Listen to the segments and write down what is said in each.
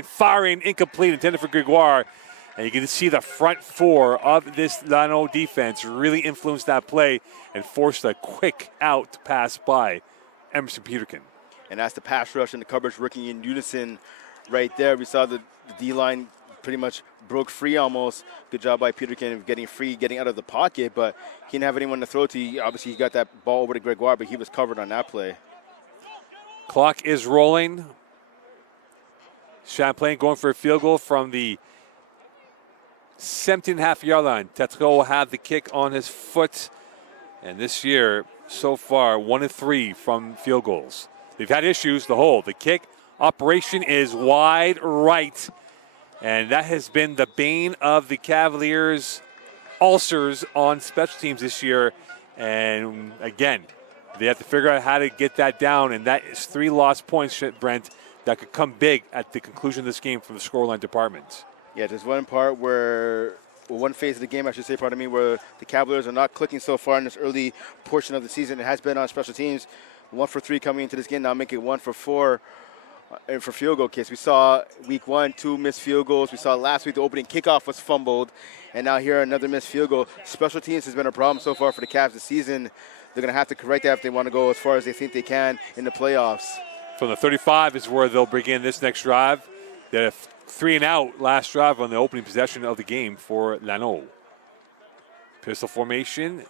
Firing incomplete, intended for Gregoire. And you can see the front four of this Lano defense really influenced that play and forced a quick out pass by Emerson Peterkin. And that's the pass rush and the coverage working in unison right there. We saw the D-line pretty much broke free almost. Good job by Peterkin of getting free, getting out of the pocket, but he didn't have anyone to throw to. Obviously, he got that ball over to Gregoire, but he was covered on that play. Clock is rolling. Champlain going for a field goal from the 17.5-yard line. Tetreault will have the kick on his foot. And this year, so far, 1-3 from field goals. They've had issues, the hole. The kick operation is wide right. And that has been the bane of the Cavaliers' ulcers on special teams this year. And again, they have to figure out how to get that down. And that is 3 lost points, Brent, that could come big at the conclusion of this game from the scoreline department. Yeah, there's one part where, one phase of the game, I should say, pardon me, where the Cavaliers are not clicking so far in this early portion of the season. It has been on special teams. 1 for 3 coming into this game, now making 1 for 4 for field goal case. We saw week 1, 2 missed field goals. We saw last week the opening kickoff was fumbled, and now here another missed field goal. Special teams has been a problem so far for the Cavs this season. They're going to have to correct that if they want to go as far as they think they can in the playoffs. From the 35 is where they'll begin this next drive. They have 3 and out last drive on the opening possession of the game for Lano. Pistol formation.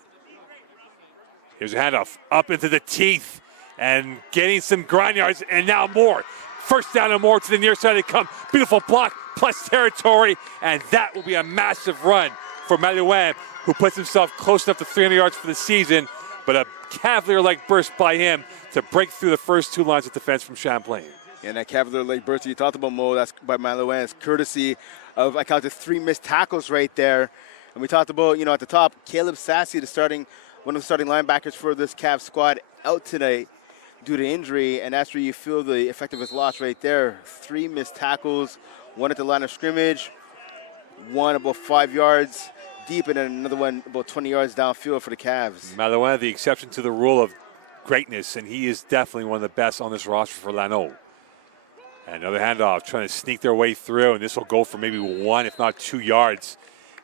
Here's a handoff up into the teeth and getting some grind yards, and now more. First down and more to the near side they come. Beautiful block plus territory, and that will be a massive run for Malouin, who puts himself close enough to 300 yards for the season, but a Cavalier-like burst by him to break through the first 2 lines of defense from Champlain. And that Cavalier-like burst you talked about, Mo, that's by Malouin. It's courtesy of, I counted 3 missed tackles right there. And we talked about, at the top, Caleb Sassy, one of the starting linebackers for this Cavs squad, out tonight due to injury. And that's where you feel the effect of his loss right there. 3 missed tackles, 1 at the line of scrimmage, 1 about 5 yards deep, and then another one about 20 yards downfield for the Cavs. Malouin, the exception to the rule of greatness, and he is definitely one of the best on this roster for Lano. And another handoff, trying to sneak their way through, and this will go for maybe 1, if not 2 yards.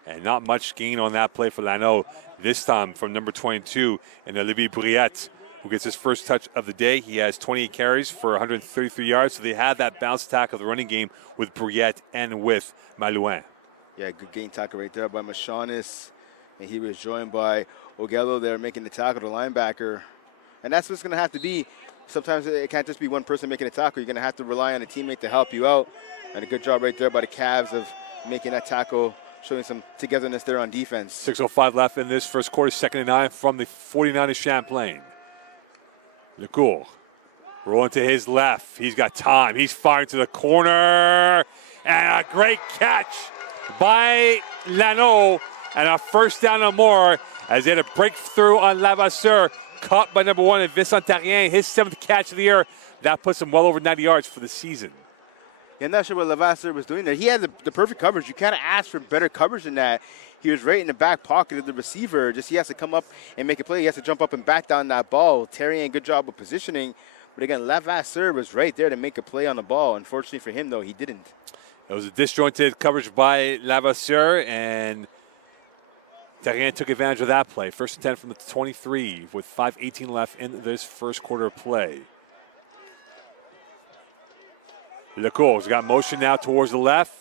And not much gain on that play for Lano. This time from number 22, and Olivier Briette, who gets his first touch of the day. He has 28 carries for 133 yards, so they had that bounce attack of the running game with Briette and with Malouin. Yeah, good gain tackle right there by Mashonis, and he was joined by Ogello there making the tackle, the linebacker. And that's what's going to have to be. Sometimes it can't just be one person making a tackle. You're going to have to rely on a teammate to help you out. And a good job right there by the Cavs of making that tackle, showing some togetherness there on defense. 6:05 left in this first quarter, 2nd and 9 from the 49 of Champlain. Lecourt rolling to his left. He's got time. He's firing to the corner. And a great catch by Lano. And a first down or more as they had a breakthrough on Lavasseur. Caught by number 1 Vincent Therrien, his 7th catch of the year. That puts him well over 90 yards for the season. Yeah, I'm not sure what Lavasseur was doing there. He had the perfect coverage. You can't ask for better coverage than that. He was right in the back pocket of the receiver. Just he has to come up and make a play. He has to jump up and back down that ball. Therrien, good job of positioning. But again, Lavasseur was right there to make a play on the ball. Unfortunately for him, though, he didn't. It was a disjointed coverage by Lavasseur, and Therrien took advantage of that play. 1st and 10 from the 23 with 5:18 left in this first quarter of play. Lecourt's got motion now towards the left,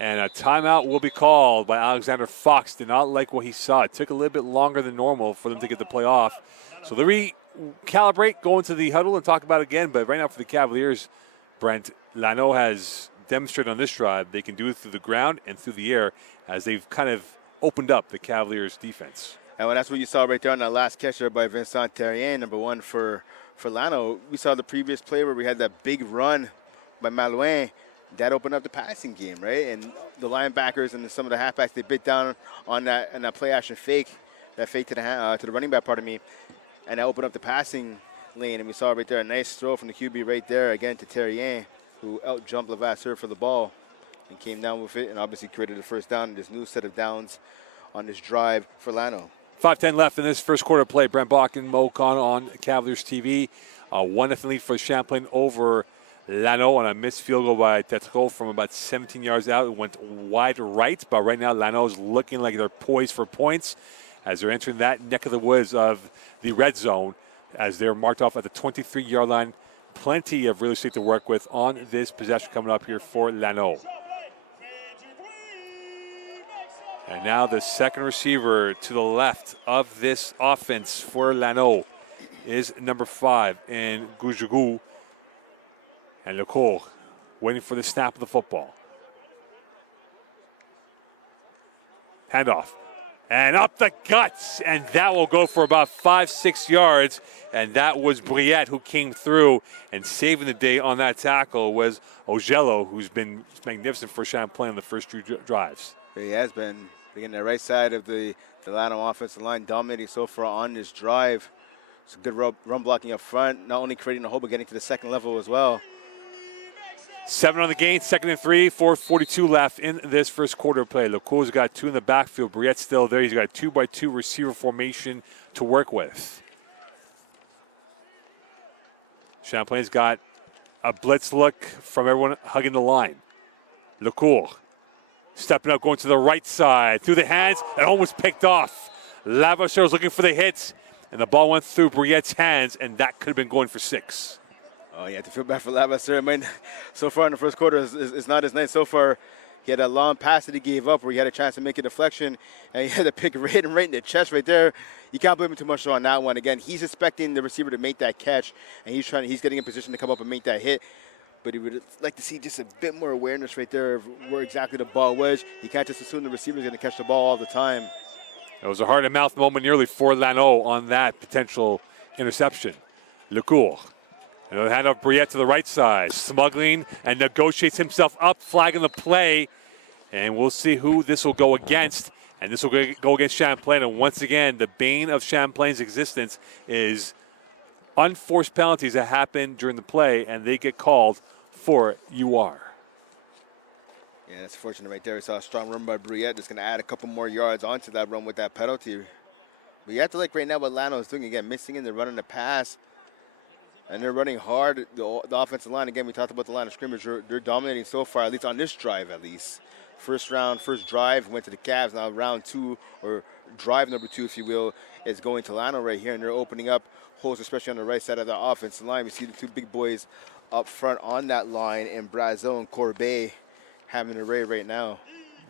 and a timeout will be called by Alexander Fox. Did not like what he saw. It took a little bit longer than normal for them to get the play off. So they recalibrate, go into the huddle and talk about it again. But right now for the Cavaliers, Brent, Lano has demonstrated on this drive they can do it through the ground and through the air as they've kind of opened up the Cavaliers' defense. And that's what you saw right there on that last catch there by Vincent Therrien, number 1 for Lano. We saw the previous play where we had that big run by Malouin. That opened up the passing game, right? And the linebackers and some of the halfbacks, they bit down on that play action fake, that fake to the running back, pardon me, and that opened up the passing lane. And we saw right there a nice throw from the QB right there, again to Therrien, who out-jumped Lavasseur for the ball and came down with it and obviously created a first down in this new set of downs on this drive for Lano. 5:10 left in this first quarter play. Brent Bach and Mo O'Connell on Cavaliers TV. 1-0 lead for Champlain over Lano on a missed field goal by Tetro from about 17 yards out. It went wide right, but right now Lano is looking like they're poised for points as they're entering that neck of the woods of the red zone as they're marked off at the 23-yard line. Plenty of real estate to work with on this possession coming up here for Lano. And now the second receiver to the left of this offense for Lano is number 5 in Gujugu. And Lecourt waiting for the snap of the football. Handoff. And up the guts. And that will go for about 5-6 yards. And that was Briette who came through and saving the day on that tackle was Ogello, who's been magnificent for Champlain on the first 2 drives. He has been. Again, the right side of the Lano offensive line dominating so far on this drive. It's a good run blocking up front, not only creating a hole, but getting to the second level as well. 7 on the gain, 2nd and 3, 4:42 left in this first quarter of play. Lecourt's got 2 in the backfield. Briette's still there. He's got a 2-by-2 receiver formation to work with. Champlain's got a blitz look from everyone hugging the line. Lecourt stepping up, going to the right side, through the hands, and almost picked off. Lavasseur was looking for the hit, and the ball went through Briette's hands, and that could have been going for 6. Oh, you have to feel bad for Lavasseur. I mean, so far in the first quarter, it's not as nice. So far, he had a long pass that he gave up where he had a chance to make a deflection, and he had to pick right in the chest right there. You can't blame him too much on that one. Again, he's expecting the receiver to make that catch, and he's getting in position to come up and make that hit. But he would like to see just a bit more awareness right there of where exactly the ball was. You can't just assume the receiver's going to catch the ball all the time. It was a heart-and-mouth moment nearly for Lano on that potential interception. Lecourt. Another handoff, Briette to the right side. Smuggling and negotiates himself up, flagging the play. And we'll see who this will go against. And this will go against Champlain. And once again, the bane of Champlain's existence is unforced penalties that happen during the play, and they get called for UR. Yeah, that's fortunate right there. We saw a strong run by Briette. That's going to add a couple more yards onto that run with that penalty. But you have to like right now what Lano is doing. Again, missing in the run and the pass. And they're running hard. The offensive line, again, we talked about the line of scrimmage. They're dominating so far, at least on this drive at least. First drive, went to the Cavs. Now round 2, or drive number 2, if you will, is going to Lano right here. And they're opening up holes, especially on the right side of the offensive line. We see the 2 big boys up front on that line in Brazeau and Corbet having an array right now.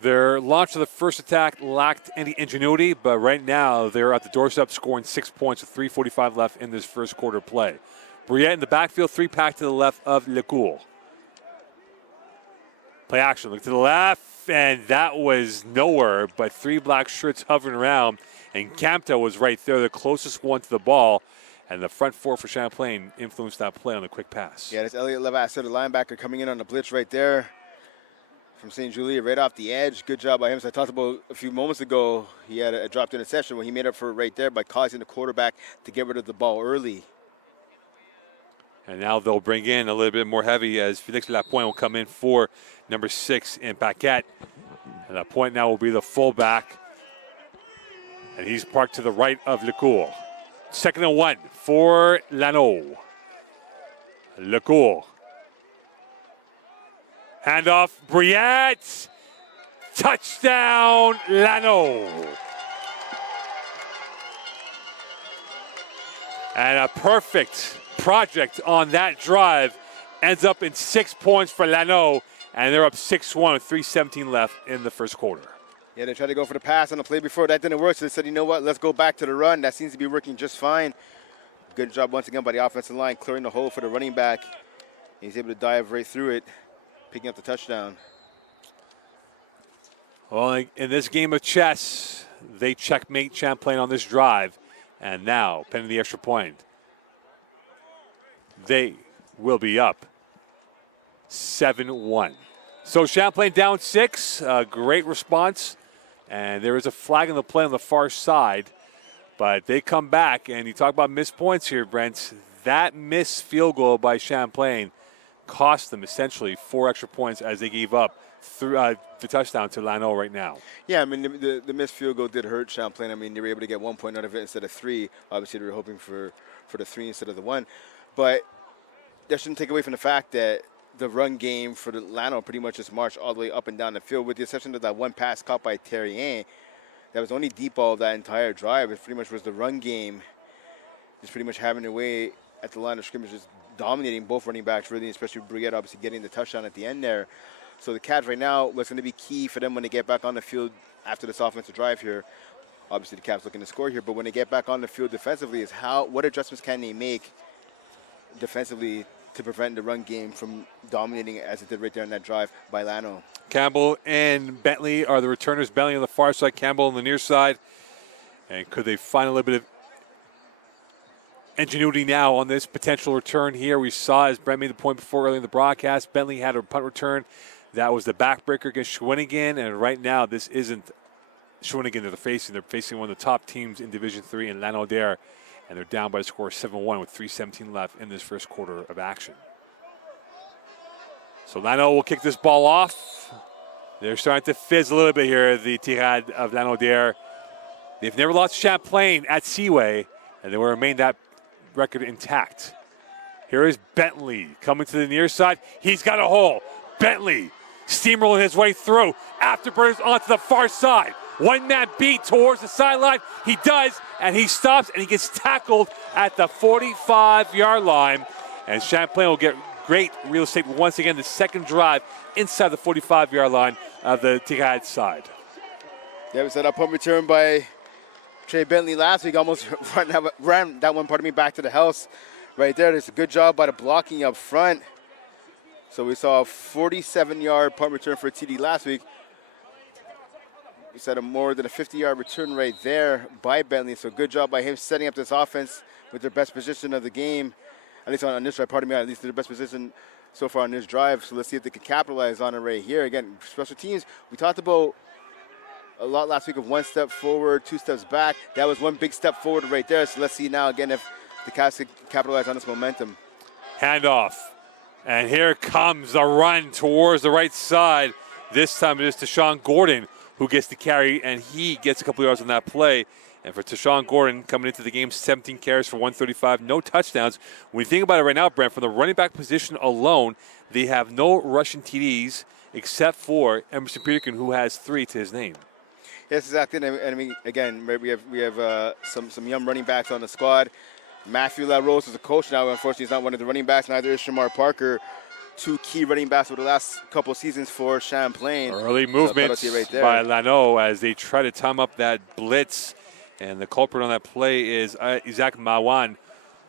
Their launch of the first attack lacked any ingenuity, but right now they're at the doorstep scoring 6 points with 3:45 left in this first quarter play. Briette in the backfield, 3-pack to the left of Lecourt. Play action, look to the left, and that was nowhere, but 3 black shirts hovering around, and Campta was right there, the closest one to the ball, and the front 4 for Champlain influenced that play on a quick pass. Yeah, that's Elliot Levasseur, the linebacker, coming in on the blitz right there from St. Julie, right off the edge. Good job by him. So I talked about a few moments ago, he had a dropped interception when he made up for it right there by causing the quarterback to get rid of the ball early. And now they'll bring in a little bit more heavy as Felix Lapointe will come in for number 6 in Paquette. And Lapointe now will be the fullback. And he's parked to the right of Lecourt. 2nd and 1 for Lano. Lecourt. Handoff, Briette. Touchdown, Lano. And a perfect project on that drive ends up in 6 points for Lano, and they're up 6-1 with 3:17 left in the first quarter. Yeah, they tried to go for the pass on the play before. That didn't work, so they said, you know what, let's go back to the run. That seems to be working just fine. Good job once again by the offensive line, clearing the hole for the running back. He's able to dive right through it, picking up the touchdown. Well, in this game of chess, they checkmate Champlain on this drive, and now, pending the extra point, they will be up 7-1. So Champlain down 6, great response. And there is a flag on the play on the far side. But they come back, and you talk about missed points here, Brent. That missed field goal by Champlain cost them essentially 4 extra points as they gave up through the touchdown to Lano right now. Yeah, I mean, the missed field goal did hurt Champlain. I mean, they were able to get 1 point out of it instead of 3. Obviously, they were hoping for the 3 instead of the 1. But that shouldn't take away from the fact that the run game for the Lano pretty much just marched all the way up and down the field, with the exception of that one pass caught by Terrien. That was only deep ball that entire drive. It pretty much was the run game, just pretty much having their way at the line of scrimmage, just dominating both running backs, really, especially Brigette obviously getting the touchdown at the end there. So the Cavs right now, what's going to be key for them when they get back on the field after this offensive drive here, obviously the Cavs looking to score here, but when they get back on the field defensively, is what adjustments can they make defensively to prevent the run game from dominating as it did right there in that drive by Lano. Campbell and Bentley are the returners. Bentley on the far side, Campbell on the near side. And could they find a little bit of ingenuity now on this potential return here? We saw, as Brent made the point before earlier in the broadcast, Bentley had a punt return. That was the backbreaker against Shawinigan. And right now, this isn't Shawinigan they're facing. They're facing one of the top teams in Division 3 in Lanaudière. And they're down by the score 7-1 with 3:17 left in this first quarter of action. So Lano will kick this ball off. They're starting to fizz a little bit here, the Tirade of Lanaudière. They've never lost Champlain at Seaway, and they will remain that record intact. Here is Bentley coming to the near side. He's got a hole. Bentley steamrolling his way through. Afterburners onto the far side. One-man beat towards the sideline. He does, and he stops, and he gets tackled at the 45-yard line. And Champlain will get great real estate once again, the second drive inside the 45-yard line of the Tirade side. Yeah, we said that punt return by Trey Bentley last week almost ran that one, back to the house right there. It's a good job by the blocking up front. So we saw a 47-yard punt return for TD last week. We said a more than a 50-yard return right there by Bentley. So good job by him setting up this offense with their best position of the game. At least on this drive, at least their best position so far on this drive. So let's see if they can capitalize on it right here. Again, special teams, we talked about a lot last week of one step forward, two steps back. That was one big step forward right there. So let's see now again if the Cavs can capitalize on this momentum. Handoff. And here comes the run towards the right side. This time it is Tashawn Gordon who gets the carry, and he gets a couple yards on that play. And for Tashawn Gordon coming into the game, 17 carries for 135, no touchdowns. When you think about it right now, Brent, from the running back position alone, they have no Russian TDs except for Emerson Peterkin, who has 3 to his name. Yes, exactly. And I mean, again, we have some young running backs on the squad. Matthew LaRose is a coach now. Unfortunately, he's not one of the running backs. Neither is Shamar Parker. 2 key running backs over the last couple of seasons for Champlain. Early movements right by Lano as they try to time up that blitz. And the culprit on that play is Isaac Mawan,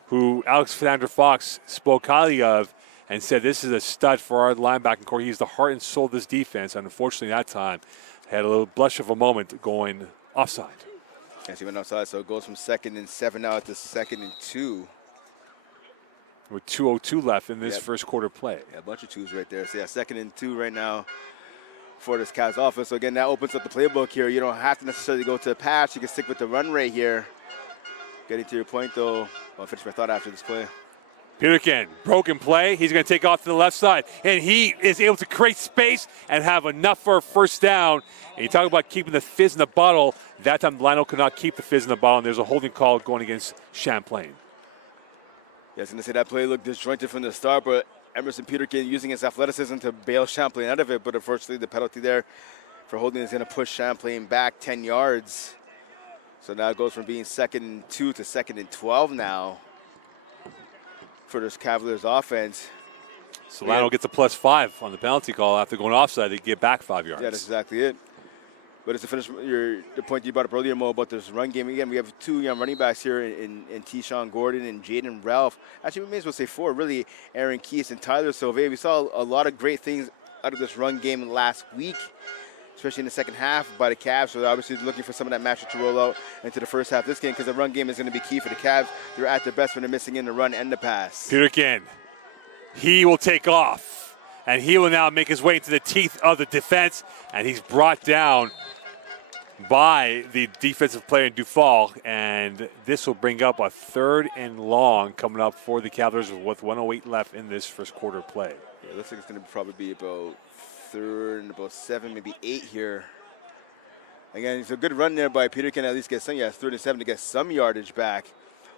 who Alex Vander Fox spoke highly of and said this is a stud for our linebacking core. He's the heart and soul of this defense. And unfortunately, that time had a little blush of a moment going offside. Yes, he went offside, so it goes from 2nd and 7 now to 2nd and 2. With 2:02 left in this first quarter play. Yeah, a bunch of twos right there. So, yeah, 2nd and 2 right now for this Cavs offense. So, again, that opens up the playbook here. You don't have to necessarily go to the pass. You can stick with the run right here. Getting to your point, though, I'll finish my thought after this play. Peterkin, broken play. He's going to take off to the left side. And he is able to create space and have enough for a first down. And you talk about keeping the fizz in the bottle. That time, Lano could not keep the fizz in the bottle. And there's a holding call going against Champlain. Yeah, I was going to say that play looked disjointed from the start, but Emerson Peterkin using his athleticism to bail Champlain out of it. But unfortunately, the penalty there for holding is going to push Champlain back 10 yards. So now it goes from being 2nd and 2 to 2nd and 12 now for this Cavaliers offense. Solano gets a +5 on the penalty call after going offside. They get back 5 yards. Yeah, that's exactly it. But it's to finish the point you brought up earlier, Mo, about this run game. Again, we have 2 young running backs here in Tishawn Gordon and Jaden Ralph. Actually, we may as well say 4, really. Aaron Keese and Tyler Sauvé. We saw a lot of great things out of this run game last week, especially in the second half by the Cavs. So they're obviously looking for some of that matchup to roll out into the first half of this game, because the run game is going to be key for the Cavs. They're at their best when they're missing in the run and the pass. Peterkin, he will take off, and he will now make his way into the teeth of the defense, and he's brought down by the defensive player in Dufal, and this will bring up a 3rd and long coming up for the Cavaliers with 1:08 left in this first quarter play. Yeah, looks like it's going to probably be about 3rd and about 7, maybe 8 here. Again, it's a good run there by Peterkin, at least get some, 3rd and 7 to get some yardage back.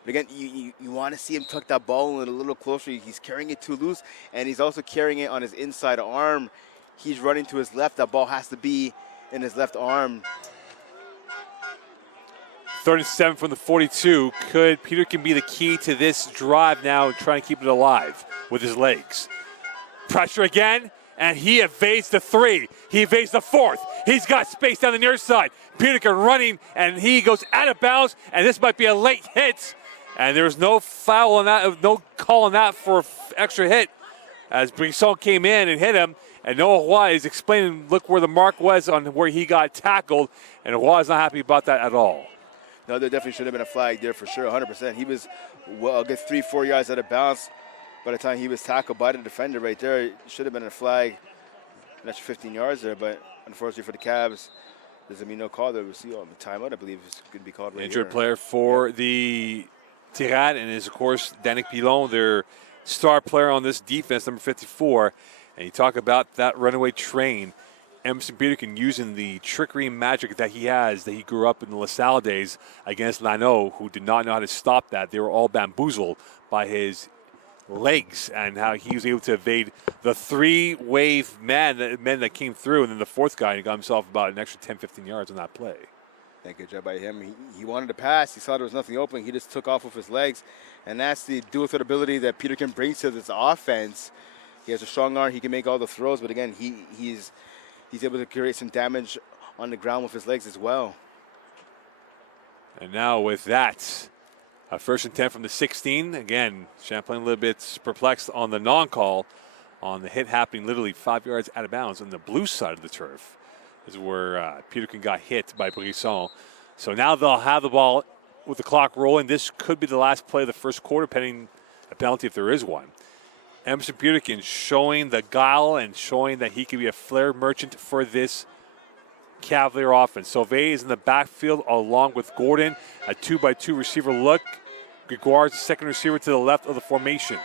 But again, you want to see him tuck that ball in a little closer. He's carrying it too loose, and he's also carrying it on his inside arm. He's running to his left. That ball has to be in his left arm. 37 from the 42. Could Peterkin be the key to this drive now and try and keep it alive with his legs? Pressure again, and he evades the 3. He evades the 4th. He's got space down the near side. Peterkin running, and he goes out of bounds, and this might be a late hit. And there's no foul on that, no call on that for extra hit as Brisson came in and hit him. And Noah Roy is explaining, look where the mark was on where he got tackled, and Roy is not happy about that at all. No, there definitely should have been a flag there for sure, 100%. He was, well, I guess 3-4 yards out of bounds by the time he was tackled by the defender right there. It should have been a flag, an extra 15 yards there, but unfortunately for the Cavs, there's going to be no call there. We'll see on the timeout, I believe, is going to be called right Injured here. player for the Tirade, and is, of course, Danick Pilon, their star player on this defense, number 54. And you talk about that runaway train. Emerson Peterkin using the trickery and magic that he has, that he grew up in the LaSalle days against Lano, who did not know how to stop that. They were all bamboozled by his legs and how he was able to evade the 3-wave men that came through, and then the 4th guy, and he got himself about an extra 10, 15 yards on that play. Thank you, job by him. He wanted to pass. He saw there was nothing open. He just took off with his legs. And that's the dual threat ability that Peterkin brings to this offense. He has a strong arm. He can make all the throws. But, again, he's able to create some damage on the ground with his legs as well. And now with that, a 1st and 10 from the 16. Again, Champlain a little bit perplexed on the non-call on the hit happening literally 5 yards out of bounds on the blue side of the turf. Is where Peterkin got hit by Brisson. So now they'll have the ball with the clock rolling. This could be the last play of the first quarter, pending a penalty if there is one. Emerson Peterkin showing the guile and showing that he can be a flair merchant for this Cavalier offense. Sauvé is in the backfield along with Gordon, a 2-by-2 receiver look. Gregoire is the second receiver to the left of the formation.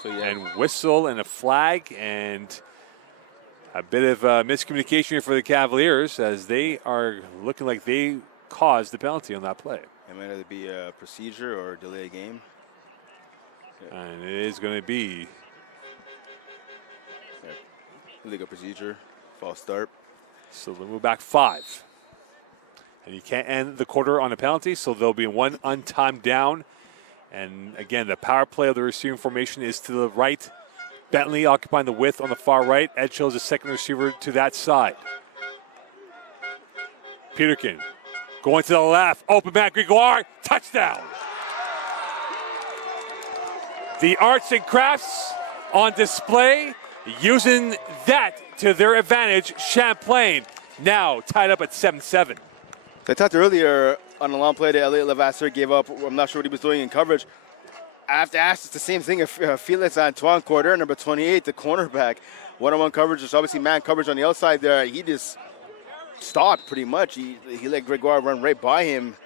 So and whistle and a flag and a bit of miscommunication here for the Cavaliers as they are looking like they caused the penalty on that play. It might either be a procedure or delay a game. And it is going to be illegal procedure, false start. So they'll move back 5. And you can't end the quarter on a penalty, so there'll be one untimed down. And again, the power play of the receiving formation is to the right. Bentley occupying the width on the far right. Edgehill is the second receiver to that side. Peterkin going to the left. Open man, Gregoire. Touchdown. The arts and crafts on display, using that to their advantage. Champlain now tied up at 7-7. I talked earlier on a long play that Elliot Levasseur gave up. I'm not sure what he was doing in coverage. I have to ask, it's the same thing. Felix Antoine Corder, number 28, the cornerback. One-on-one coverage, there's obviously man coverage on the outside there. He just stopped pretty much. He let Gregoire run right by him.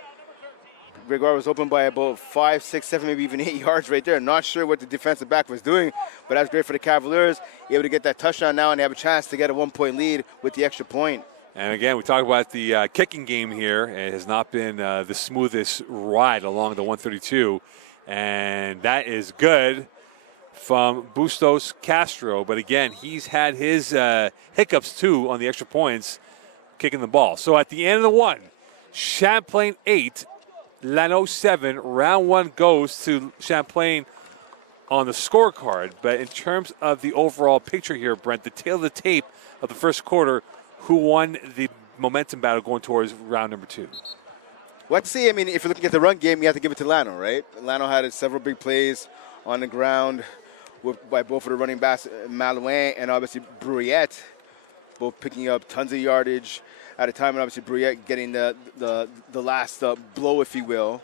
Gregoire was open by about 5, 6, 7, maybe even 8 yards right there. Not sure what the defensive back was doing, but that's great for the Cavaliers. Able to get that touchdown now, and they have a chance to get a 1-point lead with the extra point. And again, we talk about the kicking game here. It has not been the smoothest ride along the 132. And that is good from Bustos Castro. But again, he's had his hiccups too on the extra points kicking the ball. So at the end of the one, Champlain 8, Lano 7. Round 1 goes to Champlain on the scorecard. But in terms of the overall picture here, Brent, the tail of the tape of the first quarter, who won the momentum battle going towards round number 2? Well, I'd say, I mean, if you're looking at the run game, you have to give it to Lano, right? Lano had several big plays on the ground by both of the running backs, Malouin and obviously Brouillette, both picking up tons of yardage at a time, and obviously Brouillette getting the last blow, if you will,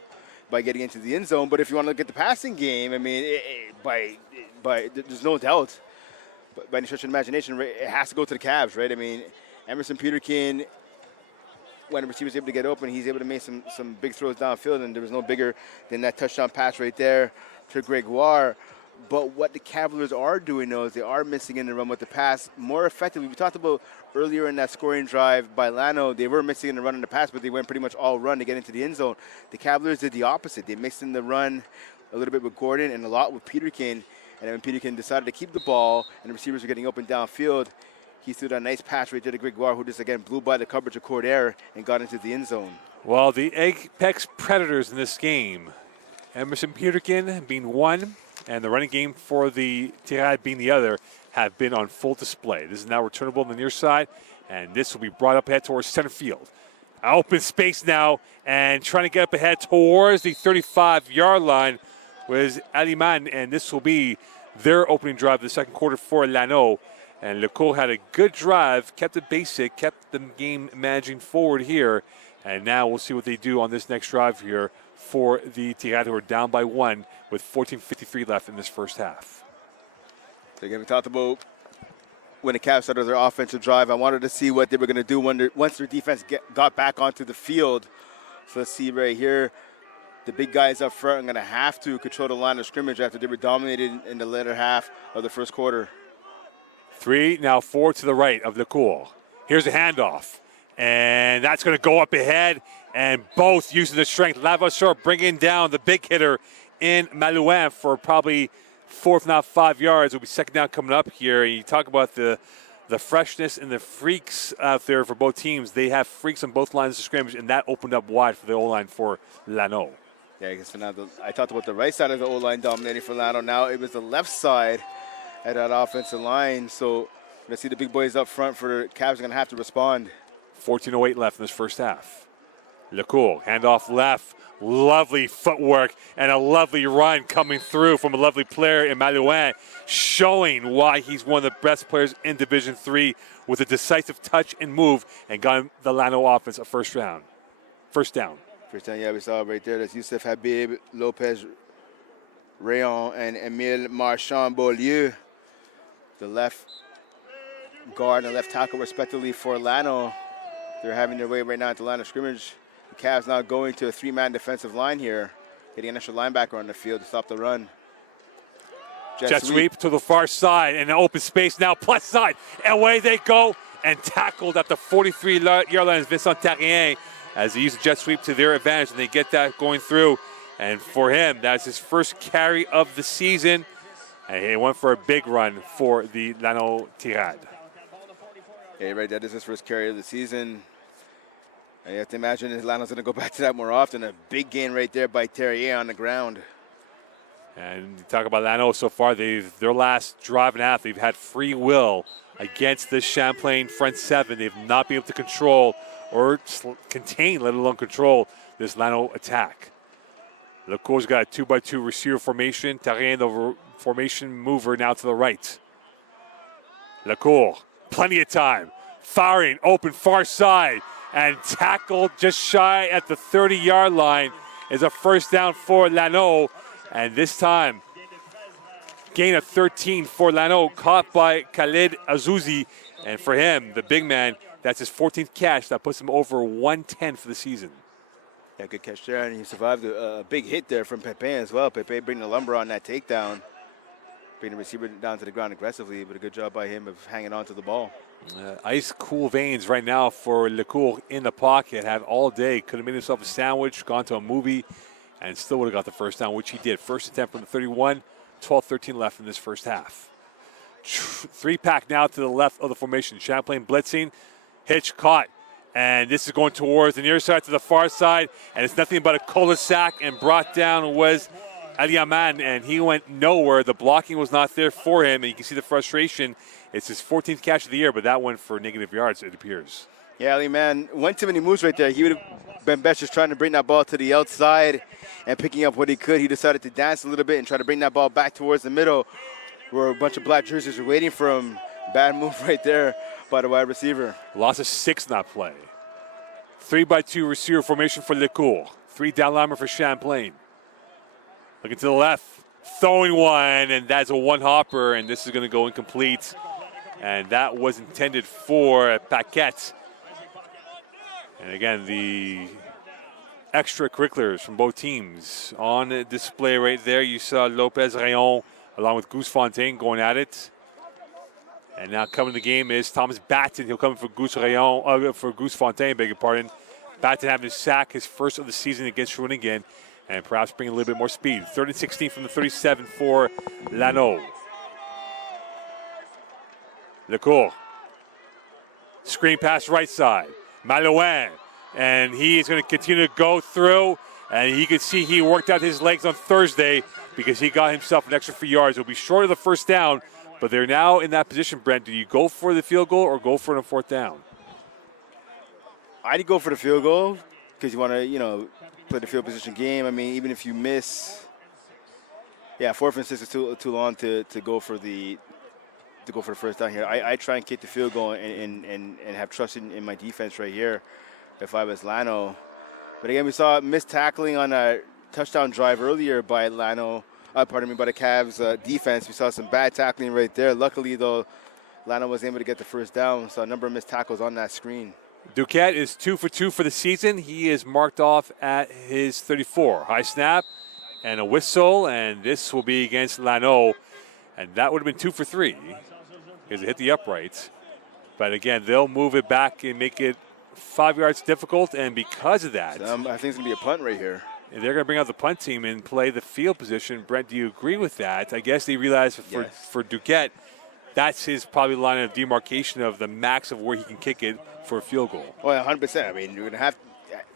by getting into the end zone. But if you want to look at the passing game, I mean, there's no doubt, by any stretch of imagination, it has to go to the Cavs, right? I mean, Emerson Peterkin, when the receiver's able to get open, he's able to make some big throws downfield, and there was no bigger than that touchdown pass right there to Gregoire. But what the Cavaliers are doing, though, is they are missing in the run with the pass more effectively. We talked about earlier in that scoring drive by Lano, they were missing in the run and the pass, but they went pretty much all run to get into the end zone. The Cavaliers did the opposite. They mixed in the run a little bit with Gordon and a lot with Peterkin. And then when Peterkin decided to keep the ball and the receivers were getting open downfield, he threw that nice pass right there to Gregoire, who just, again, blew by the coverage of Cordair and got into the end zone. Well, the apex predators in this game, Emerson Peterkin being one, and the running game for the Tirade being the other, have been on full display. This is now returnable on the near side, and this will be brought up ahead towards center field. Open space now, and trying to get up ahead towards the 35-yard line was Aliman, and this will be their opening drive of the second quarter for Lano. And Lecourt had a good drive, kept it basic, kept the game managing forward here, and now we'll see what they do on this next drive here for the Tirade, who are down by 1 with 14:53 left in this first half. So again, we talked about when the Cavs started their offensive drive. I wanted to see what they were going to do once their defense got back onto the field. So let's see right here. The big guys up front are going to have to control the line of scrimmage after they were dominated in the latter half of the first quarter. 3, now 4 to the right of Lecourt. Here's a handoff, and that's going to go up ahead, and both using the strength. Lavasseur bringing down the big hitter in Malouin for probably 4, if not 5 yards. It'll be second down coming up here. And you talk about the freshness and the freaks out there for both teams. They have freaks on both lines of scrimmage, and that opened up wide for the O-line for Lano. Yeah, I guess now I talked about the right side of the O-line dominating for Lano. Now it was the left side at that offensive line. So let's see the big boys up front for the Cavs are going to have to respond. 14:08 left in this first half. Lecourt, handoff left. Lovely footwork and a lovely run coming through from a lovely player in Malouin, showing why he's one of the best players in Division III with a decisive touch and move, and got the Lano offense a first down. First down, yeah, we saw right there. That's Youssef Habib, Lopez Rayon, and Emile Marchand-Beaulieu. The left guard and the left tackle, respectively, for Lano. They're having their way right now at the line of scrimmage. The Cavs now going to a 3-man defensive line here, getting an extra linebacker on the field to stop the run. Jet sweep to the far side, and an open space now, plus side. Away they go, and tackled at the 43-yard line is Vincent Tarien as they use the jet sweep to their advantage, and they get that going through. And for him, that's his first carry of the season, and he went for a big run for the Lano Tirade. Yeah, right, that is his first carry of the season. And you have to imagine Lano's going to go back to that more often. A big gain right there by Terrier on the ground. And you talk about Lano so far, their last drive and a half, they've had free will against this Champlain front seven. They've not been able to control or contain, let alone control, this Lano attack. Lecourt's got a 2-by-2 receiver formation. Terrien, the formation mover, now to the right. Lecourt, plenty of time. Firing, open far side. And tackled just shy at the 30-yard line is a first down for Lano. And this time, gain of 13 for Lano, caught by Khalid Azouzi. And for him, the big man, that's his 14th catch. That puts him over 110 for the season. Yeah, good catch there. And he survived a big hit there from Pepe as well. Pepe bringing the lumber on that takedown. Bringing the receiver down to the ground aggressively, but a good job by him of hanging on to the ball. Ice cool veins right now for Lecourt in the pocket. Had all day. Could have made himself a sandwich, gone to a movie, and still would have got the first down, which he did. First attempt from the 31, 12-13 left in this first half. 3-pack now to the left of the formation. Champlain blitzing. Hitch caught. And this is going towards the near side to the far side. And it's nothing but a cul-de-sac, and brought down was Aliaman, and he went nowhere. The blocking was not there for him, and you can see the frustration. It's his 14th catch of the year, but that went for negative yards, it appears. Yeah, Aliaman went too many moves right there. He would have been best just trying to bring that ball to the outside and picking up what he could. He decided to dance a little bit and try to bring that ball back towards the middle, where a bunch of black jerseys were waiting for him. Bad move right there by the wide receiver. Loss of 6 in that play. 3-by-2 receiver formation for Lecourt. 3 down lineman for Champlain. Looking to the left, throwing one, and that's a one-hopper, and this is going to go incomplete. And that was intended for Paquette. And again, the extracurriculars from both teams on display right there. You saw Lopez Rayon along with Goose Fontaine going at it. And now coming to the game is Thomas Batten. He'll come for Goose Fontaine, beg your pardon. Batten having to sack his first of the season against Shawinigan, and perhaps bring a little bit more speed. 3rd and 16 from the 37 for Lano. Lecourt. Screen pass right side. Malouin. And he is going to continue to go through. And you can see he worked out his legs on Thursday because he got himself an extra few yards. It'll be short of the first down, but they're now in that position, Brent. Do you go for the field goal or go for it on 4th down? I'd go for the field goal because you want to, play the field position game. I mean, even if you miss, 4th and 6 is too long to go for the first down here. I try and kick the field goal and have trust in my defense right here if I was Lano. But again, we saw missed tackling on a touchdown drive earlier by by the Cavs defense. We saw some bad tackling right there. Luckily, though, Lano was able to get the first down. So a number of missed tackles on that screen. Duquette is 2 for 2 for the season. He is marked off at his 34. High snap and a whistle, and this will be against Lano. And that would have been 2 for 3 because it hit the upright. But again, they'll move it back and make it 5 yards difficult, and because of that, I think it's going to be a punt right here. They're going to bring out the punt team and play the field position. Brent, do you agree with that? I guess they realize for Duquette, that's his probably line of demarcation of the max of where he can kick it for a field goal. Well, 100%. I mean, you're going to have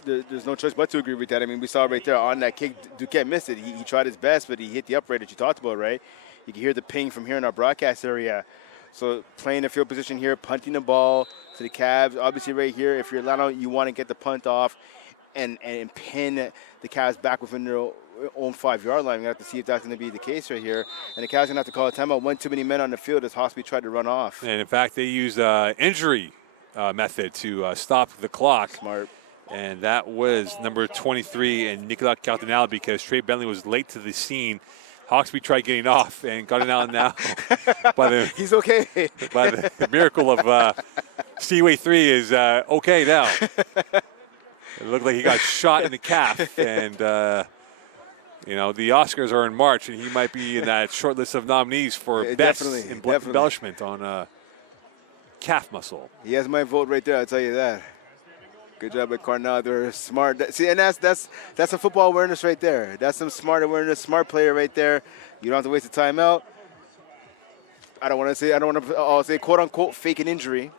there's no choice but to agree with that. I mean, we saw right there on that kick, Duquette missed it. He tried his best, but he hit the upright that you talked about, right? You can hear the ping from here in our broadcast area. So playing the field position here, punting the ball to the Cavs. Obviously right here, if you're Lano, you want to get the punt off and pin the Cavs back within their own 5-yard line. We have to see if that's going to be the case right here. And the Cavs are going to have to call a timeout. One too many men on the field as Hospi tried to run off. And in fact, they used injury method to stop the clock. Smart. And that was number 23 and Nicolas Cardinal because Trey Bentley was late to the scene. Hawksby tried getting off and got it out now. He's okay. By the miracle of Seaway 3 is okay now. It looked like he got shot in the calf. And, the Oscars are in March, and he might be in that short list of nominees for best embellishment on calf muscle. He has my vote right there, I'll tell you that. Good job at Cardinal. They're smart. See, and that's some football awareness right there. That's some smart awareness, smart player right there. You don't have to waste a timeout. I'll say quote unquote fake an injury.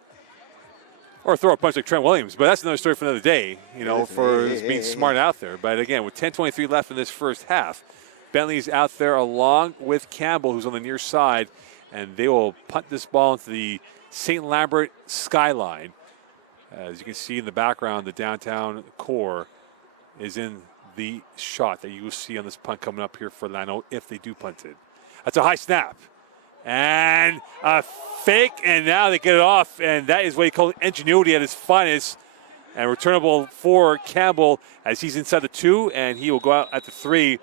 Or throw a punch like Trent Williams, but that's another story for another day, for being smart out there. But again, with 10:23 left in this first half, Bentley's out there along with Campbell, who's on the near side, and they will punt this ball into the St-Lambert skyline. As you can see in the background, the downtown core is in the shot that you will see on this punt coming up here for Lano if they do punt it. That's a high snap. And a fake, and now they get it off, and that is what you call ingenuity at its finest. And returnable for Campbell as he's inside the 2, and he will go out at the 3.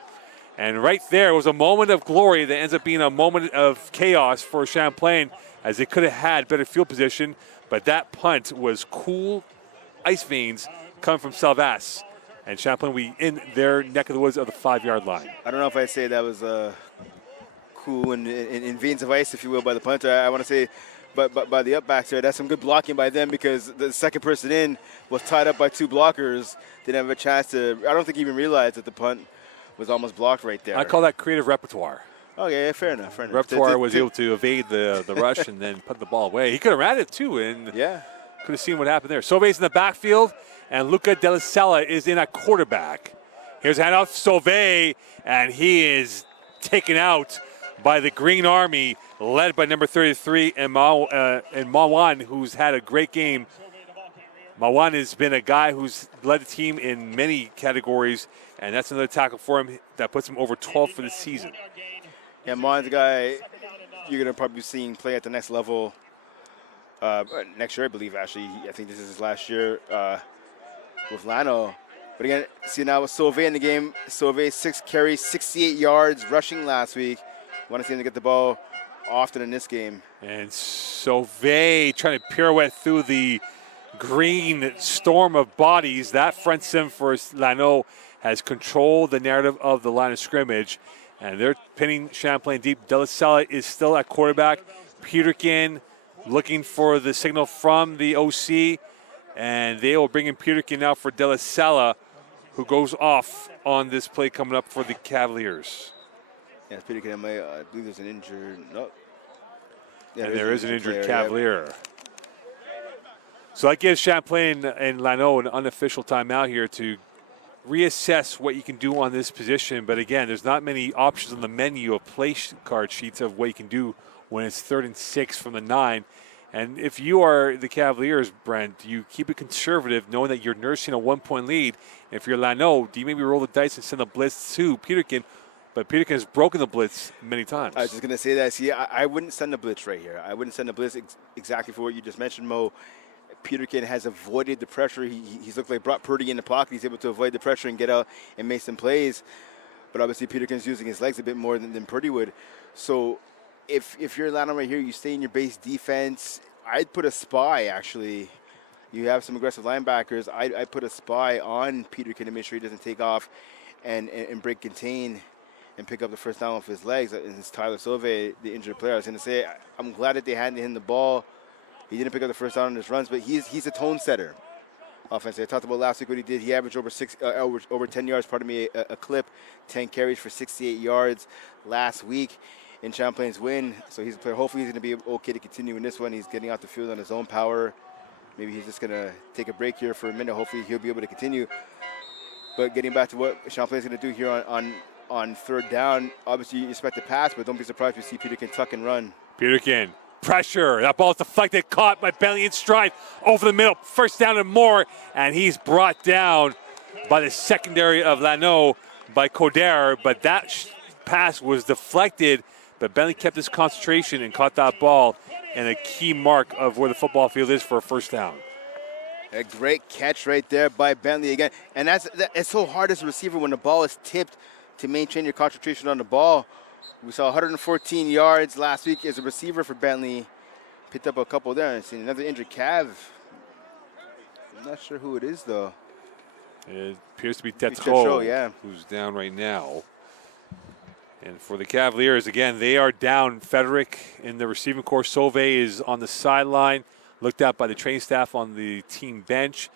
And right there was a moment of glory that ends up being a moment of chaos for Champlain as they could have had better field position. But that punt was cool ice veins coming from Salvas. And Champlain will be in their neck of the woods of the 5-yard line. I don't know if I'd say that was cool in veins of ice, if you will, by the punter. I want to say but by the upbacks there, that's some good blocking by them because the second person in was tied up by 2 blockers. Didn't have a chance to – I don't think he even realized that the punt was almost blocked right there. I call that creative repertoire. Okay, fair enough. Repertoire was able to evade the rush and then put the ball away. He could have ran it too, and could have seen what happened there. Sauve's in the backfield, and Luca De La Sella is in at quarterback. Here's a handoff to Sauve, and he is taken out by the Green Army, led by number 33 and Mawan, who's had a great game. Mawan has been a guy who's led the team in many categories, and that's another tackle for him that puts him over 12 for the season. Yeah, Mawan's a guy you're going to probably be seeing play at the next level next year, I believe, actually. I think this is his last year with Lano. But again, see now with Sauve in the game. Sauve 6 carries, 68 yards, rushing last week. Want to see him to get the ball often in this game. And Sauve trying to pirouette through the green storm of bodies. That front sim for Lano has controlled the narrative of the line of scrimmage. And they're pinning Champlain deep. De La Salle is still at quarterback. Peterkin looking for the signal from the OC. And they will bring in Peterkin now for De La Salle, who goes off on this play coming up for the Cavaliers. Yeah, Peterkin, I believe there's an injured. No. Yeah, And there is an injured player, Cavalier. So that gives Champlain and Lano an unofficial timeout here to reassess what you can do on this position. But again, there's not many options on the menu of play card sheets of what you can do when it's 3rd and 6 from the 9. And if you are the Cavaliers, Brent, you keep it conservative knowing that you're nursing a 1-point lead. And if you're Lano, do you maybe roll the dice and send a blitz to Peterkin? But Peterkin has broken the blitz many times. I was just going to say that. See, I wouldn't send a blitz right here. I wouldn't send a blitz exactly for what you just mentioned, Mo. Peterkin has avoided the pressure. He's looked like brought Purdy in the pocket. He's able to avoid the pressure and get out and make some plays. But obviously Peterkin's using his legs a bit more than Purdy would. So if you're Lano right here, you stay in your base defense. I'd put a spy, actually. You have some aggressive linebackers. I'd put a spy on Peterkin to make sure he doesn't take off and break contain and pick up the first down with his legs. And it's Tyler Sauve, the injured player. I was going to say, I'm glad that they handed him the ball. He didn't pick up the first down on his runs, but he's a tone setter offensively. I talked about last week what he did. He averaged over 10 yards, a clip, 10 carries for 68 yards last week in Champlain's win. So he's a player. Hopefully he's going to be okay to continue in this one. He's getting out the field on his own power. Maybe he's just going to take a break here for a minute. Hopefully he'll be able to continue. But getting back to what Champlain's going to do here on 3rd down, obviously you expect a pass, but don't be surprised if you see Peterkin tuck and run. Peterkin. Pressure. That ball is deflected, caught by Bentley in stride over the middle. First down and more, and he's brought down by the secondary of Lano by Coder. But that pass was deflected, but Bentley kept his concentration and caught that ball, and a key mark of where the football field is for a first down. A great catch right there by Bentley again. And it's so hard as a receiver when the ball is tipped to maintain your concentration on the ball. We saw 114 yards last week as a receiver for Bentley. Picked up a couple there. And seen another injured Cav. I'm not sure who it is, though. It appears to be Tetro, yeah, who's down right now. And for the Cavaliers, again, they are down. Frederick in the receiving corps. Sauve is on the sideline, looked at by the training staff on the team bench.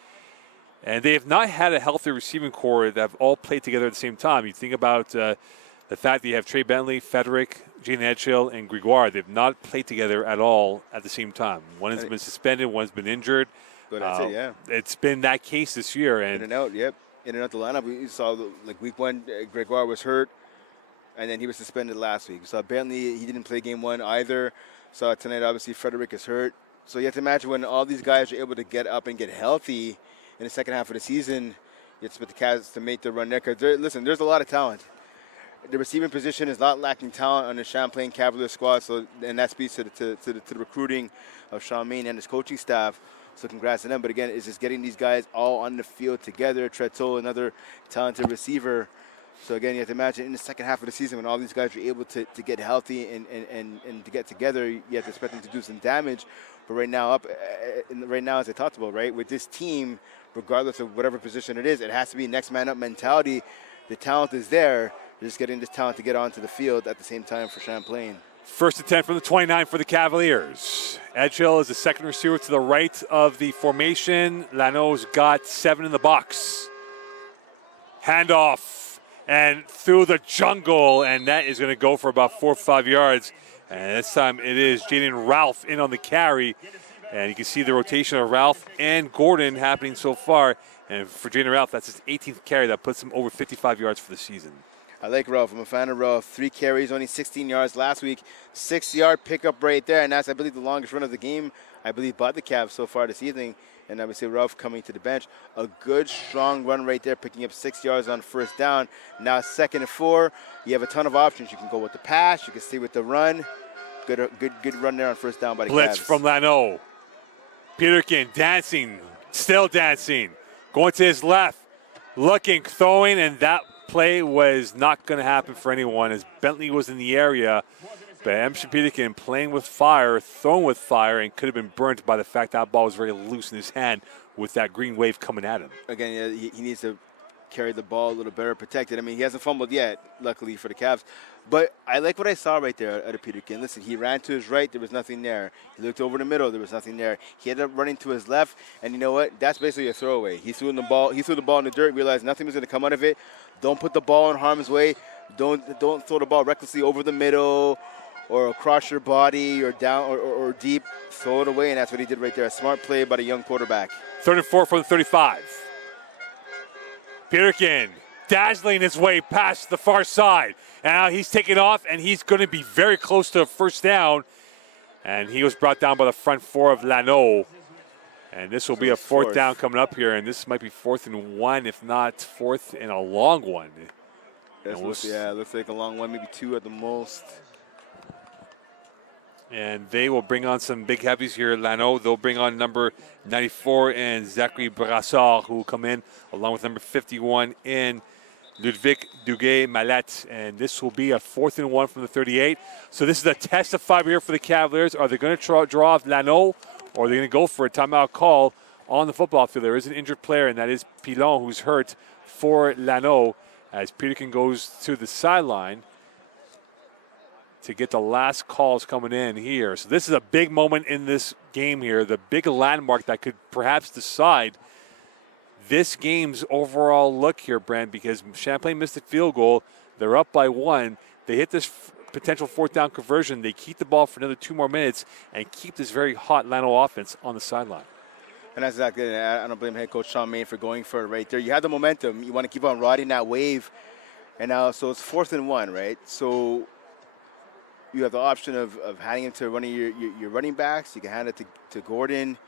And they have not had a healthy receiving corps that have all played together at the same time. You think about the fact that you have Trey Bentley, Frederick, Jaden Edgehill, and Gregoire. They've not played together at all at the same time. One has been suspended, one's been injured. But that's it, yeah. It's been that case this year. And in and out, yep. In and out the lineup. We saw, week 1, Gregoire was hurt, and then he was suspended last week. We saw Bentley, he didn't play game 1 either. Saw tonight, obviously, Frederick is hurt. So you have to imagine when all these guys are able to get up and get healthy in the second half of the season, you expect the Cavs to make the run there. Because, listen, there's a lot of talent. The receiving position is not lacking talent on the Champlain Cavaliers squad, and that speaks to the recruiting of Charmaine and his coaching staff. So congrats to them. But again, it's just getting these guys all on the field together. Treto, another talented receiver. So again, you have to imagine in the second half of the season when all these guys are able to get healthy and to get together, you have to expect them to do some damage. But right now, as I talked about, right, with this team, regardless of whatever position it is, it has to be next man up mentality. The talent is there. Just getting this talent to get onto the field at the same time for Champlain. First and 10 from the 29 for the Cavaliers. Edgehill is the second receiver to the right of the formation. Lano's got 7 in the box. Handoff and through the jungle, and that is going to go for about 4 or 5 yards. And this time it is Jaden Ralph in on the carry. And you can see the rotation of Ralph and Gordon happening so far. And for Jaden Ralph, that's his 18th carry. That puts him over 55 yards for the season. I like Ralph. I'm a fan of Ralph. 3 carries, only 16 yards last week. 6-yard pickup right there, and that's, I believe, the longest run of the game, I believe, by the Cavs so far this evening. And I would say Ralph coming to the bench. A good, strong run right there, picking up 6 yards on first down. Now 2nd and 4. You have a ton of options. You can go with the pass. You can stay with the run. Good run there on first down by the Cavs. Blitz from Lano. Peterkin dancing, still dancing. Going to his left, looking, throwing, and that play was not going to happen for anyone as Bentley was in the area. But Emerson Peterkin playing with fire, thrown with fire, and could have been burnt by the fact that ball was very loose in his hand with that green wave coming at him. Again, yeah, he needs to carry the ball a little better, protected. I mean, he hasn't fumbled yet, luckily for the Cavs. But I like what I saw right there out of Peterkin. Listen, he ran to his right, there was nothing there. He looked over the middle, there was nothing there. He ended up running to his left, and you know what? That's basically a throwaway. He threw the ball in the dirt, realized nothing was going to come out of it. Don't put the ball in harm's way. Don't throw the ball recklessly over the middle or across your body or down or deep. Throw it away, and that's what he did right there. A smart play by the young quarterback. 3rd and 4 from the 35. Peterkin dazzling his way past the far side. And now he's taking off, and he's going to be very close to a first down. And he was brought down by the front four of Lano. And this will be a fourth down coming up here, and this might be 4th and 1, if not 4th and a long one. Looks like a long one, maybe 2 at the most. And they will bring on some big heavies here, Lano. They'll bring on number 94 and Zachary Brassard, who will come in, along with number 51 in Ludwig Duguay-Malette. And this will be a 4th and 1 from the 38. So this is a test of fiber here for the Cavaliers. Are they going to draw off Lano, or are they going to go for a timeout call on the football field? There is an injured player, and that is Pilon, who's hurt for Lano, as Peterkin goes to the sideline to get the last calls coming in here. So this is a big moment in this game here, the big landmark that could perhaps decide this game's overall look here, Brent, because Champlain missed a field goal. They're up by 1. They hit this potential 4th down conversion. They keep the ball for another 2 more minutes and keep this very hot Lano offense on the sideline. And that's exactly it. I don't blame head coach Champlain for going for it right there. You have the momentum. You want to keep on riding that wave. And now, so it's 4th and 1, right? So you have the option of handing it to one of your running backs. You can hand it to Gordon.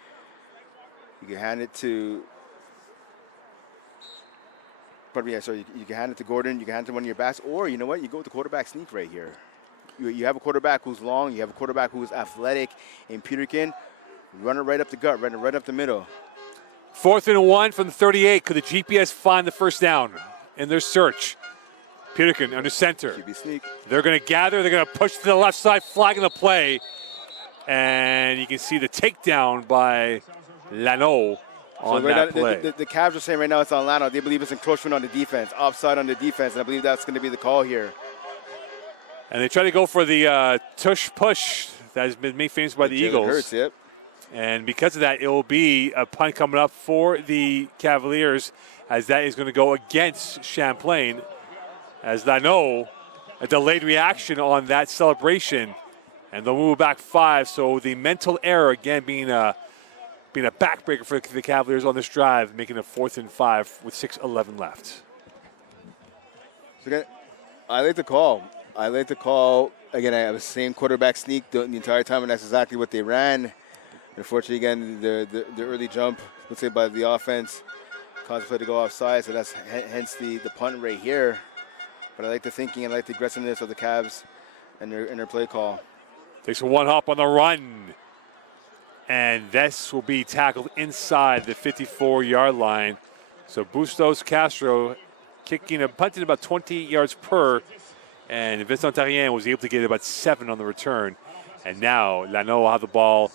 You can hand it to you can hand it to Gordon. You can hand it to one of your backs. Or, you know what? You go with the quarterback sneak right here. You have a quarterback who's long. You have a quarterback who's athletic. In Peterkin, run it right up the gut, run it right up the middle. 4th and 1 from the 38. Could the GPS find the first down in their search? Peterkin under center. QB sneak. They're going to gather. They're going to push to the left side, flagging the play. And you can see the takedown by Lano on that play. The Cavs are saying right now it's on Lano. They believe it's encroachment on the defense, offside on the defense, and I believe that's going to be the call here. And they try to go for the tush push that has been made famous by the Eagles. Hurts, yep. And because of that, it will be a punt coming up for the Cavaliers, as that is going to go against Champlain. As Lano, a delayed reaction on that celebration, and they'll move back 5. So the mental error again being a backbreaker for the Cavaliers on this drive, making it 4th and 5 with 6:11 left. So again, I like the call. Again, I have the same quarterback sneak the entire time, and that's exactly what they ran. Unfortunately, again, the early jump, let's say, by the offense caused the play to go offside, so that's hence the punt right here. But I like the thinking and I like the aggressiveness of the Cavs and their play call. Takes a 1 hop on the run. And this will be tackled inside the 54-yard line. So Bustos Castro punting about 20 yards per. And Vincent Tarien was able to get about 7 on the return. And now Lano will have the ball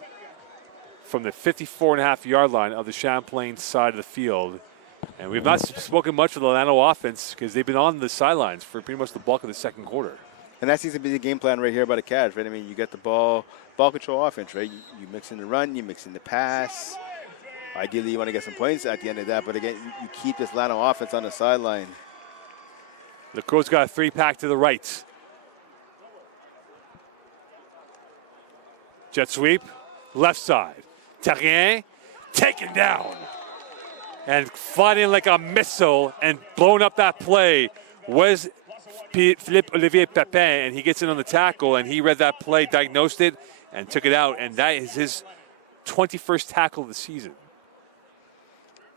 from the 54.5-yard line of the Champlain side of the field. And we've not spoken much of the Lano offense because they've been on the sidelines for pretty much the bulk of the second quarter. And that seems to be the game plan right here by the Cavs, right? I mean, you get the ball control offense, right? You mix in the run, you mix in the pass. Ideally, you want to get some points at the end of that. But again, you keep this Lano offense on the sideline. The Crow's got a 3-pack to the right. Jet sweep, left side. Tarien taken down. And flying like a missile and blowing up that play was Philippe Olivier Pepin, and he gets in on the tackle, and he read that play, diagnosed it, and took it out. And that is his 21st tackle of the season.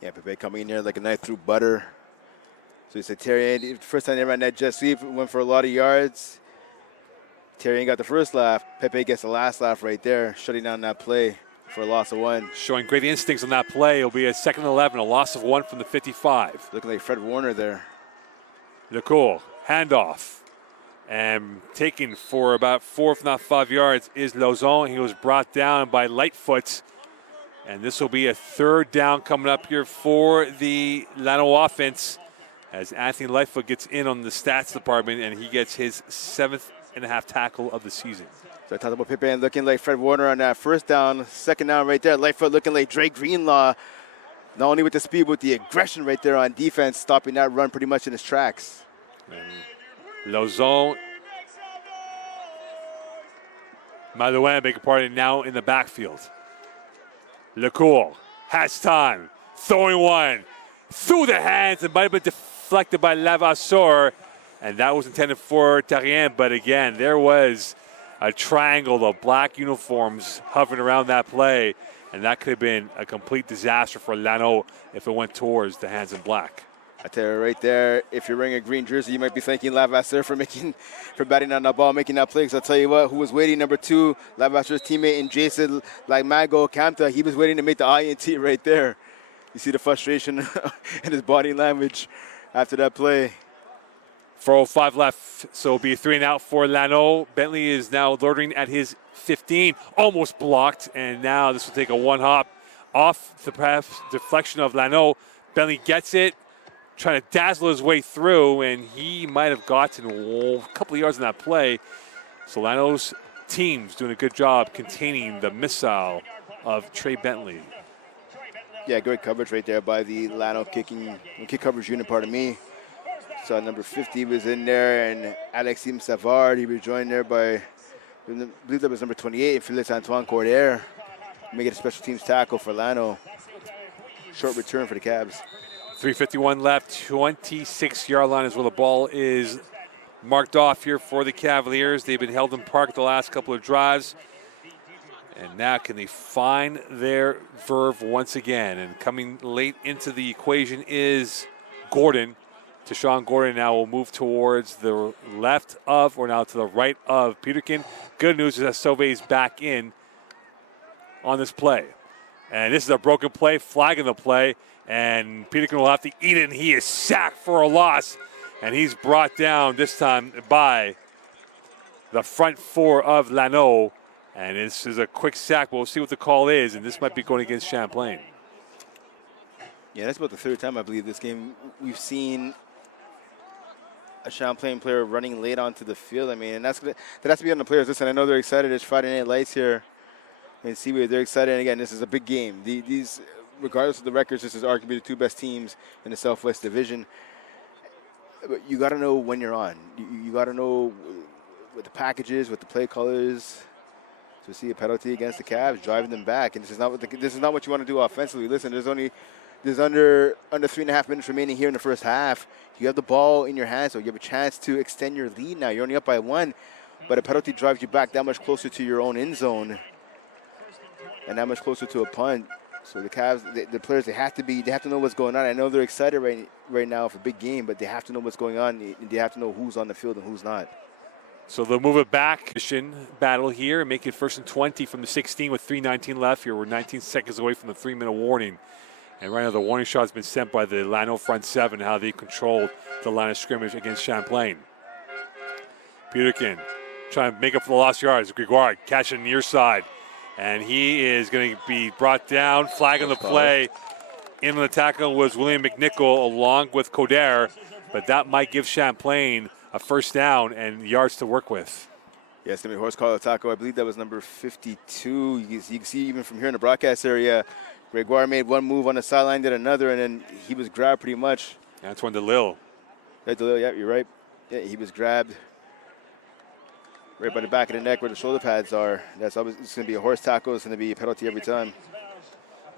Yeah, Pepe coming in there like a knife through butter. So he said Tarien, first time they ran that jet sweep, went for a lot of yards. Tarien got the first laugh. Pepe gets the last laugh right there, shutting down that play for a loss of 1. Showing great instincts on that play. It'll be a 2nd and 11, a loss of 1 from the 55. Looking like Fred Warner there. Nicole, handoff. And taking for about 4, if not 5 yards, is Lauzon. He was brought down by Lightfoot. And this will be a 3rd down coming up here for the Lano offense. as Anthony Lightfoot gets in on the stats department, and he gets his 7.5 tackle of the season. So I talked about Pippen looking like Fred Warner on that first down. Second down right there. Lightfoot looking like Drake Greenlaw. Not only with the speed, but the aggression right there on defense, stopping that run pretty much in his tracks. And Lauzon, Malouin, big part now in the backfield. Lecour has time, throwing one through the hands. It might have been deflected by Lavasseur, and that was intended for Therrien. But again, there was a triangle of black uniforms hovering around that play, and that could have been a complete disaster for Lano if it went towards the hands in black. I tell you right there, if you're wearing a green jersey, you might be thanking Lavasseur for batting on that ball, making that play. Because I'll tell you what, who was waiting, number 2, Lavasseur's teammate in Jason Mago Camta, he was waiting to make the INT right there. You see the frustration in his body language after that play. 4:05 left, so it'll be a 3 and out for Lano. Bentley is now loitering at his 15, almost blocked, and now this will take a one-hop off the deflection of Lano. Bentley gets it, trying to dazzle his way through, and he might have gotten a couple of yards in that play. So Lano's team's doing a good job containing the missile of Trey Bentley. Yeah, great coverage right there by the Lano kick coverage unit, pardon me. So number 50 was in there, and Alexis Savard, he was joined there by, I believe that was number 28, Felix Antoine Cordair, making a special teams tackle for Lano. Short return for the Cavs. 3:51 left, 26-yard line is where the ball is marked off here for the Cavaliers. They've been held in park the last couple of drives. And now can they find their verve once again? And coming late into the equation is Gordon. Tashawn Gordon now will move towards the left of, or now to the right of Peterkin. Good news is that Sauve's back in on this play. And this is a broken play, flagging the play. And Peterkin will have to eat it, and he is sacked for a loss. And he's brought down this time by the front 4 of Lano. And this is a quick sack. We'll see what the call is, and this might be going against Champlain. Yeah, that's about the third time, I believe, this game we've seen a Champlain player running late onto the field. I mean, and that has to be on the players. Listen, I know they're excited. It's Friday Night Lights here in Seaway. They're excited. And again, this is a big game. These, regardless of the records, this is arguably the 2 best teams in the Southwest Division. But you got to know when you're on. You got to know what the package is, what the play colors. To see a penalty against the Cavs, driving them back, and this is not what you want to do offensively. Listen, there's under 3.5 minutes remaining here in the first half. You have the ball in your hands, so you have a chance to extend your lead now. You're only up by 1, but a penalty drives you back that much closer to your own end zone, and that much closer to a punt. So the Cavs, the players, they have to know what's going on. I know they're excited right now for a big game, but they have to know what's going on. They have to know who's on the field and who's not. So they'll move it back. Battle here, make it 1st and 20 from the 16 with 3:19 left here. We're 19 seconds away from the 3-minute warning. And right now the warning shot has been sent by the Lano front 7, how they controlled the line of scrimmage against Champlain. Peterkin trying to make up for the lost yards. Gregoire catching near side. And he is going to be brought down. Flag on the play. In on the tackle was William McNichol along with Coder. But that might give Champlain a first down and yards to work with. Yeah, it's going to be horse tackle. I believe that was number 52. You can see even from here in the broadcast area, Gregoire made one move on the sideline, did another, and then he was grabbed pretty much. Antoine DeLille. Yeah, DeLille, yeah, you're right. Yeah, he was grabbed right by the back of the neck where the shoulder pads are. That's always, it's going to be a horse tackle. It's going to be a penalty every time.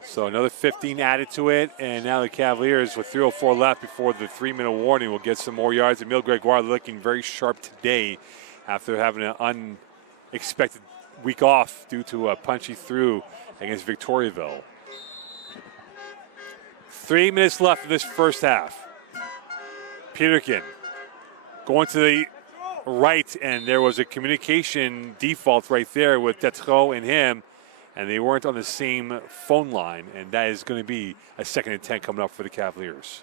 So another 15 added to it, and now the Cavaliers with 3:04 left before the 3-minute warning will get some more yards. Emile Gregoire looking very sharp today after having an unexpected week off due to a punch he threw against Victoriaville. 3 minutes left in this first half. Peterkin going to the right, and there was a communication default right there with Tetreault and him, and they weren't on the same phone line, and that is going to be a 2nd and 10 coming up for the Cavaliers.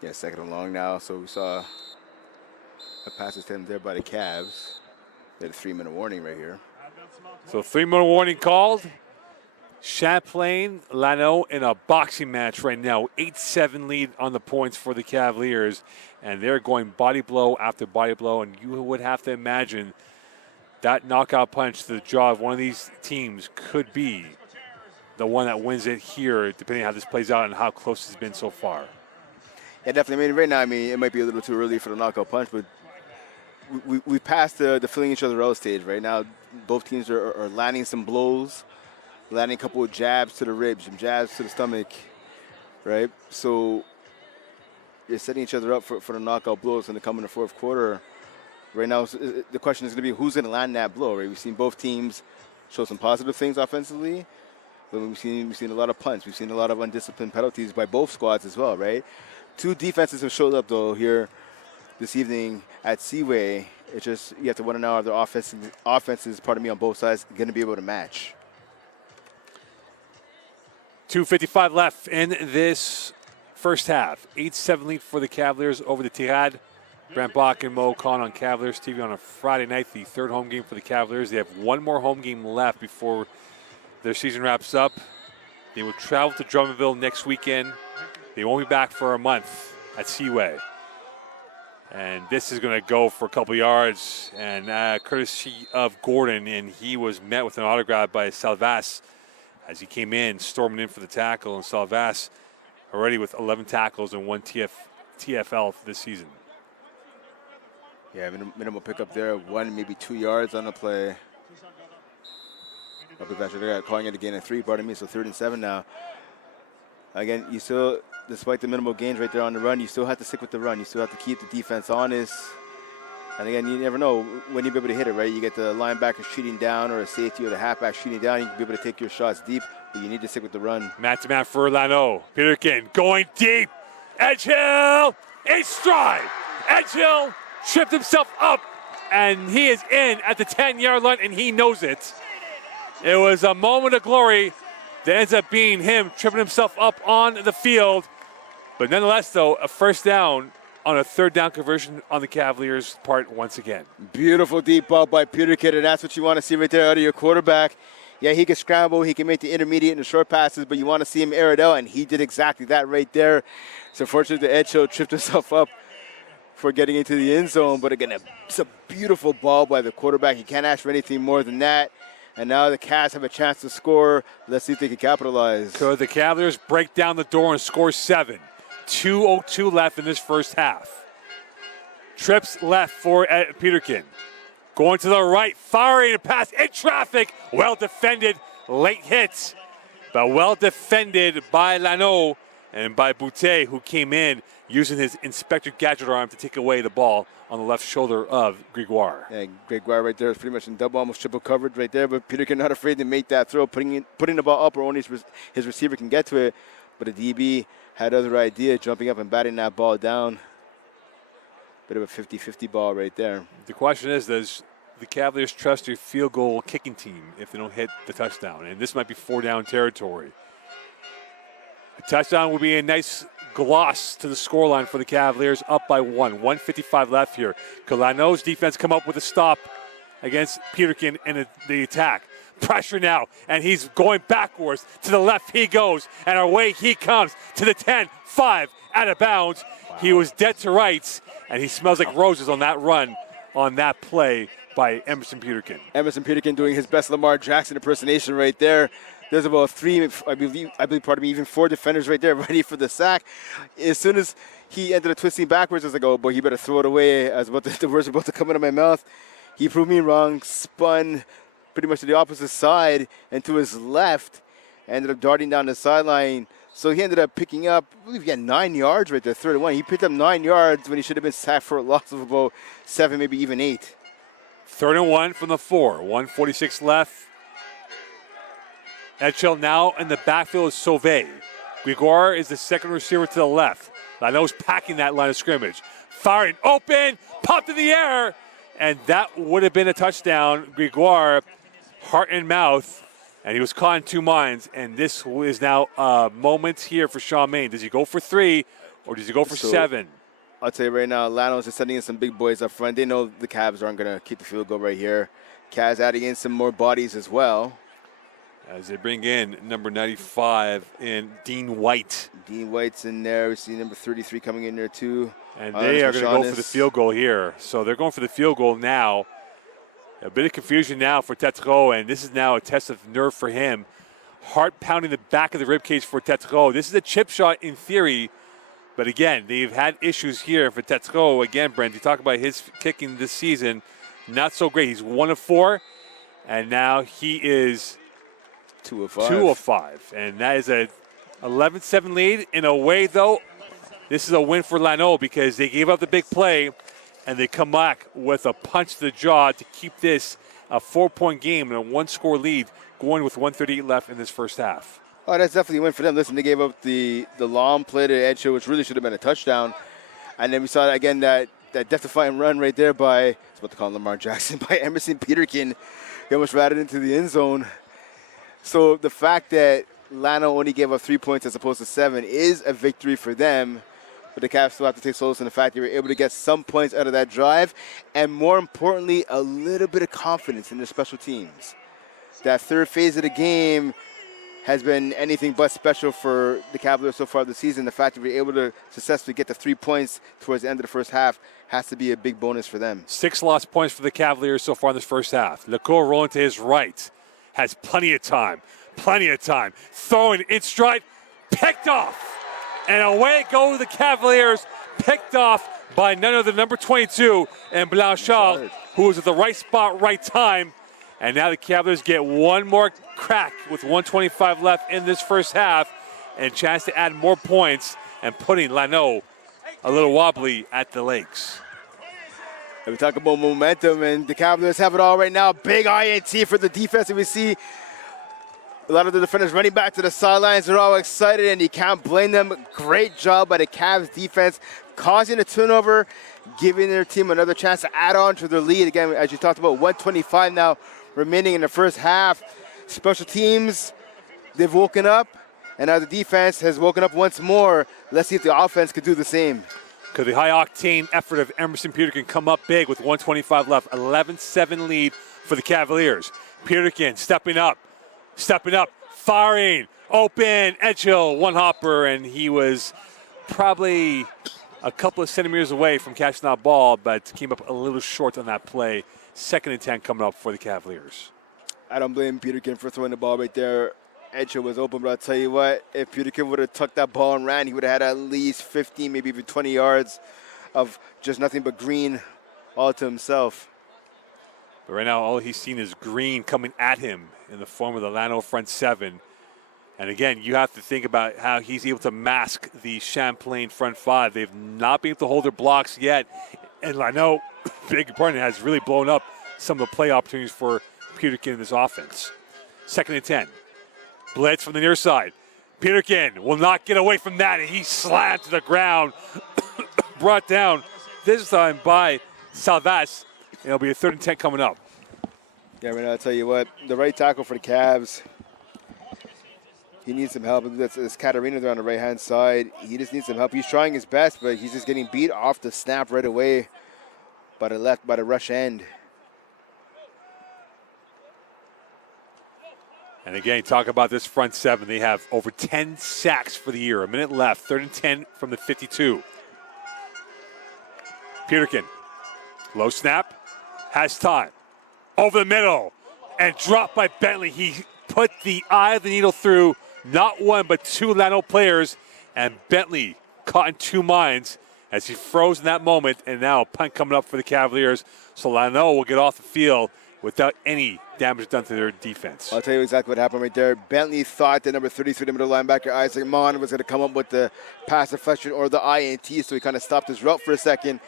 Yeah, 2nd and long now, so we saw a pass attempt there by the Cavs. They had a 3-minute warning right here. So 3-minute warning called. Champlain, Lano in a boxing match right now. 8-7 lead on the points for the Cavaliers. And they're going body blow after body blow. And you would have to imagine that knockout punch to the jaw of one of these teams could be the one that wins it here, depending on how this plays out and how close it's been so far. Yeah, definitely. I mean, right now, it might be a little too early for the knockout punch, but we passed the feeling each other out stage. Right now, both teams are landing some blows, landing a couple of jabs to the ribs, some jabs to the stomach, right? So you're setting each other up for the knockout blows in the coming fourth quarter. Right now, the question is going to be who's going to land that blow, right? We've seen both teams show some positive things offensively, but we've seen a lot of punts. We've seen a lot of undisciplined penalties by both squads as well, right? Two defenses have showed up, though, here this evening at Seaway. It's just you have to wonder now are the offenses, on both sides going to be able to match. 2:55 left in this first half. 8-7 lead for the Cavaliers over the Tirade. Brent Bach and Mo Khan on Cavaliers TV on a Friday night, the third home game for the Cavaliers. They have one more home game left before their season wraps up. They will travel to Drummondville next weekend. They won't be back for a month at Seaway. And this is going to go for a couple yards, and courtesy of Gordon, and he was met with an autograph by Salvas as he came in, storming in for the tackle, and Salvas already with 11 tackles and one TFL for this season. Yeah, minimal pickup there, 1, maybe 2 yards on the play. They're calling it a gain of 3, so 3rd and 7 now. Again, you still, despite the minimal gains right there on the run, you still have to stick with the run. You still have to keep the defense honest. And again, you never know when you'll be able to hit it, right? You get the linebacker shooting down or a safety or the halfback shooting down. You can be able to take your shots deep, but you need to stick with the run. Man-to-man for Lano. Peterkin going deep. Edgehill, a stride. Edgehill tripped himself up, and he is in at the 10-yard line, and he knows it. It was a moment of glory that ends up being him tripping himself up on the field. But nonetheless, though, a first down on a third down conversion on the Cavaliers' part once again. Beautiful deep ball by Peterkin, and that's what you want to see right there out of your quarterback. Yeah, he can scramble, he can make the intermediate and the short passes, but you want to see him air it out, and he did exactly that right there. So unfortunately, the Edgehill tripped himself up for getting into the end zone. But again, it's a beautiful ball by the quarterback. You can't ask for anything more than that. And now the Cavs have a chance to score. Let's see if they can capitalize. Could the Cavaliers break down the door and score 7? 2:02 left in this first half. Trips left for Peterkin. Going to the right, firing a pass in traffic. Well defended, late hits. But well defended by Lano and by Boutte, who came in using his Inspector Gadget arm to take away the ball on the left shoulder of Gregoire. Yeah, Gregoire right there is pretty much in double, almost triple coverage right there. But Peterkin not afraid to make that throw, putting the ball up where only his receiver can get to it. But the DB had other idea, jumping up and batting that ball down. Bit of a 50-50 ball right there. The question is, does the Cavaliers trust their field goal kicking team if they don't hit the touchdown? And this might be 4-down territory. A touchdown would be a nice gloss to the scoreline for the Cavaliers, up by 1. 1:55 left here. Lano's defense come up with a stop against Peterkin in the attack. Pressure now, and he's going backwards. To the left he goes, and away he comes to the 10, 5, out of bounds. Wow. He was dead to rights, and he smells like roses on that run, on that play by Emerson Peterkin. Emerson Peterkin doing his best Lamar Jackson impersonation right there. There's about 3, I believe, even 4 defenders right there ready for the sack. As soon as he ended up twisting backwards, I was like, oh, boy, he better throw it away. The words were about to come out of my mouth. He proved me wrong, spun pretty much to the opposite side and to his left, ended up darting down the sideline. So he ended up picking up, I believe he had 9 yards right there, 3rd and 1. He picked up 9 yards when he should have been sacked for a loss of about 7, maybe even 8. 3rd and 1 from the 4. 1:46 left. Edgehill now in the backfield is Sauvé. Gregoire is the second receiver to the left. Lano's packing that line of scrimmage. Firing open, popped in the air, and that would have been a touchdown. Gregoire, heart and mouth, and he was caught in 2 minds. And this is now a moment here for Champlain. Does he go for 3 or does he go for 7? I'll tell you right now, Lano's is sending in some big boys up front. They know the Cavs aren't going to keep the field goal right here. Cavs adding in some more bodies as well. as they bring in number 95 in Dean White. Dean White's in there. We see number 33 coming in there too. And they are going to go for the field goal here. So they're going for the field goal now. A bit of confusion now for Tetreault, and this is now a test of nerve for him. Heart pounding the back of the ribcage for Tetreault. This is a chip shot in theory, but again, they've had issues here for Tetreault. Again, Brent, you talk about his kicking this season, not so great. He's 1 of 4, and now he is 2 of 5. 2 of 5, and that is a 11-7 lead. In a way, though, this is a win for Lano because they gave up the big play, and they come back with a punch to the jaw to keep this a 4-point game and a 1-score lead going with 1:38 left in this first half. Oh, that's definitely a win for them. Listen, they gave up the long play to Edgehill, which really should have been a touchdown. And then we saw, again, that death-defying run right there by, I was about to call him Lamar Jackson, by Emerson Peterkin. He almost ratted into the end zone. So the fact that Lano only gave up 3 points as opposed to 7 is a victory for them. But the Cavs still have to take solace in the fact they were able to get some points out of that drive, and more importantly, a little bit of confidence in their special teams. That third phase of the game has been anything but special for the Cavaliers so far this season. The fact that we were able to successfully get the 3 points towards the end of the first half has to be a big bonus for them. 6 lost points for the Cavaliers so far in this first half. Lecour rolling to his right, has plenty of time, throwing in stride, picked off. And away go the Cavaliers, picked off by none other than number 22 and Blanchard, who was at the right spot, right time. And now the Cavaliers get one more crack with 1:25 left in this first half and a chance to add more points and putting Lano a little wobbly at the legs. And we talk about momentum, and the Cavaliers have it all right now. Big INT for the defense, and we see a lot of the defenders running back to the sidelines. They're all excited, and you can't blame them. Great job by the Cavs defense, causing a turnover, giving their team another chance to add on to their lead. Again, as you talked about, 1:25 now remaining in the first half. Special teams, they've woken up, and now the defense has woken up once more. Let's see if the offense could do the same. Could the high-octane effort of Emerson Peterkin come up big with 1:25 left? 11-7 lead for the Cavaliers. Peterkin stepping up, firing, open, Edgehill, one hopper, and he was probably a couple of centimeters away from catching that ball, but came up a little short on that play. 2nd and 10 coming up for the Cavaliers. I don't blame Peterkin for throwing the ball right there. Edgehill was open, but I'll tell you what, if Peterkin would have tucked that ball and ran, he would have had at least 15, maybe even 20 yards of just nothing but green all to himself. But right now, all he's seen is green coming at him in the form of the Lano front 7. And again, you have to think about how he's able to mask the Champlain front 5. They've not been able to hold their blocks yet. And Lano, big partner, has really blown up some of the play opportunities for Peterkin in this offense. 2nd and 10. Blitz from the near side. Peterkin will not get away from that, and he slammed to the ground. Brought down this time by Salvas. It'll be a 3rd and 10 coming up. Yeah, right now, I'll tell you what, the right tackle for the Cavs, he needs some help. That's Katarina there on the right-hand side. He just needs some help. He's trying his best, but he's just getting beat off the snap right away by the rush end. And again, talk about this front 7. They have over 10 sacks for the year. A minute left, 3rd and 10 from the 52. Peterkin, low snap, has time. Over the middle, and dropped by Bentley. He put the eye of the needle through not one but 2 Lano players, and Bentley caught in 2 minds as he froze in that moment, and now a punt coming up for the Cavaliers. So Lano will get off the field without any damage done to their defense. I'll tell you exactly what happened right there. Bentley thought that number 33, the middle linebacker, Isaac Mon, was going to come up with the pass deflection or the INT, so he kind of stopped his route for a second.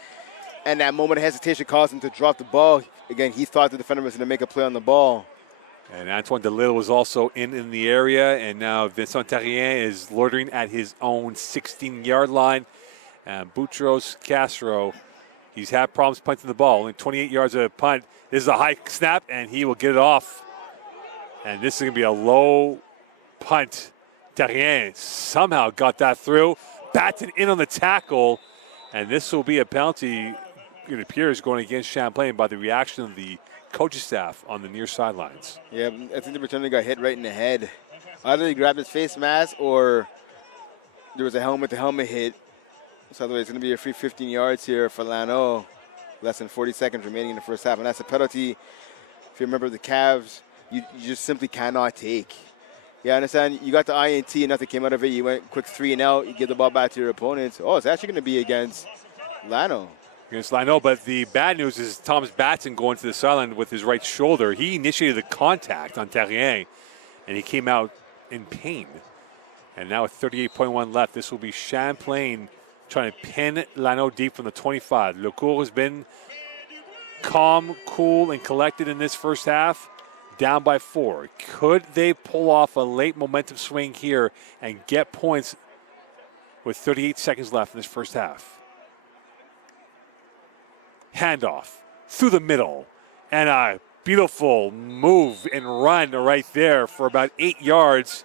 And that moment of hesitation caused him to drop the ball. Again, he thought the defender was going to make a play on the ball. And Antoine DeLille was also in the area, and now Vincent Terrien is loitering at his own 16-yard line. And Boutros Castro, he's had problems punting the ball. Only 28 yards of a punt. This is a high snap, and he will get it off. And this is going to be a low punt. Terrien somehow got that through. Batted in on the tackle. And this will be a penalty, it appears, going against Champlain by the reaction of the coaching staff on the near sidelines. Yeah, I think the returner got hit right in the head. Either he grabbed his face mask or there was a helmet-to-helmet hit. So otherwise, it's going to be a free 15 yards here for Lano. Less than 40 seconds remaining in the first half. And that's a penalty, if you remember the Cavs, you just simply cannot take. Yeah, I understand. You got the INT and nothing came out of it. You went quick 3 and out. You give the ball back to your opponents. Oh, it's actually going to be against Lano. Against Lano, but the bad news is Thomas Batson going to the sideline with his right shoulder. He initiated the contact on Terrien, and he came out in pain. And now with 38.1 left, this will be Champlain trying to pin Lano deep from the 25. Lecourt has been calm, cool, and collected in this first half. Down by 4. Could they pull off a late momentum swing here and get points with 38 seconds left in this first half? Handoff through the middle. And a beautiful move and run right there for about 8 yards.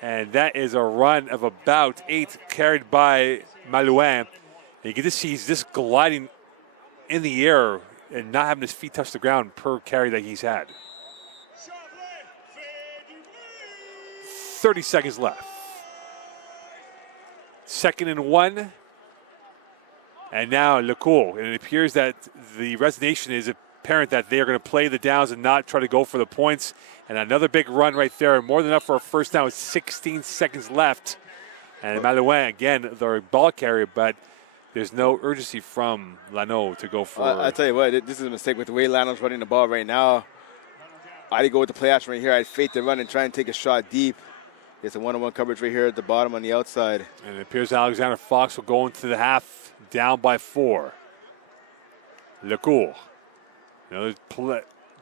And that is a run of about 8 carried by Malouin. You get to see he's just gliding in the air and not having his feet touch the ground per carry that he's had. 30 seconds left. 2nd and 1. And now Lecourt. And it appears that the resignation is apparent that they are going to play the downs and not try to go for the points. And another big run right there. More than enough for a first down with 16 seconds left. And Malouin, again, the ball carrier, but there's no urgency from Lano to go for. I'll tell you what, this is a mistake with the way Lano's running the ball right now. I'd go with the play action right here. I'd fake the run and try and take a shot deep. It's a one-on-one coverage right here at the bottom on the outside. And it appears Alexander Fox will go into the half down by 4. Lecourt. Another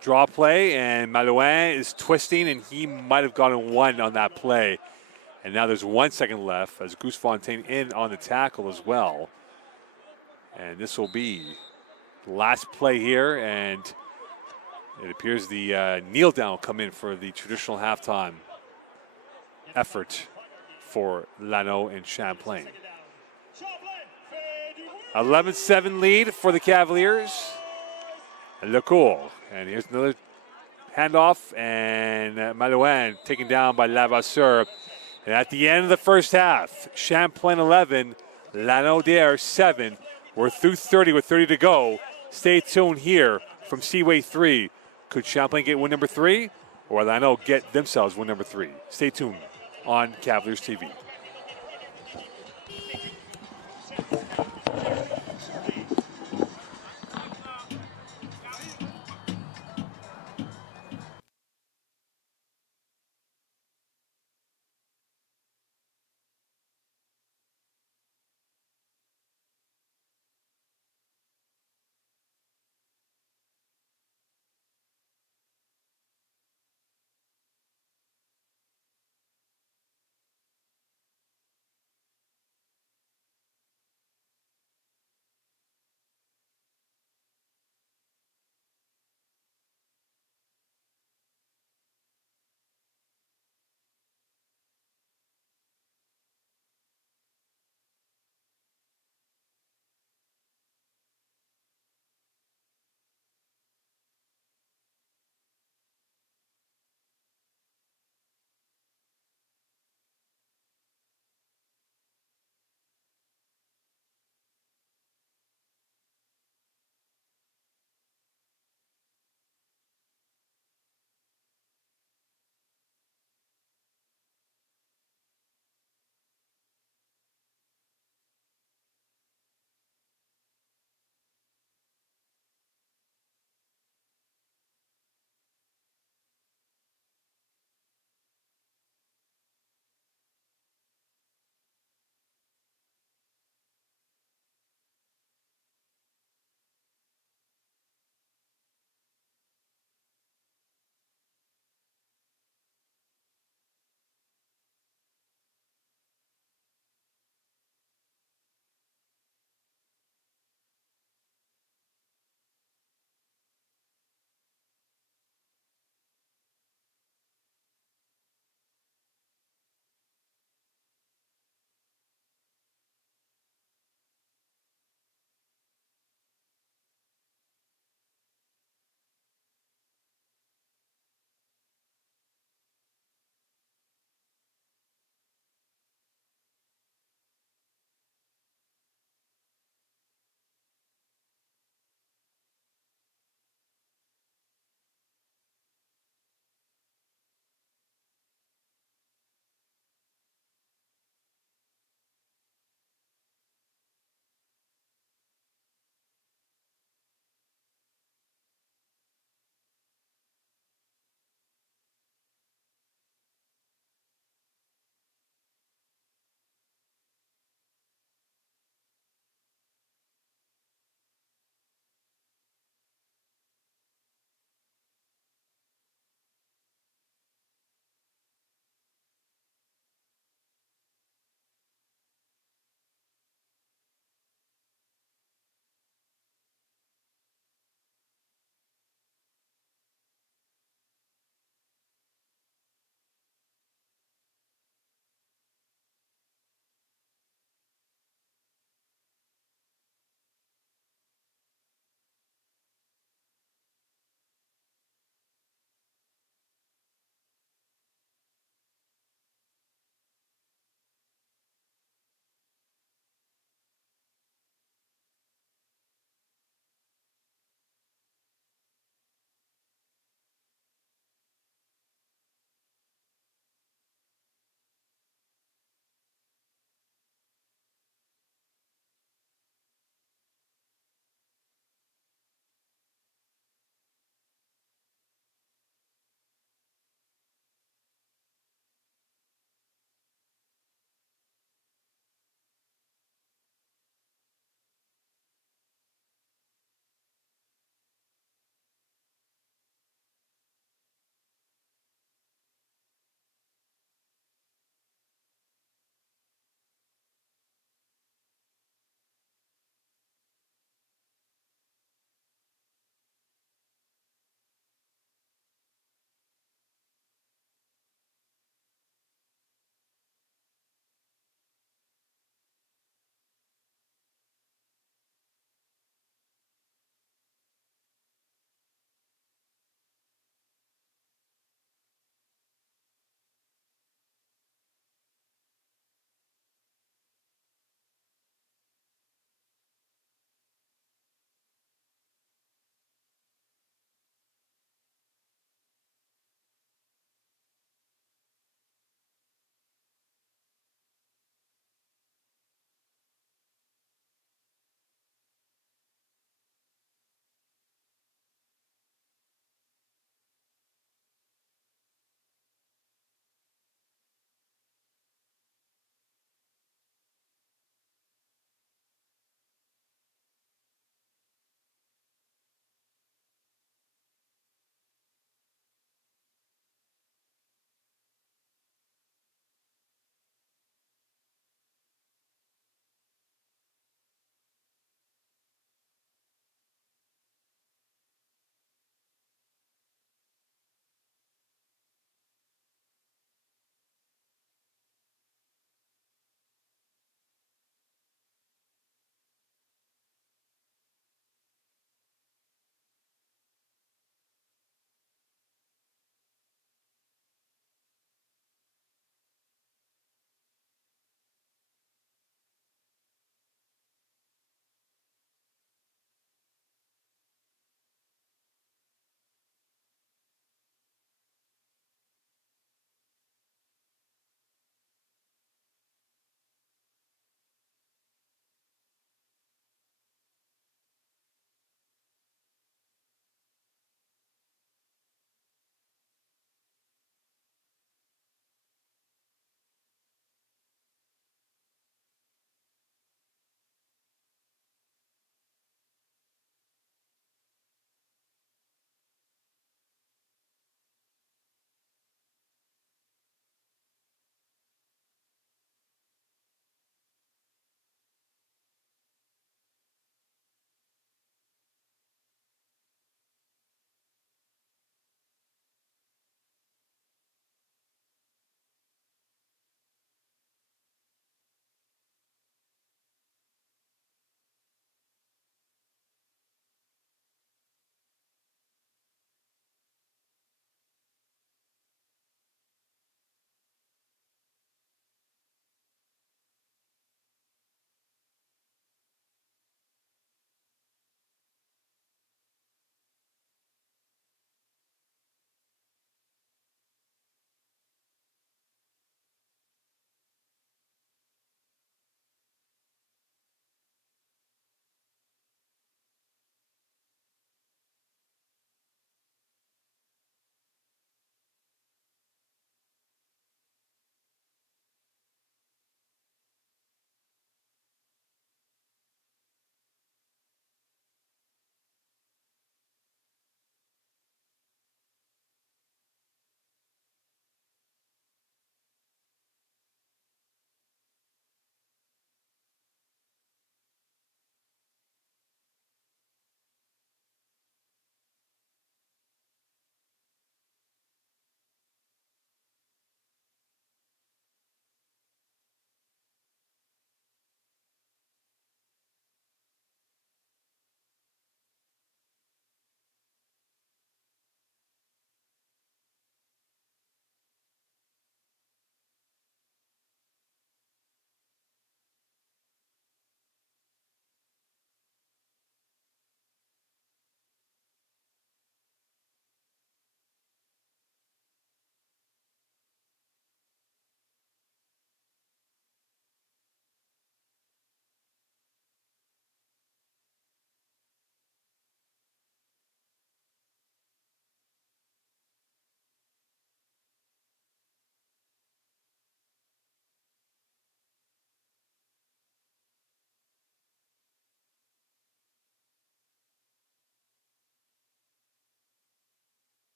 draw play, and Malouin is twisting, and he might have gotten 1 on that play. And now there's 1 second left as Goose Fontaine in on the tackle as well. And this will be the last play here, and it appears the kneel down will come in for the traditional halftime effort for Lano and Champlain. 11-7 lead for the Cavaliers. Lecourt, and here's another handoff, and Malouin taken down by Lavasseur. And at the end of the first half, Champlain 11, Lanaudière 7. We're through 30 with 30 to go. Stay tuned here from Seaway 3. Could Champlain get win number 3, or Lano get themselves win number 3? Stay tuned on Cavaliers TV.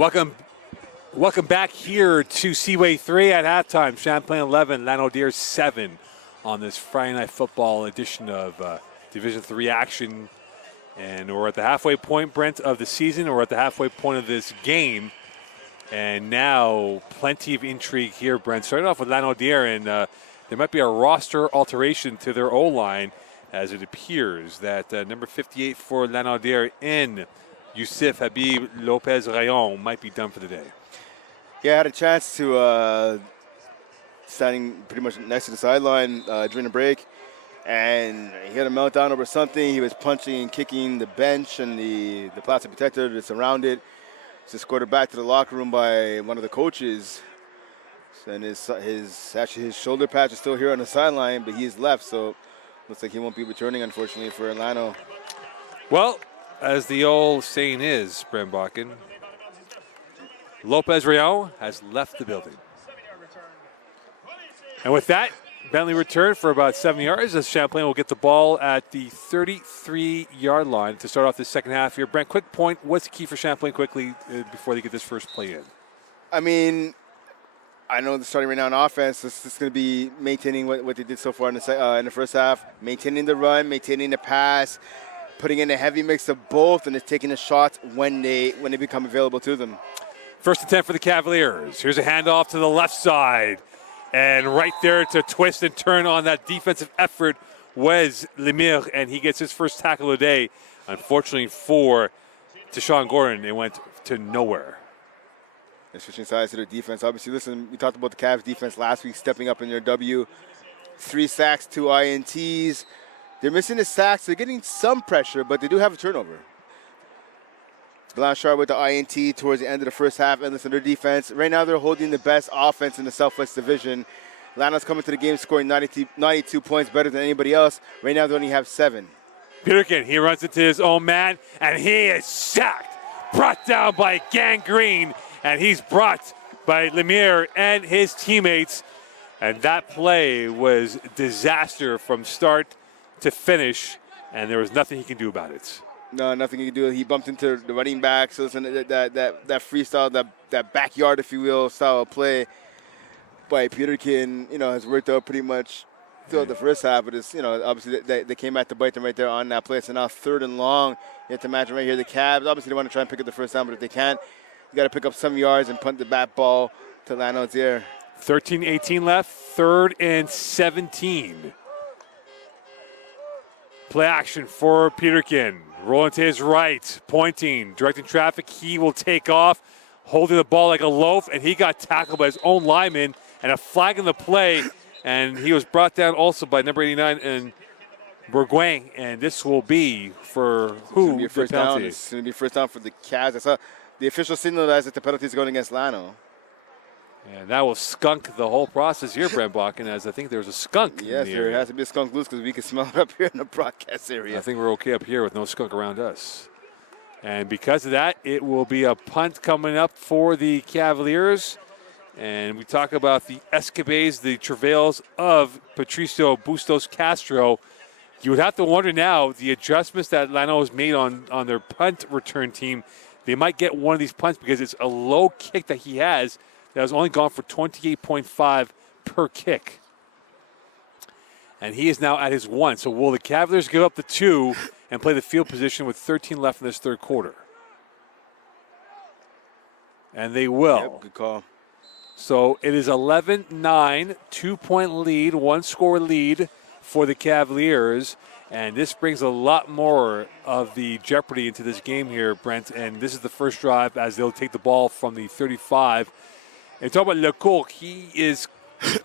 Welcome back here to Seaway 3 at halftime. Champlain 11, Lanaudière 7 on this Friday Night Football edition of Division 3 action. And we're at the halfway point, Brent, of the season. We're at the halfway point of this game. And now plenty of intrigue here, Brent. Starting off with Lanaudière, and there might be a roster alteration to their O-line, as it appears that number 58 for Lanaudière in Youssef Habib Lopez Rayon might be done for the day. Yeah, I had a chance to standing pretty much next to the sideline during the break, and he had a meltdown over something. He was punching and kicking the bench and the plastic protector that's around it. He's escorted back to the locker room by one of the coaches, and his shoulder patch is still here on the sideline, but he's left, so looks like he won't be returning, unfortunately, for Lano. Well, as the old saying is, Brembakken, Lopez Rayon has left the building. And with that, Bentley returned for about 7 yards as Champlain will get the ball at the 33-yard line to start off the second half here. Brent, quick point. What's the key for Champlain quickly before they get this first play in? I mean, I know they're starting right now on offense. This is going to be maintaining what they did so far in the first half, maintaining the run, maintaining the pass, putting in a heavy mix of both, and just taking the shots when they become available to them. First attempt for the Cavaliers. Here's a handoff to the left side. And right there to twist and turn on that defensive effort was Lemire, and he gets his first tackle of the day. Unfortunately for Deshaun Gordon, it went to nowhere. And switching sides to their defense. Obviously, listen, we talked about the Cavs defense last week, stepping up in their W. 3 sacks, 2 INTs. They're missing the sacks. They're getting some pressure, but they do have a turnover. Blanchard with the INT towards the end of the first half, and listen, their defense. Right now, they're holding the best offense in the Southwest Division. Lano's coming to the game scoring 92 points, better than anybody else. Right now, they only have 7. Peterkin, he runs into his own man, and he is sacked. Brought down by Gangrene, and he's brought by Lemire and his teammates. And that play was disaster from start to finish, and there was nothing he can do about it. No, nothing he can do. He bumped into the running back. So listen, that freestyle, that backyard, if you will, style of play by Peterkin, has worked out pretty much throughout the first half. But it's, obviously they came back to bite them right there on that play. So now 3rd and long. You have to imagine right here the Cavs. Obviously they want to try and pick up the first down, but if they can't, you got to pick up some yards and punt the back ball to Lanaudière. 13-18 left. 3rd and 17. Play action for Peterkin. Rolling to his right, pointing, directing traffic. He will take off, holding the ball like a loaf, and he got tackled by his own lineman, and a flag in the play, and he was brought down also by number 89 and Bourgoin, and this will be for who? It's going to be first down for the Cavs. I saw the official signal that the penalty is going against Lano. And that will skunk the whole process here, Brembakken, as I think there's a skunk. Yes, there has to be a skunk loose because we can smell it up here in the broadcast area. I think we're okay up here with no skunk around us. And because of that, it will be a punt coming up for the Cavaliers. And we talk about the escapades, the travails of Patricio Bustos Castro. You would have to wonder now, the adjustments that Lano has made on their punt return team, they might get one of these punts because it's a low kick that he has that has only gone for 28.5 per kick. And he is now at his 1. So will the Cavaliers give up the 2 and play the field position with 13 left in this third quarter? And they will. Yep, good call. So it is 11-9, 2-point lead, 1-score lead for the Cavaliers. And this brings a lot more of the jeopardy into this game here, Brent. And this is the first drive as they'll take the ball from the 35. And talk about Lecourt, he is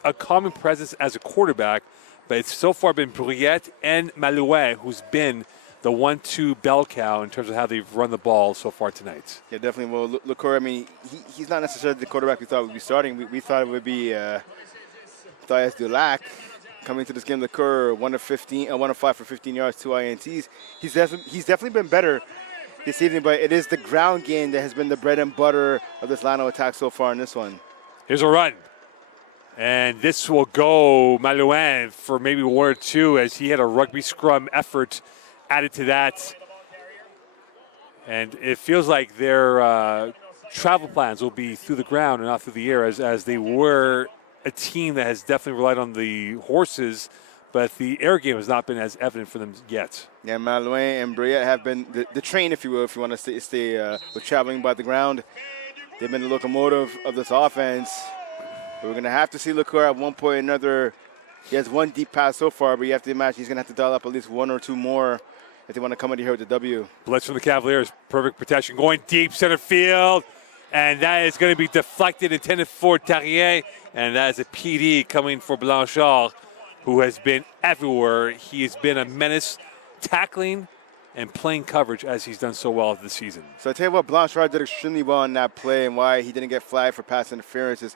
a common presence as a quarterback, but it's so far been Bruyette and Malouin who's been the 1-2 bell cow in terms of how they've run the ball so far tonight. Yeah, definitely. Well, Lecourt, I mean, he's not necessarily the quarterback we thought would be starting. We thought it would be Thais Dulac coming to this game. Lecourt, 1 of 5 for 15 yards, 2 INTs. He's definitely been better this evening, but it is the ground game that has been the bread and butter of this Lano attack so far in this one. Here's a run. And this will go Malouin for maybe 1 or 2 as he had a rugby scrum effort added to that. And it feels like they're travel plans will be through the ground and not through the air, as they were a team that has definitely relied on the horses, but the air game has not been as evident for them yet. Yeah, Malouin and Briette have been the train, if you will, if you want to stay with traveling by the ground. They've been the locomotive of this offense. But we're going to have to see Leclerc at one point or another. He has one deep pass so far, but you have to imagine he's going to have to dial up at least one or two more if they want to come into here with the W. Blitz from the Cavaliers, perfect protection, going deep center field, and that is going to be deflected, intended for Terrien, and that is a PD coming for Blanchard, who has been everywhere. He has been a menace, tackling and playing coverage as he's done so well this season. So I tell you what, Blanchard did extremely well on that play, and why he didn't get flagged for pass interference is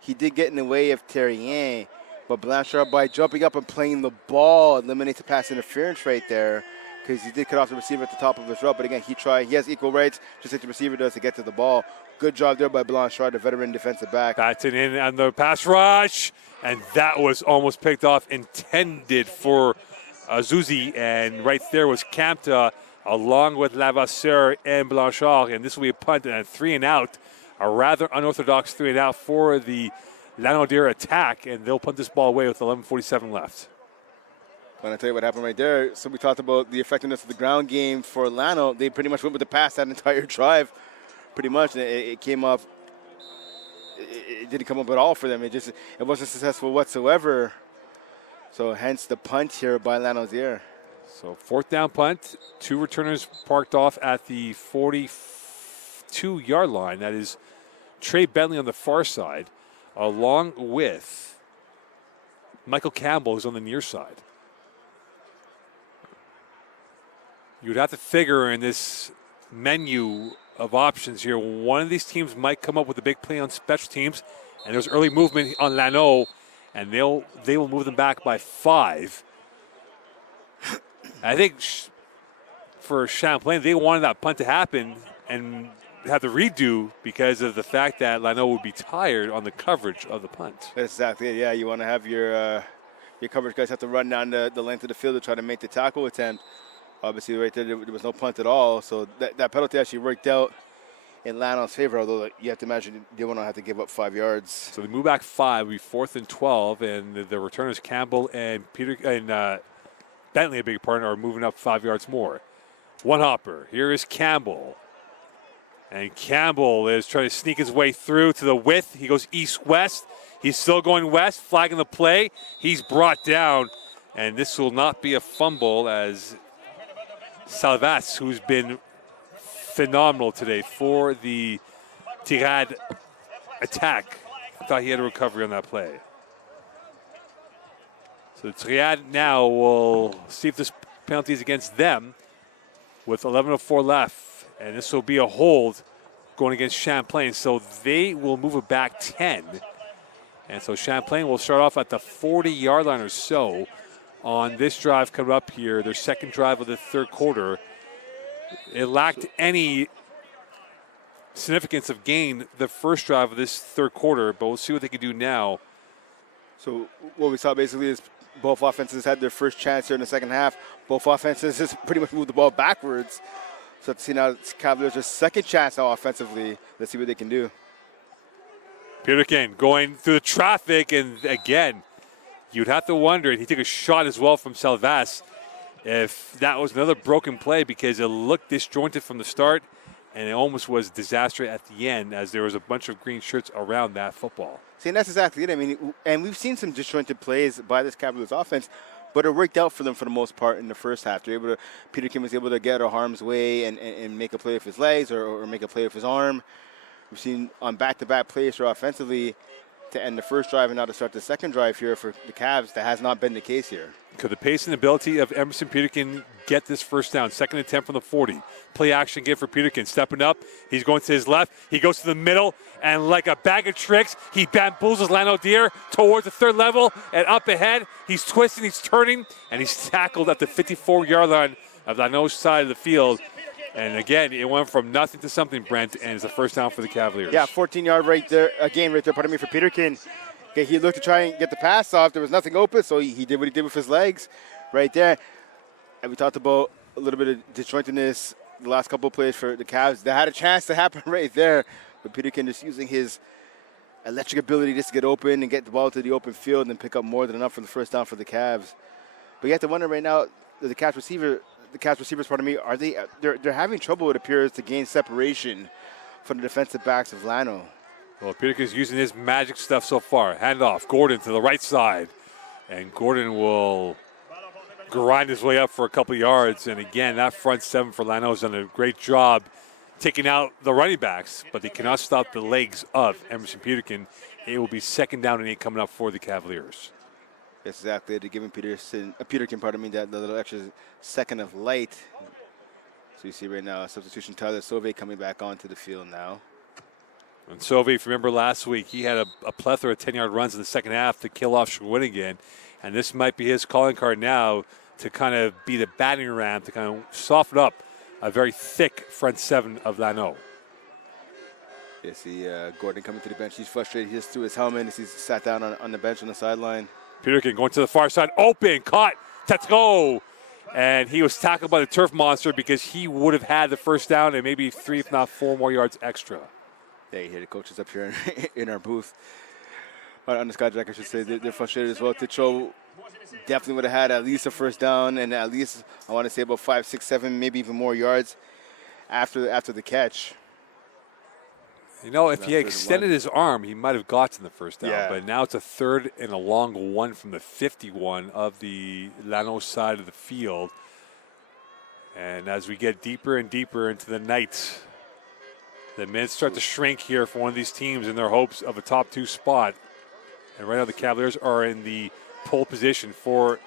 he did get in the way of Terrien, but Blanchard, by jumping up and playing the ball, eliminates the pass interference right there, because he did cut off the receiver at the top of his route. But again, he has equal rights, just like the receiver does, to get to the ball. Good job there by Blanchard, the veteran defensive back. Batson in on the pass rush, and that was almost picked off, intended for Zuzi, and right there was Campta along with Lavasseur and Blanchard, and this will be a punt and a 3-and-out, a rather unorthodox 3-and-out for the Lanaudière attack, and they'll punt this ball away with 11:47 left. When I tell you what happened right there, so we talked about the effectiveness of the ground game for Lano. They pretty much went with the pass that entire drive, pretty much, and it came up. It didn't come up at all for them. It wasn't successful whatsoever. So hence the punt here by Lanaudière. So 4th down punt, 2 returners parked off at the 42-yard line. That is Trey Bentley on the far side, along with Michael Campbell, who's on the near side. You'd have to figure in this menu of options here, one of these teams might come up with a big play on special teams, and there's early movement on Lano, and they will move them back by 5. I think for Champlain, they wanted that punt to happen and have the redo because of the fact that Lano would be tired on the coverage of the punt. That's exactly it. Yeah, you want to have your coverage guys have to run down the length of the field to try to make the tackle attempt. Obviously, right there was no punt at all, so that penalty actually worked out in Lano's favor, although you have to imagine they will not have to give up 5 yards. So they move back 5, we 4th and 12, and the returners Campbell and Bentley, a big partner, are moving up 5 yards more. One hopper. Here is Campbell. And Campbell is trying to sneak his way through to the width. He goes east-west. He's still going west, flagging the play. He's brought down, and this will not be a fumble as Salvas, who's been phenomenal today for the Tirade attack. I thought he had a recovery on that play. So Tirade now will see if this penalty is against them with 11:04 left. And this will be a hold going against Champlain. So they will move it back 10. And so Champlain will start off at the 40-yard line or so on this drive coming up here, their second drive of the third quarter. It lacked any significance of gain the first drive of this third quarter, but we'll see what they can do now. So what we saw basically is both offenses had their first chance here in the second half. Both offenses just pretty much moved the ball backwards. So let's see now it's Cavaliers' second chance now offensively. Let's see what they can do. Peterkin going through the traffic, and again, you'd have to wonder, and he took a shot as well from Salvas, if that was another broken play because it looked disjointed from the start, and it almost was disaster at the end as there was a bunch of green shirts around that football. See, and that's exactly it. I mean, and we've seen some disjointed plays by this Cavaliers offense, but it worked out for them for the most part in the first half. Peterkin was able to get out of harm's way and make a play with his legs or make a play with his arm. We've seen on back-to-back plays for offensively to end the first drive and now to start the second drive here for the Cavs. That has not been the case here. Could the pace and ability of Emerson Peterkin get this first down? Second and 10 from the 40. Play action again for Peterkin. Stepping up. He's going to his left. He goes to the middle, and like a bag of tricks, he bamboozles Lanaudière towards the third level and up ahead. He's twisting, he's turning, and he's tackled at the 54-yard line of Lano's side of the field. And again, it went from nothing to something, Brent, and it's a first down for the Cavaliers. Yeah, 14-yard right there, for Peterkin. Okay, he looked to try and get the pass off. There was nothing open, so he did what he did with his legs right there. And we talked about a little bit of disjointedness the last couple of plays for the Cavs, that had a chance to happen right there. But Peterkin just using his electric ability just to get open and get the ball to the open field and pick up more than enough for the first down for the Cavs. But you have to wonder right now, the Cavs receivers, they're having trouble, it appears, to gain separation from the defensive backs of Lano. Well, Peterkin's using his magic stuff so far. Handoff, Gordon to the right side. And Gordon will grind his way up for a couple yards. And again, that front seven for Lano has done a great job taking out the running backs, but they cannot stop the legs of Emerson Peterkin. It will be 2nd down and 8 coming up for the Cavaliers. Yes, exactly. They're giving Peterkin, that little extra second of light. So you see right now, substitution, Tyler Sauvé coming back onto the field now. And Sauvé, if you remember last week, he had a plethora of 10-yard runs in the second half to kill off Shawinigan. And this might be his calling card now to kind of be the batting ram, to kind of soften up a very thick front seven of Lano. You see Gordon coming to the bench. He's frustrated. He just threw his helmet as he's sat down on the bench on the sideline. Peterkin going to the far side, open, caught, Tetsuko. And he was tackled by the turf monster because he would have had the first down and maybe 3, if not 4 more yards extra. Yeah, you hear the coaches up here in our booth. On the Skyjack, I should say, they're frustrated as well. Tetsuko definitely would have had at least a first down and at least, I want to say, about 5, 6, 7, maybe even more yards after the catch. You know, if he had extended his arm, he might have gotten the first down. Yeah. But now it's a 3rd and a long one from the 51 of the Lano side of the field. And as we get deeper and deeper into the night, the minutes start to shrink here for one of these teams in their hopes of a top 2 spot. And right now the Cavaliers are in the pole position for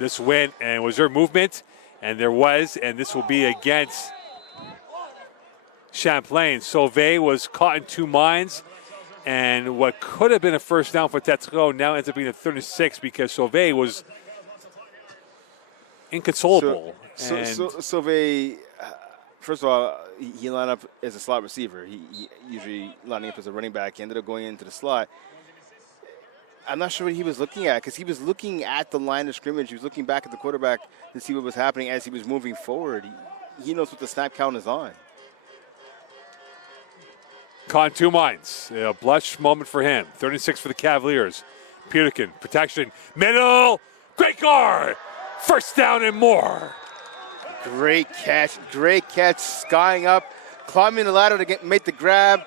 this win. And was there movement? And there was. And this will be against Champlain. Sauvé was caught in 2 minds, and what could have been a first down for Tetsuko now ends up being a 3rd and 6 because Sauvé was inconsolable. So Sauvé, first of all, he lined up as a slot receiver. He usually lining up as a running back. He ended up going into the slot. I'm not sure what he was looking at because he was looking at the line of scrimmage. He was looking back at the quarterback to see what was happening as he was moving forward. He knows what the snap count is on. Caught in 2 minds. A blush moment for him. 3rd and 6 for the Cavaliers. Peterkin, protection, middle, great guard. First down and more. Great catch, skying up, climbing the ladder to make the grab.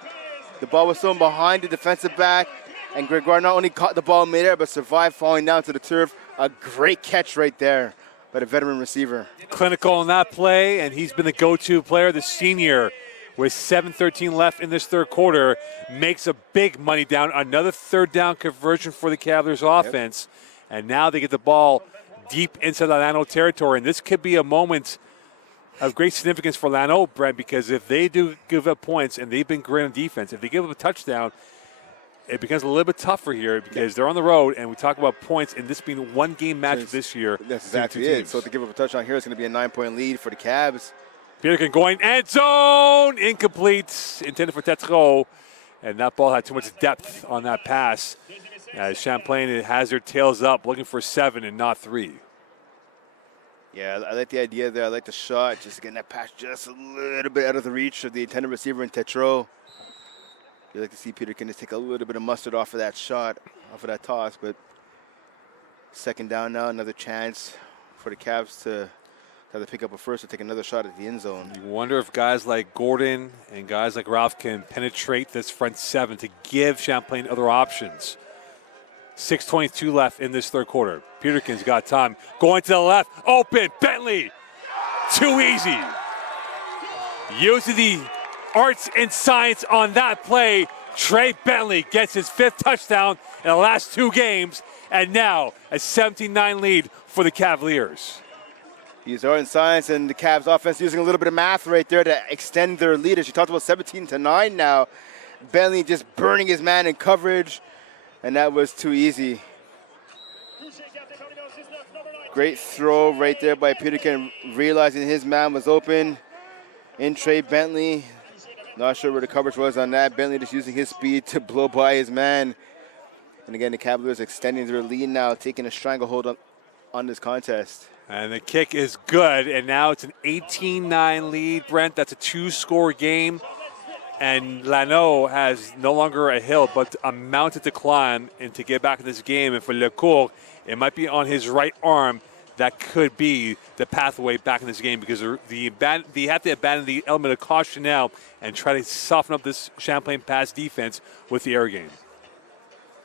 The ball was thrown behind the defensive back, and Gregoire not only caught the ball midair, but survived falling down to the turf. A great catch right there by the veteran receiver. Clinical on that play, and he's been the go-to player, the senior, with 7:13 left in this 3rd quarter, makes a big money down. Another 3rd down conversion for the Cavaliers offense. Yep. And now they get the ball deep inside the Lano territory. And this could be a moment of great significance for Lano, Brent, because if they do give up points, and they've been great on defense, if they give up a touchdown, it becomes a little bit tougher here because they're on the road, and we talk about points, and this being a 1-game match this year. That's exactly it. So to give up a touchdown here, it's going to be a 9-point lead for the Cavs. Peterkin going end zone, incomplete, intended for Tetsuko, and that ball had too much depth on that pass. As Champlain has their tails up, looking for 7 and not 3. Yeah, I like the idea there. I like the shot, just getting that pass just a little bit out of the reach of the intended receiver in Tetro. You like to see Peterkin just take a little bit of mustard off of that shot, off of that toss, but 2nd down now, another chance for the Cavs to have to pick up a first or take another shot at the end zone. You wonder if guys like Gordon and guys like Ralph can penetrate this front 7 to give Champlain other options. 6:22 left in this 3rd quarter. Peterkin's got time. Going to the left. Open. Bentley. Too easy. Using the arts and science on that play, Trey Bentley gets his 5th touchdown in the last 2 games, and now a 17-9 lead for the Cavaliers. Use art and science, and the Cavs offense using a little bit of math right there to extend their lead. As you talked about, 17-9 now. Bentley just burning his man in coverage, and that was too easy. Great throw right there by Peterkin, realizing his man was open. In Trey Bentley. Not sure where the coverage was on that. Bentley just using his speed to blow by his man. And again, the Cavaliers extending their lead now, taking a stranglehold on this contest. And the kick is good, and now it's an 18-9 lead, Brent. That's a two-score game, and Lano has no longer a hill, but a mountain to climb and to get back in this game. And for Lecourt, it might be on his right arm. That could be the pathway back in this game, because they have to abandon the element of caution now and try to soften up this Champlain pass defense with the air game.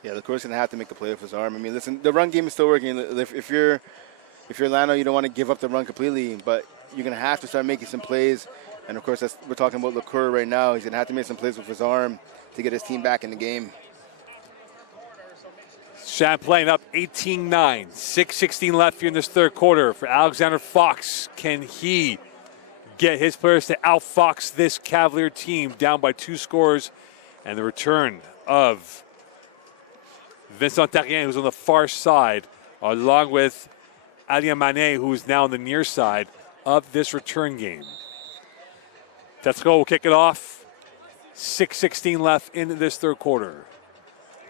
Yeah, Lecourt's going to have to make a play with his arm. I mean, listen, the run game is still working. If you're Lano, you don't want to give up the run completely, but you're going to have to start making some plays. And, of course, we're talking about Lecourt right now. He's going to have to make some plays with his arm to get his team back in the game. Champlain up 18-9, 6:16 left here in this third quarter for Alexander Fox. Can he get his players to outfox this Cavalier team down by 2 scores? And the return of Vincent Terrien, who's on the far side, along with Alia Mané, who's now on the near side of this return game. Tetreault will kick it off. 6:16 left in this third quarter.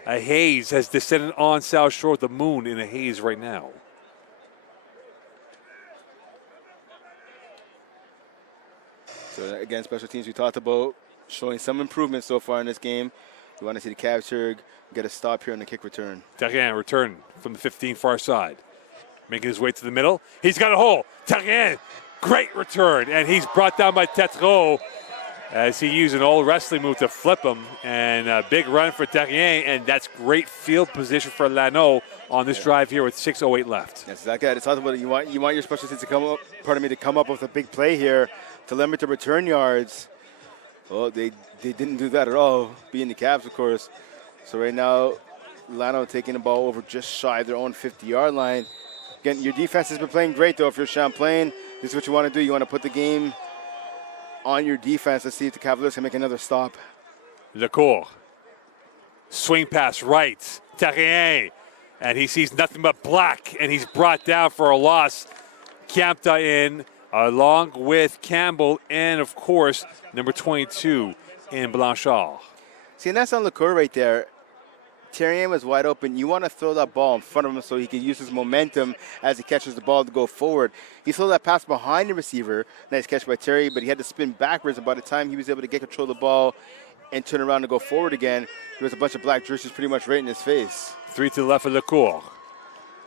A haze has descended on South Shore, the moon in a haze right now. So, again, special teams we talked about showing some improvement so far in this game. We want to see the Cavs here get a stop here on the kick return. Terrien return from the 15 far side. Making his way to the middle. He's got a hole. Terrien, great return. And he's brought down by Tetreault as he used an old wrestling move to flip him. And a big run for Terrien. And that's great field position for Lano on this drive here with 6:08 left. That's exactly it. It's talking about it. You want your special teams to come up with a big play here to limit the return yards. Well, they didn't do that at all, being the Cavs, of course. So right now, Lano taking the ball over just shy of their own 50-yard line. Again, your defense has been playing great, though. If you're Champlain, this is what you want to do. You want to put the game on your defense. Let's see if the Cavaliers can make another stop. Lecourt. Swing pass right. Terrien. And he sees nothing but black, and he's brought down for a loss. Kiamta in, along with Campbell, and, of course, number 22 in Blanchard. See, and that's on Lecourt right there. Terrien was wide open. You want to throw that ball in front of him so he can use his momentum as he catches the ball to go forward. He threw that pass behind the receiver. Nice catch by Terry, but he had to spin backwards, and by the time he was able to get control of the ball and turn around and go forward again, there was a bunch of black jerseys pretty much right in his face. 3 to the left for Lecourt.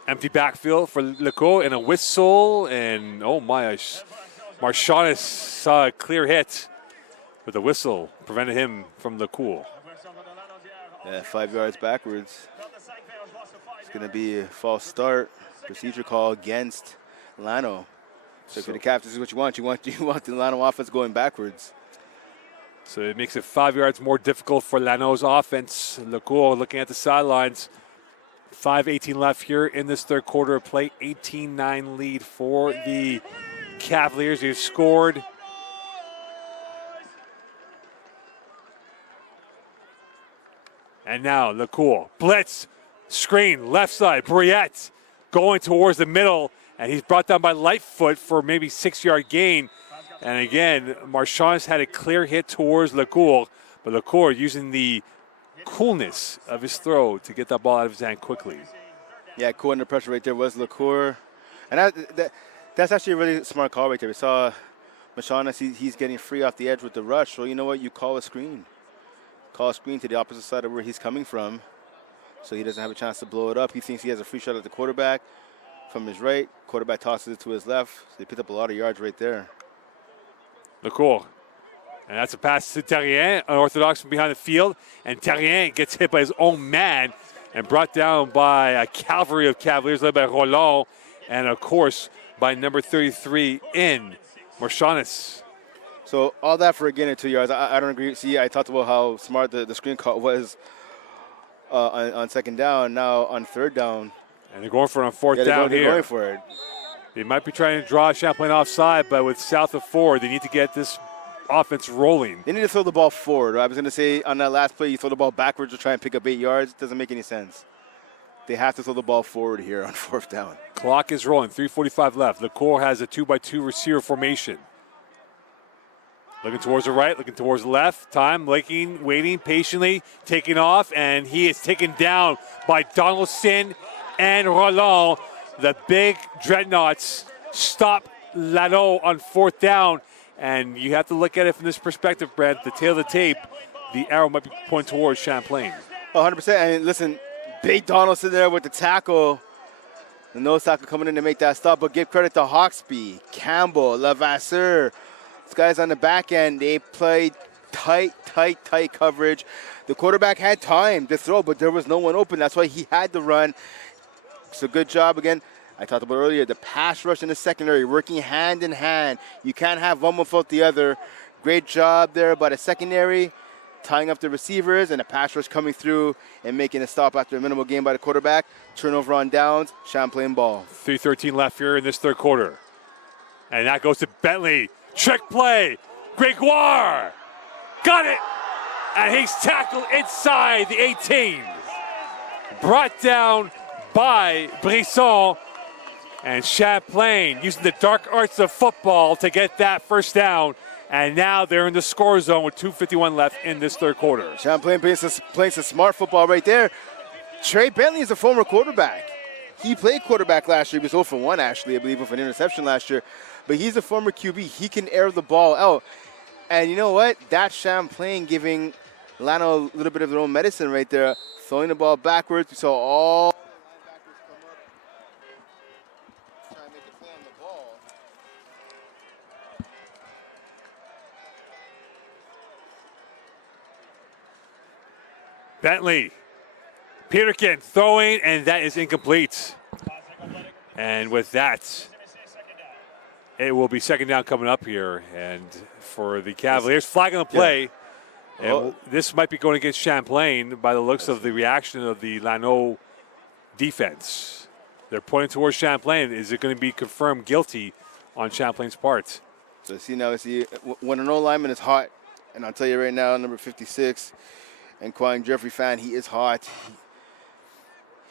Empty backfield for Lecourt and a whistle, and oh my, Marchionnes saw a clear hit, but the whistle prevented him from Lecourt. Yeah, 5 yards backwards. It's going to be a false start. Procedure call against Lano. So for the Cavs, this is what you want. You want the Lano offense going backwards. So it makes it 5 yards more difficult for Lano's offense. Lecourt looking at the sidelines. 5:18 left here in this third quarter of play. 18-9 lead for the Cavaliers, who scored. And now Lecourt, blitz, screen, left side, Briette going towards the middle, and he's brought down by Lightfoot for maybe 6-yard gain. And again, Marchionnes had a clear hit towards Lecourt, but Lecourt using the coolness of his throw to get that ball out of his hand quickly. Yeah, cool under pressure right there was Lecourt. And that's actually a really smart call right there. We saw Marchionnes, he's getting free off the edge with the rush. So you know what? You call a screen. Call a screen to the opposite side of where he's coming from, so he doesn't have a chance to blow it up. He thinks he has a free shot at the quarterback from his right. Quarterback tosses it to his left. So they picked up a lot of yards right there. Lecourt. And that's a pass to Terrien, unorthodox from behind the field. And Terrien gets hit by his own man and brought down by a cavalry of Cavaliers led by Roland. And, of course, by number 33 in Marchionnes. So all that for a gain of 2 yards. I don't agree. See, I talked about how smart the screen call was on second down. Now on third down. And they're going for it on fourth down here. They're going for it. They might be trying to draw Champlain offside, but with south of 4, they need to get this offense rolling. They need to throw the ball forward. I was going to say on that last play, you throw the ball backwards to try and pick up 8 yards. It doesn't make any sense. They have to throw the ball forward here on fourth down. Clock is rolling. 3:45 left. Lecourt has a 2-by-2 receiver formation. Looking towards the right, looking towards the left. Time, waiting patiently, taking off, and he is taken down by Donaldson and Roland. The big dreadnoughts stop Lano on fourth down. And you have to look at it from this perspective, Brad. The tail of the tape, the arrow might be pointing towards Champlain. 100%. And listen, Big Donaldson there with the tackle. The nose tackle coming in to make that stop. But give credit to Hawksby, Campbell, Levasseur. These guys on the back end, they played tight coverage. The quarterback had time to throw, but there was no one open. That's why he had to run. So good job again. I talked about earlier, the pass rush in the secondary, working hand in hand. You can't have one without the other. Great job there by the secondary, tying up the receivers, and the pass rush coming through and making a stop after a minimal gain by the quarterback. Turnover on downs, Champlain ball. 3:13 left here in this third quarter. And that goes to Bentley. Trick play. Gregoire. Got it. And he's tackled inside the 18. Brought down by Brisson. And Champlain using the dark arts of football to get that first down. And now they're in the score zone with 2:51 left in this third quarter. Champlain playing some smart football right there. Trey Bentley is a former quarterback. He played quarterback last year. He was 0 for 1, actually, I believe, with an interception last year. But he's a former QB. He can air the ball out. And you know what? That's Champlain giving Lano a little bit of their own medicine right there. Throwing the ball backwards. We saw all Bentley, Peterkin throwing, and that is incomplete. And with that, it will be second down coming up here. And for the Cavaliers, flag on the play. Yeah. And this might be going against Champlain by the looks of the reaction of the Lano defense. They're pointing towards Champlain. Is it going to be confirmed guilty on Champlain's part? So when an O-lineman is hot, and I'll tell you right now, number 56, and Kwang Jeffrey fan, he is hot.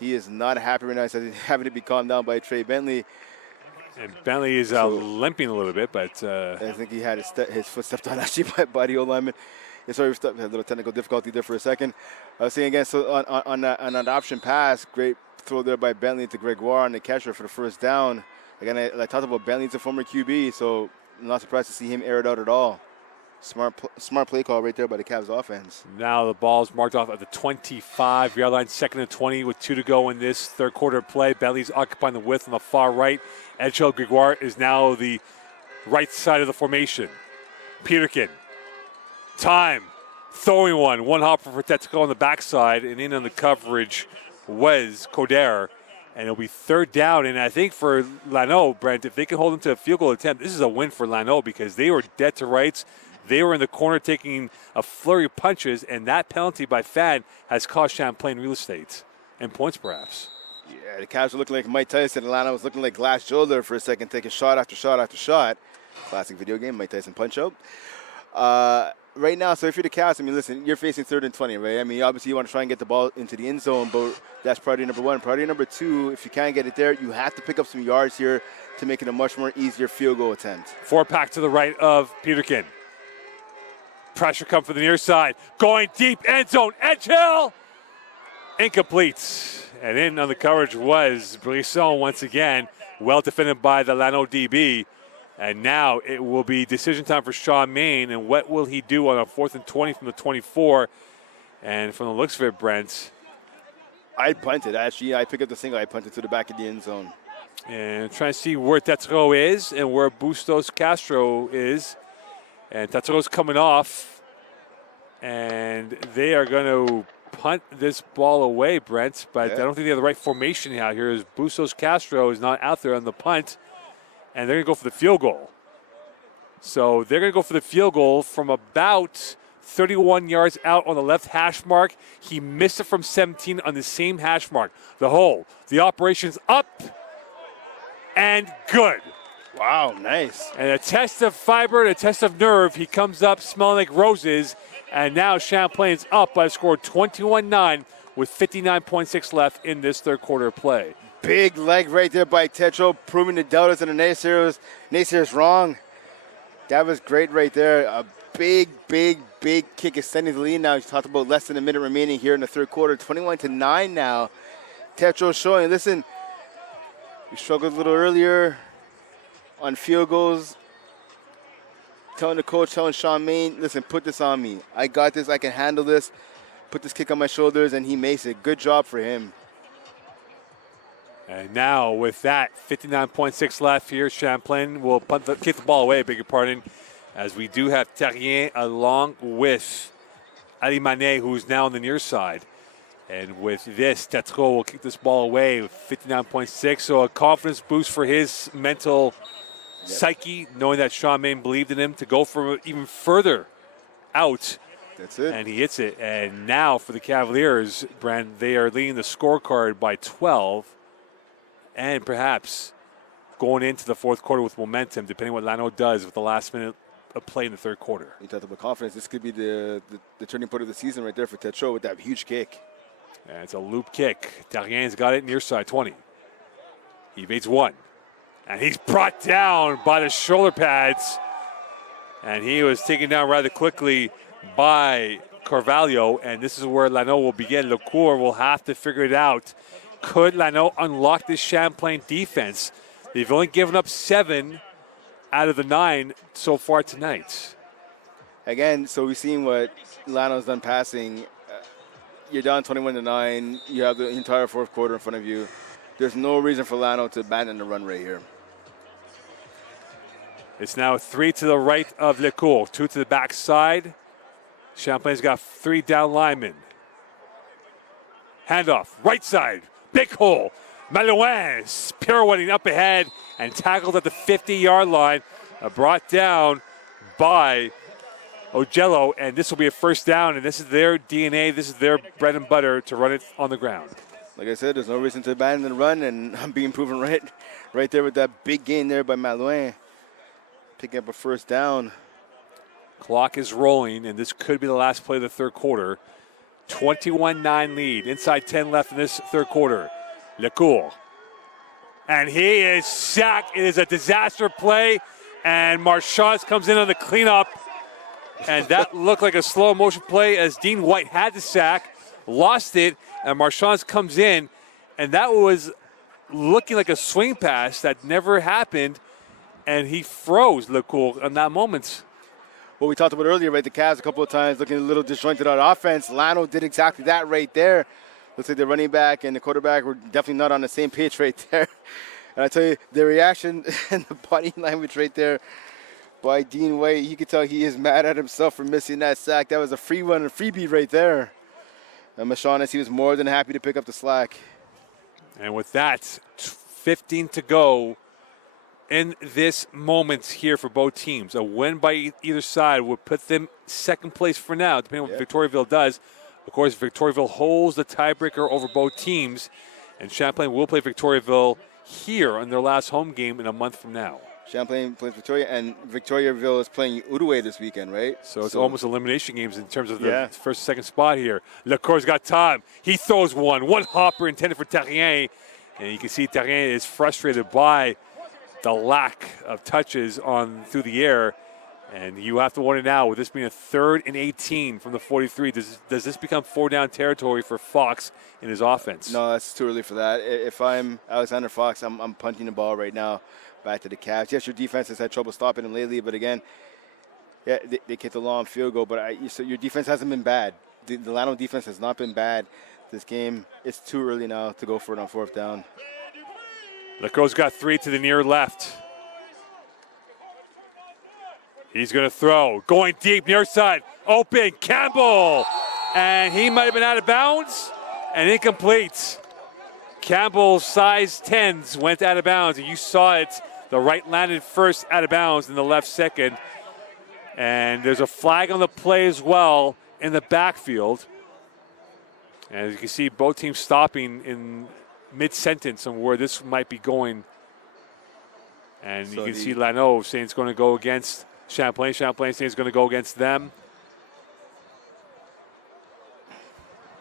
He is not happy right now. He's having to be calmed down by Trey Bentley. And Bentley is limping a little bit, but I think he had his foot stepped on actually by the O-lineman. Sorry, had a little technical difficulty there for a second. I was saying again, so on that option pass, great throw there by Bentley to Gregoire on the catcher for the first down. Again, I talked about Bentley's a former QB, so I'm not surprised to see him air it out at all. Smart play call right there by the Cavs offense. Now the ball's marked off at the 25-yard line, 2nd and 20 with 2 to go in this third quarter play. Bentley's occupying the width on the far right. Edgel Gregoire is now the right side of the formation. Peterkin, time, throwing one hopper for Tetsuko on the backside, and in on the coverage was Coder. And it'll be third down. And I think for Lano, Brent, if they can hold them to a field goal attempt, this is a win for Lano because they were dead to rights. They were in the corner taking a flurry of punches, and that penalty by Fan has cost Champlain real estate and points perhaps. Yeah, the Cavs were looking like Mike Tyson, and Lano was looking like Glass Joe there for a second, taking shot after shot after shot. Classic video game, Mike Tyson punch-out. Right now, so if you're the Cavs, I mean, listen, you're facing 3rd and 20, right? I mean, obviously you want to try and get the ball into the end zone, but that's priority number 1. Priority number 2, if you can't get it there, you have to pick up some yards here to make it a much more easier field goal attempt. 4-pack to the right of Peterkin. Pressure come from the near side. Going deep, end zone, Edgel! Incomplete. And in on the coverage was Brisson once again. Well defended by the Lano DB. And now it will be decision time for Sean Main. And what will he do on a 4th and 20 from the 24? And from the looks of it, Brent. I punted. Actually, I picked up the single. I punted to the back of the end zone. And trying to see where Tetro is and where Bustos Castro is. And Tetro's coming off. And they are going to punt this ball away, Brent. But I don't think they have the right formation out here. As Bustos Castro is not out there on the punt. And they're going to go for the field goal. So they're going to go for the field goal from about 31 yards out on the left hash mark. He missed it from 17 on the same hash mark. The hole. The operation's up and good. Wow, nice. And a test of fiber and a test of nerve. He comes up smelling like roses. And now Champlain's up by a score 21-9 with 59.6 left in this third quarter play. Big leg right there by Tetro, proving the doubters and the naysayers wrong. That was great right there. A big kick extending the lead now. He's talked about less than a minute remaining here in the third quarter. 21-9 now. Tetro showing, listen, we struggled a little earlier. on field goals, telling the coach, telling Champlain, listen, put this on me. I got this. I can handle this. Put this kick on my shoulders, and he makes it. Good job for him. And now with that, 59.6 left here, Champlain will kick the ball away, beg your pardon, as we do have Terrien along with Ali Mané, who's now on the near side. And with this, Tetro will kick this ball away with 59.6. So a confidence boost for his mental psyche, knowing that Champlain believed in him to go for even further out. That's it. And he hits it. And now for the Cavaliers, Brand, they are leading the scorecard by 12. And perhaps going into the fourth quarter with momentum, depending what Lano does with the last minute of play in the third quarter. You talked about confidence. This could be the turning point of the season right there for Tetro with that huge kick. And it's a loop kick. Terrien's got it near side 20. He evades one. And he's brought down by the shoulder pads. And he was taken down rather quickly by Carvalho. And this is where Lano will begin. Lecour will have to figure it out. Could Lano unlock this Champlain defense? They've only given up 7 out of the 9 so far tonight. Again, so we've seen what Lano's done passing. You're down 21-9. You have the entire fourth quarter in front of you. There's no reason for Lano to abandon the run right here. It's now 3 to the right of Lecour, 2 to the backside. Champlain's got 3 down linemen. Handoff, right side, big hole. Malouin pirouetting up ahead and tackled at the 50-yard line. Brought down by Ogello, and this will be a first down, and this is their DNA, this is their bread and butter to run it on the ground. Like I said, there's no reason to abandon the run, and I'm being proven right there with that big gain there by Malouin. Picking up a first down. Clock is rolling, and this could be the last play of the third quarter. 21-9 lead, inside 10 left in this third quarter. Lecour. And he is sacked. It is a disaster play, and Marchand comes in on the cleanup. And that looked like a slow motion play as Dean White had the sack, lost it, and Marchand comes in, and that was looking like a swing pass that never happened, and he froze Lecour in that moment. What we talked about earlier, right? The Cavs a couple of times looking a little disjointed on offense. Lano did exactly that right there. Looks like the running back and the quarterback were definitely not on the same page right there. And I tell you, the reaction and the body language right there by Dean White, you can tell he is mad at himself for missing that sack. That was a free run, a freebie right there. And Mashanis, he was more than happy to pick up the slack. And with that, 15 to go in this moment here for both teams. A win by either side would put them second place for now, depending on what Victoriaville does. Of course, Victoriaville holds the tiebreaker over both teams, and Champlain will play Victoriaville here on their last home game in a month from now. Champlain plays Victoria, and Victoriaville is playing Uruguay this weekend, right? So it's almost elimination games in terms of the first and second spot here. Lecour's got time. He throws one hopper intended for Terrien, and you can see Terrien is frustrated by the lack of touches on through the air. And you have to wonder now, with this being a 3rd and 18 from the 43, does this become 4-down territory for Fox in his offense? No, that's too early for that. If I'm Alexander Fox, I'm punting the ball right now back to the Cavs. Yes, your defense has had trouble stopping him lately, but again, they kicked a long field goal, but so your defense hasn't been bad. The Lano defense has not been bad this game. It's too early now to go for it on 4th down. Lecour's got 3 to the near left. He's going to throw. Going deep, near side. Open, Campbell. And he might have been out of bounds and incomplete. Campbell's size 10s went out of bounds, and you saw it. The right landed first out of bounds and the left second. And there's a flag on the play as well in the backfield. And as you can see, both teams stopping in mid-sentence on where this might be going. And so you can see Lano saying it's going to go against Champlain. Champlain saying it's going to go against them.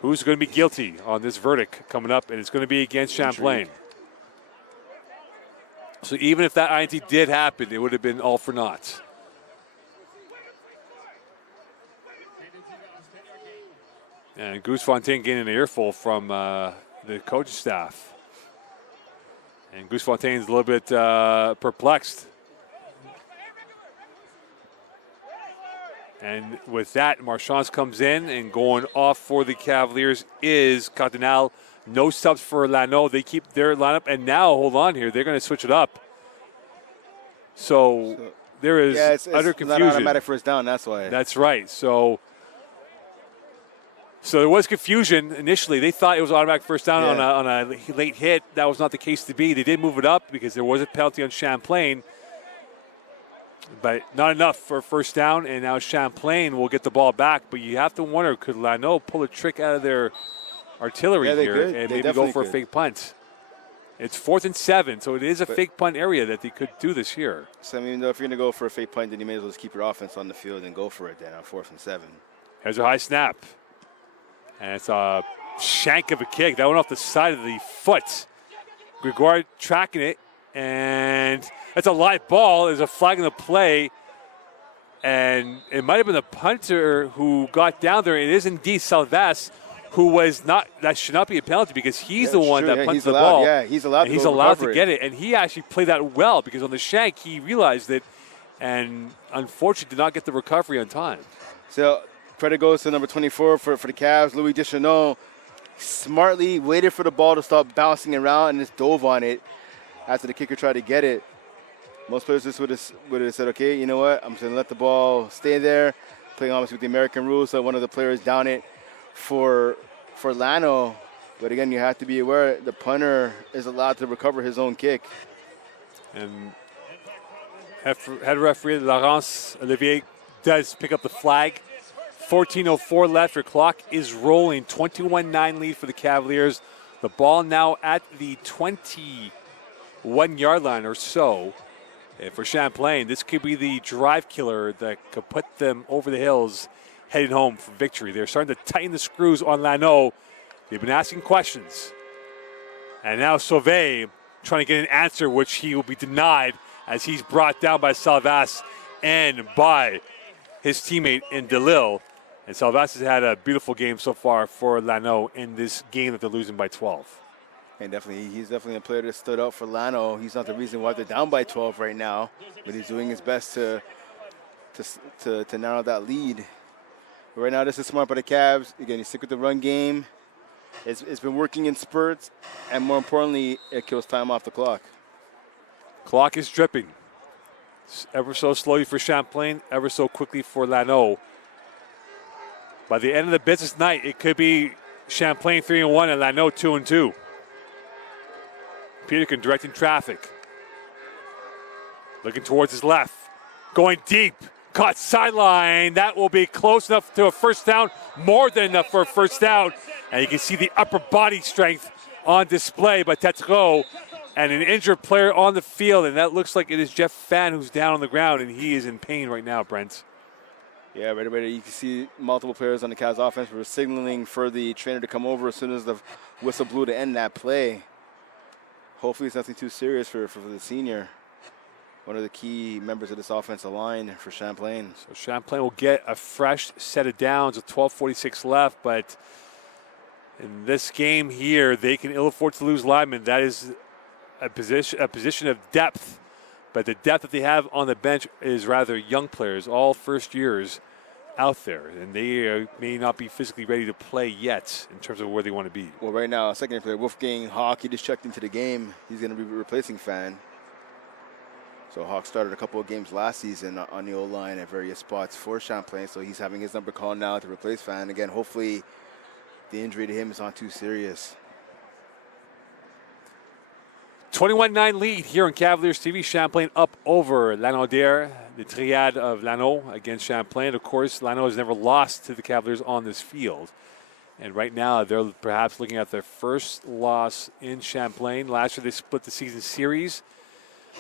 Who's going to be guilty on this verdict coming up? And it's going to be against Champlain. So even if that INT did happen, it would have been all for naught. And Goose Fontaine getting an earful from the coaching staff. And Goose Fontaine's a little bit perplexed And with that, Marchand comes in, and going off for the Cavaliers is Cardinal. No subs for Lano. They keep their lineup, and now, hold on here, they're going to switch it up. So there is utter confusion. Not automatic first down, that's why. That's right. So there was confusion initially. They thought it was automatic first down on a late hit. That was not the case to be. They did move it up because there was a penalty on Champlain, but not enough for a first down, and now Champlain will get the ball back. But you have to wonder, could Lano pull a trick out of their artillery here and maybe go for a fake punt? It's 4th and 7, so it is a fake punt area that they could do this year. So, I mean, if you're going to go for a fake punt, then you may as well just keep your offense on the field and go for it then on 4th and 7. Here's a high snap. And it's a shank of a kick. That went off the side of the foot. Gregoire tracking it, and that's a live ball. There's a flag in the play, and it might have been the punter who got down there. It is indeed Salvas, who was not. That should not be a penalty because he's the one that punted the ball. Yeah, he's allowed. He's allowed to get it, and he actually played that well because on the shank he realized it, and unfortunately did not get the recovery on time. So credit goes to number 24 for the Cavs, Louis Deschanel. Smartly waited for the ball to start bouncing around and just dove on it after the kicker tried to get it. Most players just would have said, okay, you know what? I'm just going to let the ball stay there, playing almost with the American rules. So one of the players down it for Lano. But again, you have to be aware the punter is allowed to recover his own kick. And head referee Laurence Olivier does pick up the flag. 14:04 left. Your clock is rolling. 21-9 lead for the Cavaliers. The ball now at the 21-yard line or so. And for Champlain, this could be the drive killer that could put them over the hills, heading home for victory. They're starting to tighten the screws on Lano. They've been asking questions. And now Sauvé trying to get an answer, which he will be denied as he's brought down by Salvas and by his teammate in DeLille. And Salvas has had a beautiful game so far for Lano in this game that they're losing by 12. And he's definitely a player that stood up for Lano. He's not the reason why they're down by 12 right now, but he's doing his best to narrow that lead. But right now, this is smart by the Cavs. Again, you stick with the run game. It's been working in spurts, and more importantly, it kills time off the clock. Clock is dripping. Ever so slowly for Champlain, ever so quickly for Lano. By the end of the business night, it could be Champlain 3-1 and Lano 2-2. Peterkin directing traffic. Looking towards his left. Going deep. Caught sideline. That will be close enough to a first down. More than enough for a first down. And you can see the upper body strength on display by Tetreault. And an injured player on the field. And that looks like it is Jeff Fan who's down on the ground. And he is in pain right now, Brent. Yeah, right away you can see multiple players on the Cavs offense were signaling for the trainer to come over as soon as the whistle blew to end that play. Hopefully it's nothing too serious for the senior. One of the key members of this offensive line for Champlain. So Champlain will get a fresh set of downs with 12:46 left, but in this game here, they can ill afford to lose linemen. That is a position of depth. But the depth that they have on the bench is rather young players, all first years out there. And they may not be physically ready to play yet in terms of where they want to be. Well, right now, secondary player, Wolfgang Hawk, he just checked into the game. He's going to be replacing Fan. So Hawk started a couple of games last season on the O-line at various spots for Champlain. So he's having his number called now to replace Fan. Again, hopefully the injury to him is not too serious. 21-9 lead here on Cavaliers TV. Champlain up over Lanaudière, the triad of Lano against Champlain. Of course, Lano has never lost to the Cavaliers on this field. And right now, they're perhaps looking at their first loss in Champlain. Last year, they split the season series.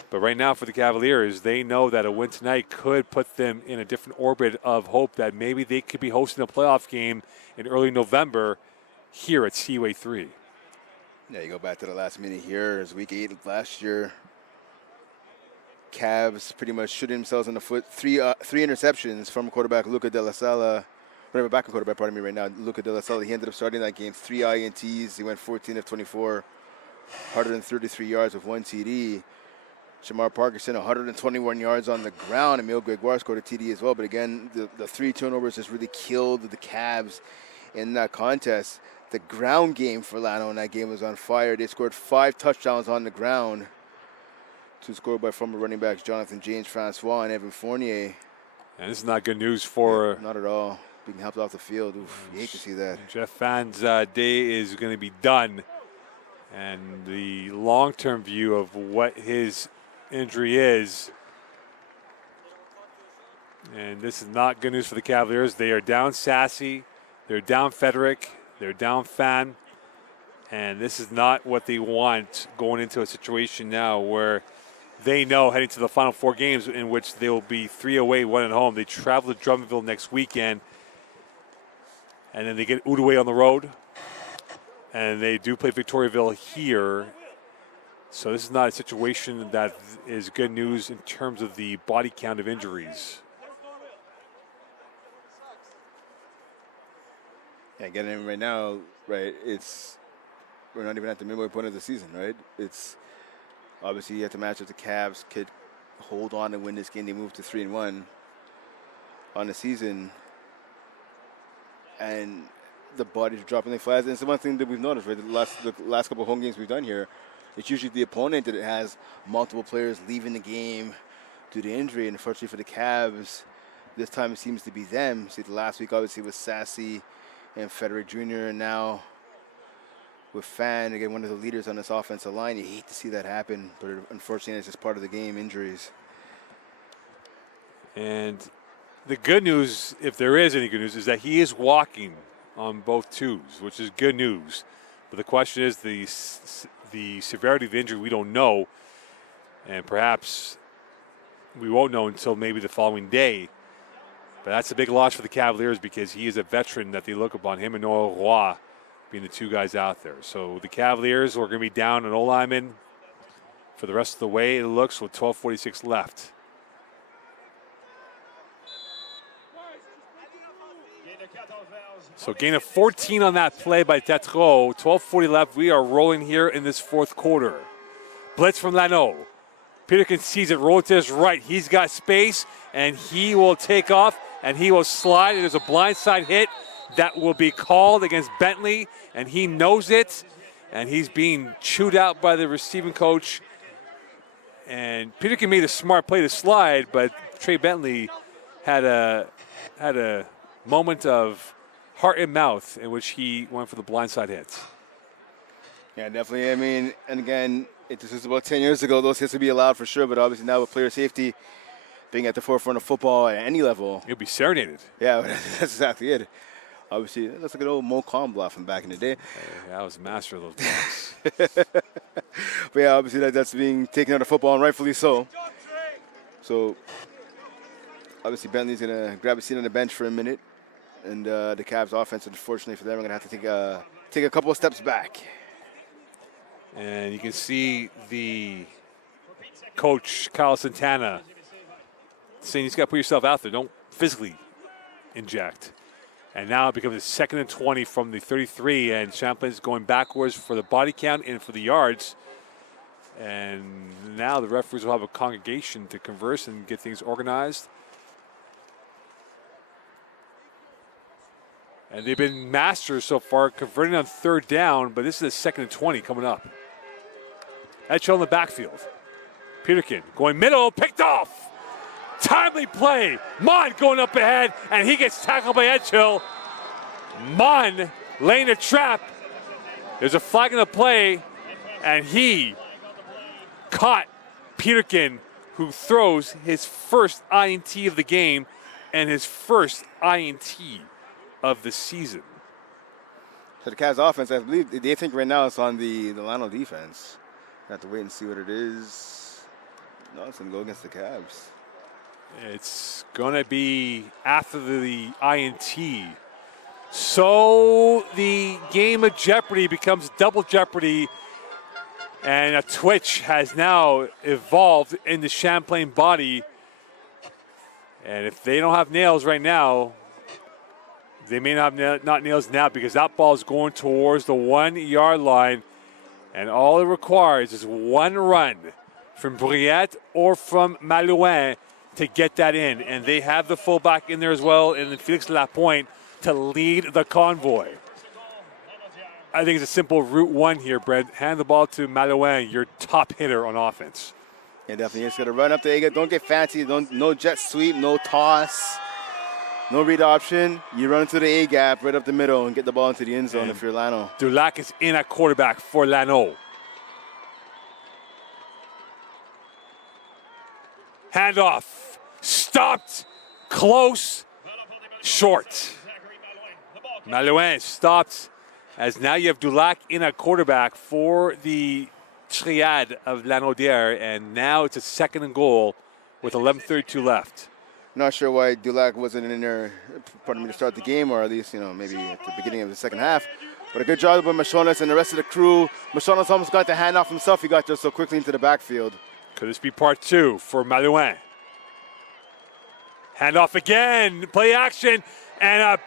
But right now, for the Cavaliers, they know that a win tonight could put them in a different orbit of hope that maybe they could be hosting a playoff game in early November here at CUA 3. Yeah, you go back to the last minute here. It's week 8 of last year. Cavs pretty much shooting themselves in the foot. Three interceptions from quarterback Luca De La Sala. Whatever, backup quarterback, pardon me right now. Luca De La Sala, he ended up starting that game. 3 INTs. He went 14 of 24. 133 yards with 1 TD. Shamar Parkinson, 121 yards on the ground. Emil Gregoire scored a TD as well. But again, the 3 turnovers just really killed the Cavs in that contest. The ground game for Lano in that game was on fire. They scored 5 touchdowns on the ground. 2 scored by former running backs Jonathan James Francois and Evan Fournier. And this is not good news for... Not at all. Being helped off the field. Oof, you hate to see that. Jeff Fan's day is going to be done. And the long-term view of what his injury is. And this is not good news for the Cavaliers. They are down Sassy. They're down Frederick. They're down Fan. And this is not what they want going into a situation now where they know heading to the final 4 games in which they will be 3 away, 1 at home. They travel to Drummondville next weekend. And then they get Outaouais on the road. And they do play Victoriaville here. So this is not a situation that is good news in terms of the body count of injuries. Yeah, getting in right now, right, we're not even at the midway point of the season, right? It's obviously you have to match if the Cavs could hold on and win this game. They move to 3-1 on the season. And the bodies are dropping like flies. And it's the one thing that we've noticed, right? The last couple of home games we've done here, it's usually the opponent that has multiple players leaving the game due to injury. And unfortunately for the Cavs, this time it seems to be them. See, the last week obviously was Sassy and Frederick Jr. And now with Fan, again, one of the leaders on this offensive line. You hate to see that happen, but unfortunately it's just part of the game, injuries. And the good news, if there is any good news, is that he is walking on both twos, which is good news. But the question is the severity of the injury we don't know, and perhaps we won't know until maybe the following day. But that's a big loss for the Cavaliers because he is a veteran that they look upon, him and Noah Roy being the 2 guys out there. So the Cavaliers are going to be down an O-lineman for the rest of the way, it looks, with 12:46 left. So gain of 14 on that play by Tetreault. 12:40 left. We are rolling here in this 4th quarter. Blitz from Lano. Peterkin sees it, roll to his right. He's got space, and he will take off, and he will slide. And there's a blindside hit that will be called against Bentley, and he knows it, and he's being chewed out by the receiving coach. And Peterkin made a smart play to slide, but Trey Bentley had a moment of heart and mouth in which he went for the blindside hits. Yeah, definitely. I mean, and again, this was about 10 years ago. Those hits would be allowed for sure, but obviously now with player safety being at the forefront of football at any level. He'll be serenaded. Yeah, that's exactly it. Obviously, that's like an old Mo Khan block from back in the day. Yeah, I was a master of those blocks. But yeah, obviously that's being taken out of football, and rightfully so. So, obviously Bentley's going to grab a seat on the bench for a minute. And the Cavs offense, unfortunately for them, are going to have to take a couple of steps back. And you can see the coach, Kyle Santana, saying he's got to put yourself out there. Don't physically inject. And now it becomes a 2nd and 20 from the 33, and Champlain's going backwards for the body count and for the yards. And now the referees will have a congregation to converse and get things organized. And they've been masters so far, converting on 3rd down, but this is a 2nd and 20 coming up. Etchell in the backfield. Peterkin going middle, picked off. Timely play. Mon going up ahead, and he gets tackled by Etchell. Mon laying a trap. There's a flag in the play, and he caught Peterkin, who throws his first INT of the game and his first INT of the season. So the Cavs offense, I believe, they think right now it's on the Lano defense. Have to wait and see what it is. No, it's going to go against the Cavs. It's going to be after the INT. So the game of jeopardy becomes double jeopardy, and a twitch has now evolved in the Champlain body. And if they don't have nails right now, they may not have nails now, because that ball is going towards the 1 yard line, and all it requires is one run from Briette or from Malouin to get that in. And they have the fullback in there as well, and then Felix Lapointe to lead the convoy. I think it's a simple route one here, Brent. Hand the ball to Malouin, your top hitter on offense. Yeah, definitely. It's going to run up the A gap. Don't get fancy. No jet sweep, no toss, no read option. You run into the A gap right up the middle and get the ball into the end zone if you're Lano. Dulac is in at quarterback for Lano. Handoff. Stopped. Close. Short. Malouin stopped. As now you have Dulac in at quarterback for the triad of Lanaudière, and now it's a 2nd and goal with 11:32 left. Not sure why Dulac wasn't in there, pardon me, to start the game, or at least, maybe at the beginning of the second half. But a good job by Machonas and the rest of the crew. Machonas almost got the handoff himself. He got just so quickly into the backfield. Could this be part 2 for Malouin? Handoff again, play action, and a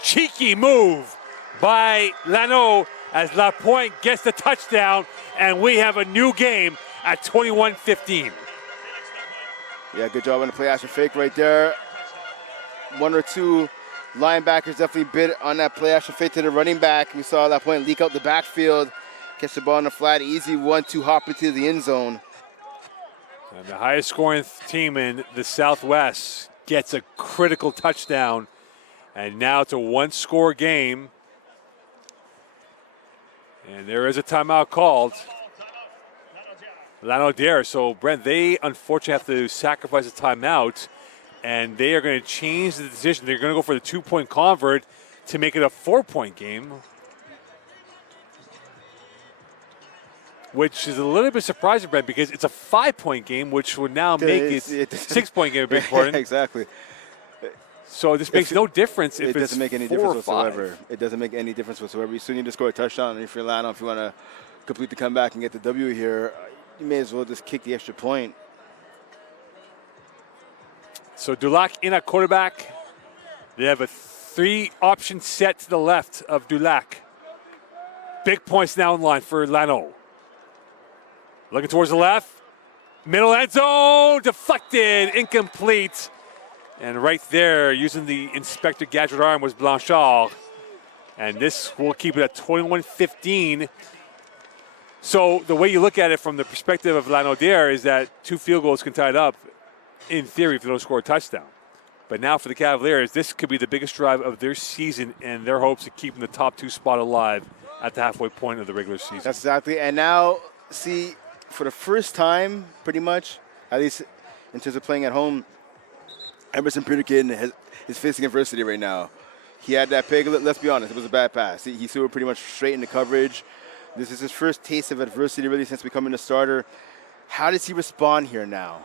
cheeky move by Lano as Lapointe gets the touchdown, and we have a new game at 21-15. Yeah, good job on the play action fake right there. 1 or 2 linebackers definitely bid on that play action fake to the running back. We saw Lapointe leak out the backfield, catch the ball on the flat, easy 1-2 hop into the end zone. And the highest scoring team in the Southwest gets a critical touchdown, and now it's a 1-score game. And there is a timeout called. Lanaudière. So, Brent, they unfortunately have to sacrifice a timeout, and they are going to change the decision. They're going to go for the 2-point convert to make it a 4-point game, which is a little bit surprising, Brent, because it's a 5-point game, which would now make it 6-point game. Big important. Exactly. So this makes no difference if it doesn't make any 4 difference or 5. whatsoever. It doesn't make any difference whatsoever. You still need to score a touchdown, and if you're Lano, if you want to complete the comeback and get the W here, you may as well just kick the extra point. So Dulac in at quarterback. They have a 3-option set to the left of Dulac. Big points now in line for Lano. Looking towards the left. Middle end zone. Deflected. Incomplete. And right there, using the Inspector Gadget arm, was Blanchard. And this will keep it at 21-15. So the way you look at it from the perspective of Lanaudière is that 2 field goals can tie it up, in theory, if they don't score a touchdown. But now for the Cavaliers, this could be the biggest drive of their season and their hopes of keeping the top 2 spot alive at the halfway point of the regular season. That's exactly. And now, see, for the first time, pretty much, at least in terms of playing at home, Emerson Peterkin is facing adversity right now. He had that pick. Let's be honest, it was a bad pass. He threw it pretty much straight into coverage. This is his first taste of adversity really since becoming a starter. How does he respond here now?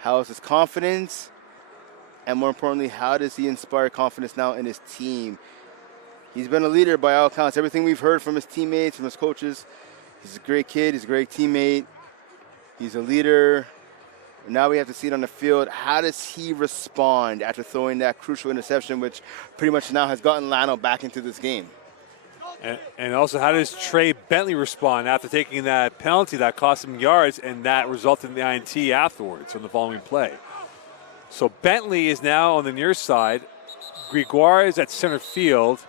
How is his confidence? And more importantly, how does he inspire confidence now in his team? He's been a leader by all accounts. Everything we've heard from his teammates, from his coaches, he's a great kid, he's a great teammate, he's a leader. Now we have to see it on the field. How does he respond after throwing that crucial interception, which pretty much now has gotten Lano back into this game? And also, how does Trey Bentley respond after taking that penalty that cost him yards and that resulted in the INT afterwards on the following play? So Bentley is now on the near side. Gregoire is at center field.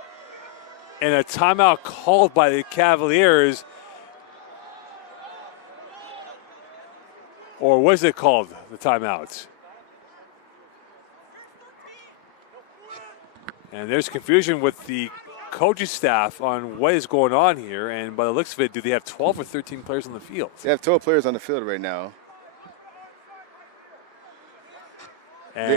And a timeout called by the Cavaliers. Or was it called, the timeout? And there's confusion with the coaching staff on what is going on here. And by the looks of it, do they have 12 or 13 players on the field? They have 12 players on the field right now. I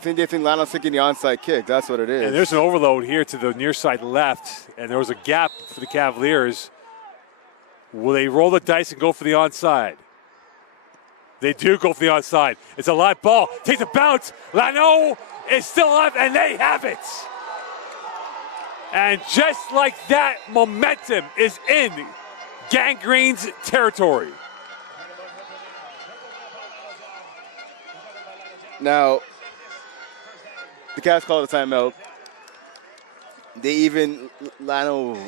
think they think Lano's taking the onside kick. That's what it is. And there's an overload here to the near side left. And there was a gap for the Cavaliers. Will they roll the dice and go for the onside? They do go for the onside. It's a live ball. Takes a bounce. Lano is still alive, and they have it. And just like that, momentum is in Gangrene's territory. Now, the Cavs called a timeout. Lano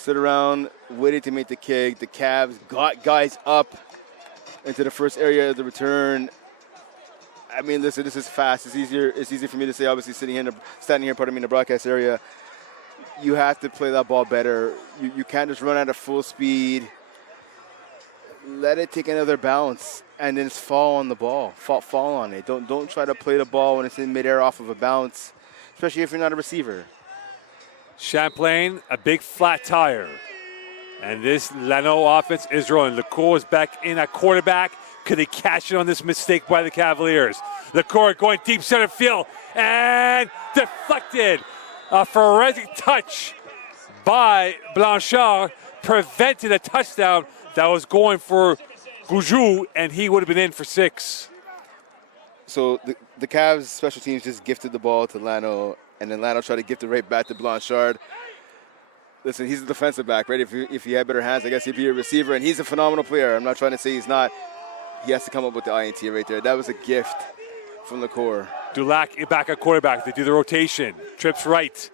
stood around, waited to make the kick. The Cavs got guys up into the first area of the return. I mean, listen, this is fast. It's easier for me to say, obviously, standing here, in the broadcast area. You have to play that ball better. You can't just run at a full speed. Let it take another bounce and then just fall on the ball. Fall on it. Don't try to play the ball when it's in midair off of a bounce, especially if you're not a receiver. Champlain, a big flat tire. And this Lano offense is rolling. Lecour is back in at quarterback. Could they cash in on this mistake by the Cavaliers? Lecour going deep center field and deflected. A forensic touch by Blanchard prevented a touchdown that was going for Goujou, and he would have been in for 6. So the Cavs special teams just gifted the ball to Lano, and then Lano tried to gift it right back to Blanchard. Listen, he's a defensive back, right? If he had better hands, I guess he'd be a receiver, and he's a phenomenal player. I'm not trying to say he's not. He has to come up with the INT right there. That was a gift from Lecour. Dulac back at quarterback. They do the rotation. Trips right.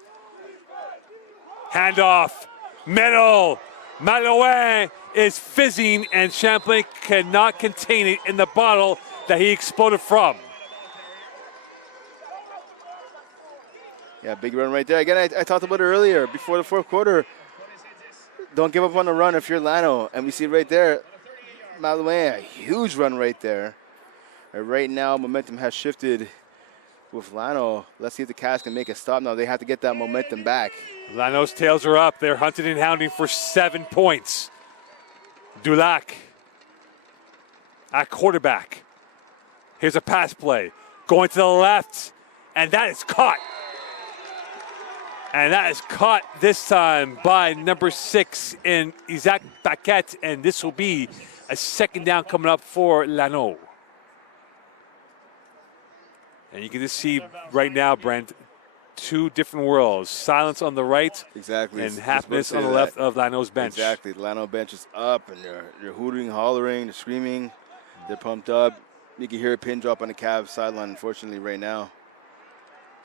Handoff. Middle. Malouin is fizzing, and Champlain cannot contain it in the bottle that he exploded from. Yeah, big run right there. Again, I talked about it earlier, before the fourth quarter. Don't give up on the run if you're Lano. And we see right there, Malouin, a huge run right there. And right now, momentum has shifted with Lano. Let's see if the Cavs can make a stop now. They have to get that momentum back. Lano's tails are up. They're hunting and hounding for 7 points. Dulac at quarterback. Here's a pass play. Going to the left. And that is caught. And that is caught this time by number 6 in Isaac Paquette. And this will be a second down coming up for Lano. And you can just see right now, Brent, 2 different worlds. Silence on the right. Exactly. And happiness on the left of Lano's bench. Exactly. The Lano bench is up, and they're hooting, hollering, they're screaming. They're pumped up. You can hear a pin drop on the Cavs sideline, unfortunately, right now.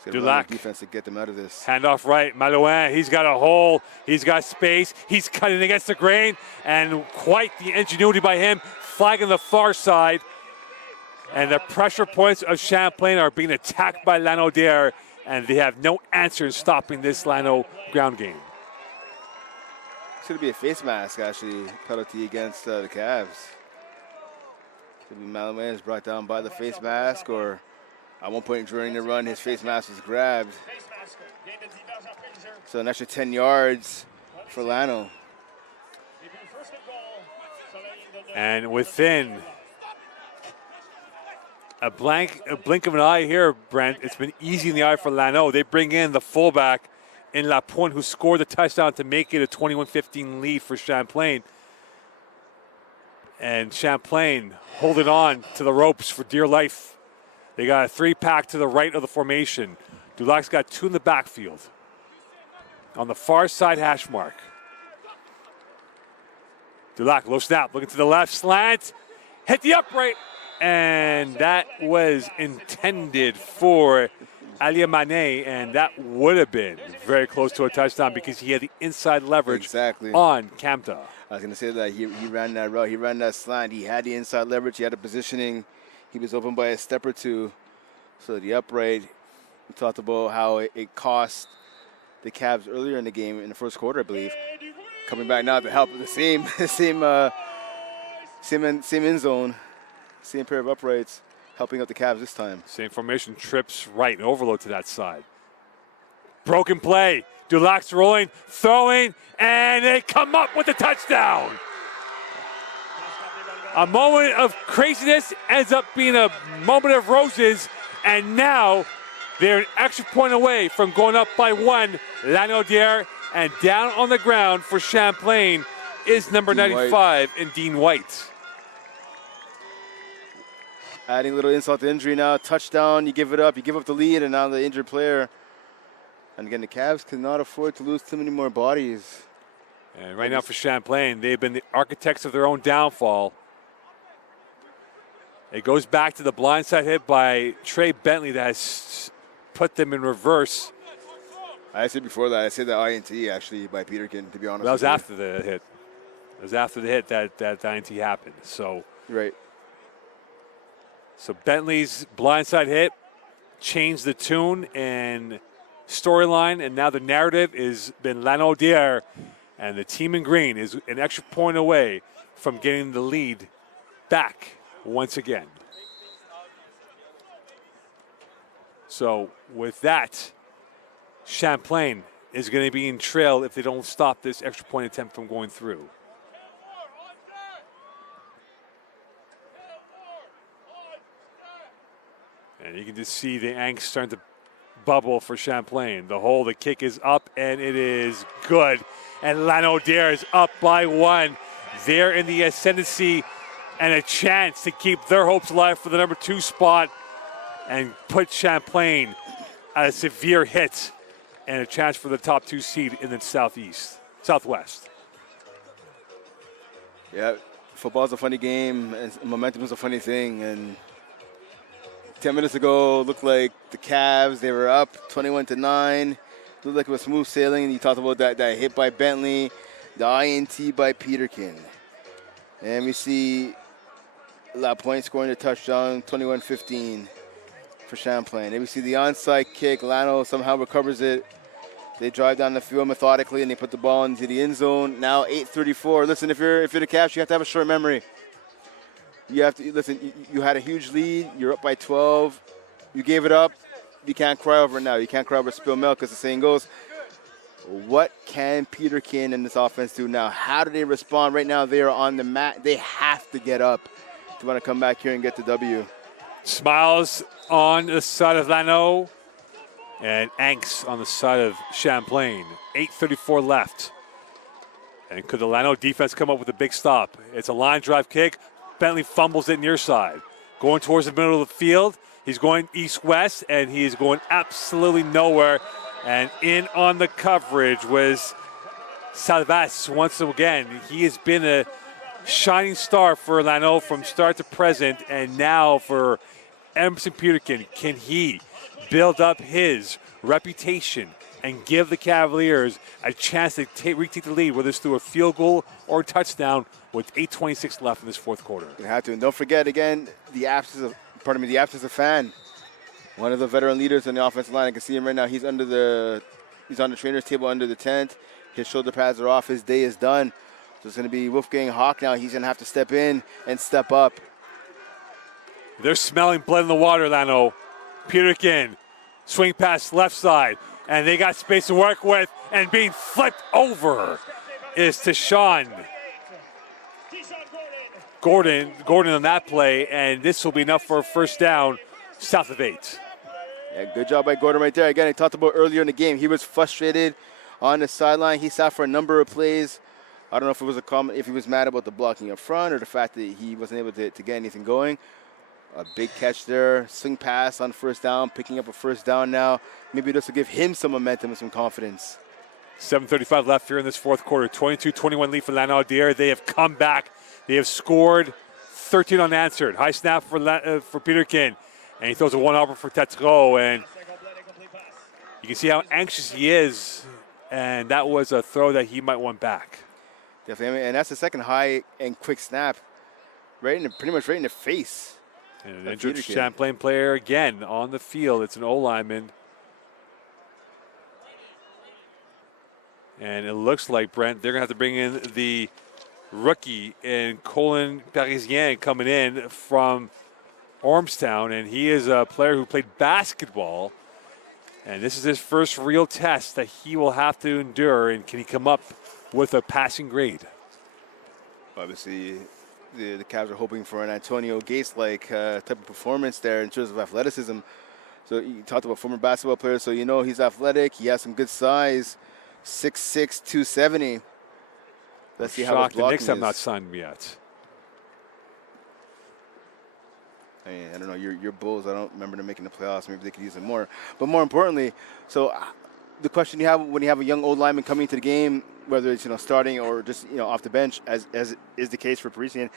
Dulac. Defense to get them out of this. Handoff right. Malouin, he's got a hole. He's got space. He's cutting against the grain. And quite the ingenuity by him, flagging the far side. And the pressure points of Champlain are being attacked by Lanaudière, and they have no answer in stopping this Lano ground game. It's going to be a face mask, actually, penalty against the Cavs. Could be Malouin is brought down by the face mask, or at one point during the run, his face mask was grabbed. So an extra 10 yards for Lano. And within a blink of an eye here, Brent, it's been easy in the eye for Lano. They bring in the fullback in Lapointe, who scored the touchdown to make it a 21-15 lead for Champlain. And Champlain holding on to the ropes for dear life. They got a 3-pack to the right of the formation. Dulac's got 2 in the backfield. On the far side hash mark. Dulac, low snap, looking to the left, slant, hit the upright, and that was intended for Alia Mane, and that would have been very close to a touchdown because he had the inside leverage on Kamta. I was going to say that he ran that route, he ran that slant, he had the inside leverage, he had the positioning, he was open by a step or 2. So the upright, we talked about how it cost the Cavs earlier in the game, in the first quarter, I believe. Coming back now to help the same end zone, same pair of uprights, helping out the Cavs this time. Same formation, trips right, and overload to that side. Broken play. Dulac's rolling, throwing, and they come up with a touchdown. A moment of craziness ends up being a moment of roses, and now they're an extra point away from going up by 1. Lanaudière, and down on the ground for Champlain is number 95 in Dean White. Adding a little insult to injury now. Touchdown, you give it up, you give up the lead, and now the injured player. And again, the Cavs cannot afford to lose too many more bodies. And right now for Champlain, they've been the architects of their own downfall. It goes back to the blindside hit by Trey Bentley that has put them in reverse. I said before that, I said the INT actually by Peterkin, to be honest. That was after the hit. It was after the hit that INT happened. So Right. So Bentley's blindside hit changed the tune and storyline, and now the narrative has been Lanaudière, and the team in green is an extra point away from getting the lead back once again. So with that, Champlain is going to be in trail if they don't stop this extra point attempt from going through. And you can just see the angst starting to bubble for Champlain. The kick is up, and it is good. And Lanaudière is up by 1. They're in the ascendancy and a chance to keep their hopes alive for the number 2 spot and put Champlain at a severe hit and a chance for the top 2 seed in the southwest. Yeah, football's a funny game, and momentum is a funny thing. And 10 minutes ago, looked like the Cavs, they were up 21-9. Looked like it was smooth sailing. And you talked about that hit by Bentley, the INT by Peterkin. And we see Lapointe scoring a touchdown, 21-15 for Champlain. And we see the onside kick. Lano somehow recovers it. They drive down the field methodically, and they put the ball into the end zone. Now 8:34. Listen, if you're the Cavs, you have to have a short memory. You have to listen. You had a huge lead. You're up by 12. You gave it up. You can't cry over it now. You can't cry over spilled milk, as the saying goes. What can Peterkin and this offense do now? How do they respond? Right now, they are on the mat. They have to get up to want to come back here and get the W. Smiles on the side of Lano and angst on the side of Champlain. 8:34 left. And could the Lano defense come up with a big stop? It's a line drive kick. Bentley fumbles it near side. Going towards the middle of the field. He's going east-west, and he is going absolutely nowhere. And in on the coverage was Salvas once again. He has been a shining star for Lano from start to present, and now for Emerson Peterkin. Can he build up his reputation and give the Cavaliers a chance to retake the lead, whether it's through a field goal or a touchdown, with 8:26 left in this fourth quarter? You have to. And don't forget, again, the absence of Fan. One of the veteran leaders in the offensive line. I can see him right now. He's on the trainer's table under the tent. His shoulder pads are off. His day is done. So it's going to be Wolfgang Hawk now. He's going to have to step in and step up. They're smelling blood in the water, Lano. Peterkin, swing pass left side, and they got space to work with, and being flipped over is Tashawn Gordon on that play, and this will be enough for a first down south of 8. Yeah, good job by Gordon right there. Again, I talked about earlier in the game, he was frustrated on the sideline. He sat for a number of plays. I don't know if it was if he was mad about the blocking up front or the fact that he wasn't able to get anything going. A big catch there, swing pass on first down, picking up a first down now. Maybe this will give him some momentum and some confidence. 7:35 left here in this fourth quarter. 22-21 lead for Lanaudière. They have come back. They have scored 13 unanswered. High snap for Peterkin, and he throws a one-hopper for Tatro, and you can see how anxious he is, and that was a throw that he might want back. Definitely, and that's the second high and quick snap, pretty much right in the face. And an injured Champlain player again on the field. It's an O-lineman. And it looks like, Brent, they're going to have to bring in the rookie and Colin Parisien coming in from Ormstown. And he is a player who played basketball. And this is his first real test that he will have to endure. And can he come up with a passing grade? Obviously, the Cavs are hoping for an Antonio Gates-like type of performance there in terms of athleticism. So you talked about former basketball players, so you know he's athletic. He has some good size, 6'6", 270. Let's see how his blocking is. The Knicks have not signed him yet. I mean, I don't know. Your Bulls, I don't remember them making the playoffs. Maybe they could use him more. But more importantly, so the question you have when you have a young old lineman coming into the game, whether it's starting or just off the bench, as is the case for Parisian,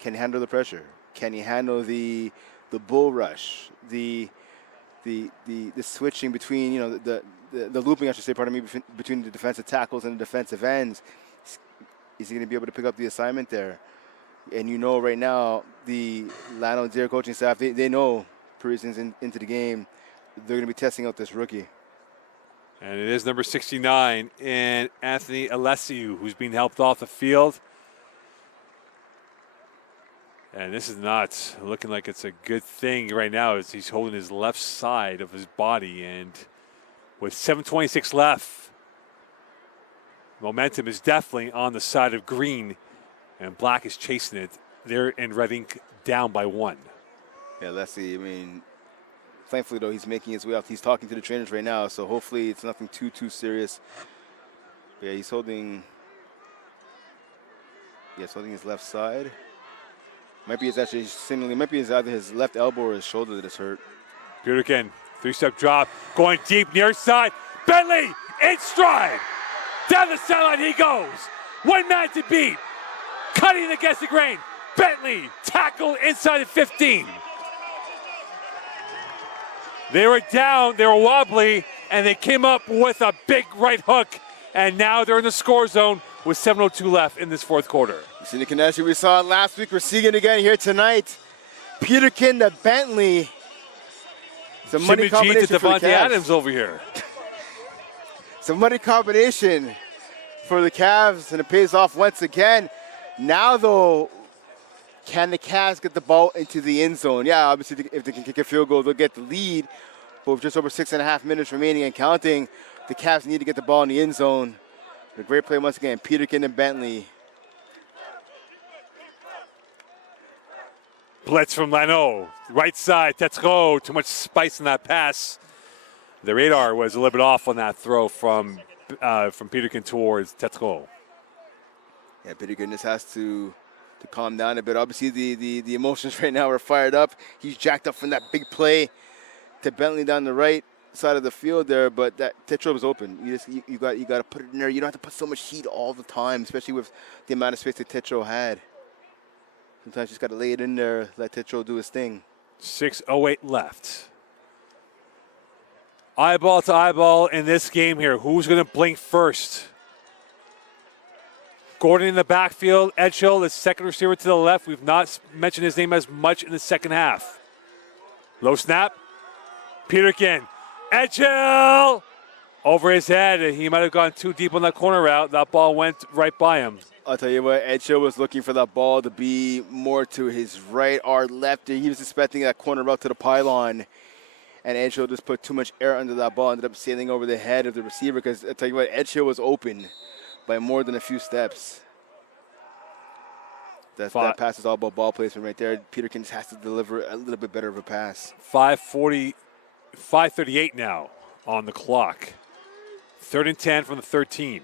can he handle the pressure? Can he handle the bull rush, the switching between the the looping, I should say, pardon me, between the defensive tackles and the defensive ends. Is he going to be able to pick up the assignment there? And you know right now, the Lanaudière coaching staff, they know Parisians into the game. They're going to be testing out this rookie. And it is number 69, and Anthony Alessiu, who's being helped off the field. And this is not looking like it's a good thing right now as he's holding his left side of his body. And with 7:26 left, momentum is definitely on the side of green. And Black is chasing it. They're in red ink down by 1. Yeah, let's see. I mean, thankfully, though, he's making his way out. He's talking to the trainers right now, so hopefully it's nothing too serious. But yeah, he's holding his left side. Might be either his left elbow or his shoulder that is hurt. Peterkin, 3-step drop, going deep near side. Bentley in stride. Down the sideline he goes. One man to beat. Cutting against the grain. Bentley tackled inside the 15. They were down, they were wobbly, and they came up with a big right hook. And now they're in the score zone with 7:02 left in this fourth quarter. You see the connection we saw last week. We're seeing it again here tonight. Peterkin to Bentley. It's a money combination to for the Devontae Cavs. Adams over here. It's a money combination for the Cavs, and it pays off once again. Now, though, can the Cavs get the ball into the end zone? Yeah, obviously, if they can kick a field goal, they'll get the lead. But with just over 6.5 minutes remaining and counting, the Cavs need to get the ball in the end zone. A great play once again, Peterkin and Bentley. Blitz from Lano. Right side, Tetro. Too much spice in that pass. The radar was a little bit off on that throw from Peterkin towards Tetro. Yeah, Peterkin just has to calm down a bit. Obviously, the emotions right now are fired up. He's jacked up from that big play to Bentley down the right side of the field there, but that Tetro was open. You got to put it in there. You don't have to put so much heat all the time, especially with the amount of space that Tetro had. Sometimes you just got to lay it in there, let Tetro do his thing. 6:08 left. Eyeball to eyeball in this game here. Who's going to blink first? Gordon in the backfield. Edgehill, the second receiver to the left. We've not mentioned his name as much in the second half. Low snap. Peterkin. Edgehill! Over his head. He might have gone too deep on that corner route. That ball went right by him. I'll tell you what, Edgehill was looking for that ball to be more to his right or left. He was expecting that corner route to the pylon. And Edgehill just put too much air under that ball, ended up sailing over the head of the receiver because I'll tell you what, Edgehill was open by more than a few steps. That pass is all about ball placement right there. Peterkin just has to deliver a little bit better of a pass. 5:38 now on the clock. 3rd and 10 from the 13.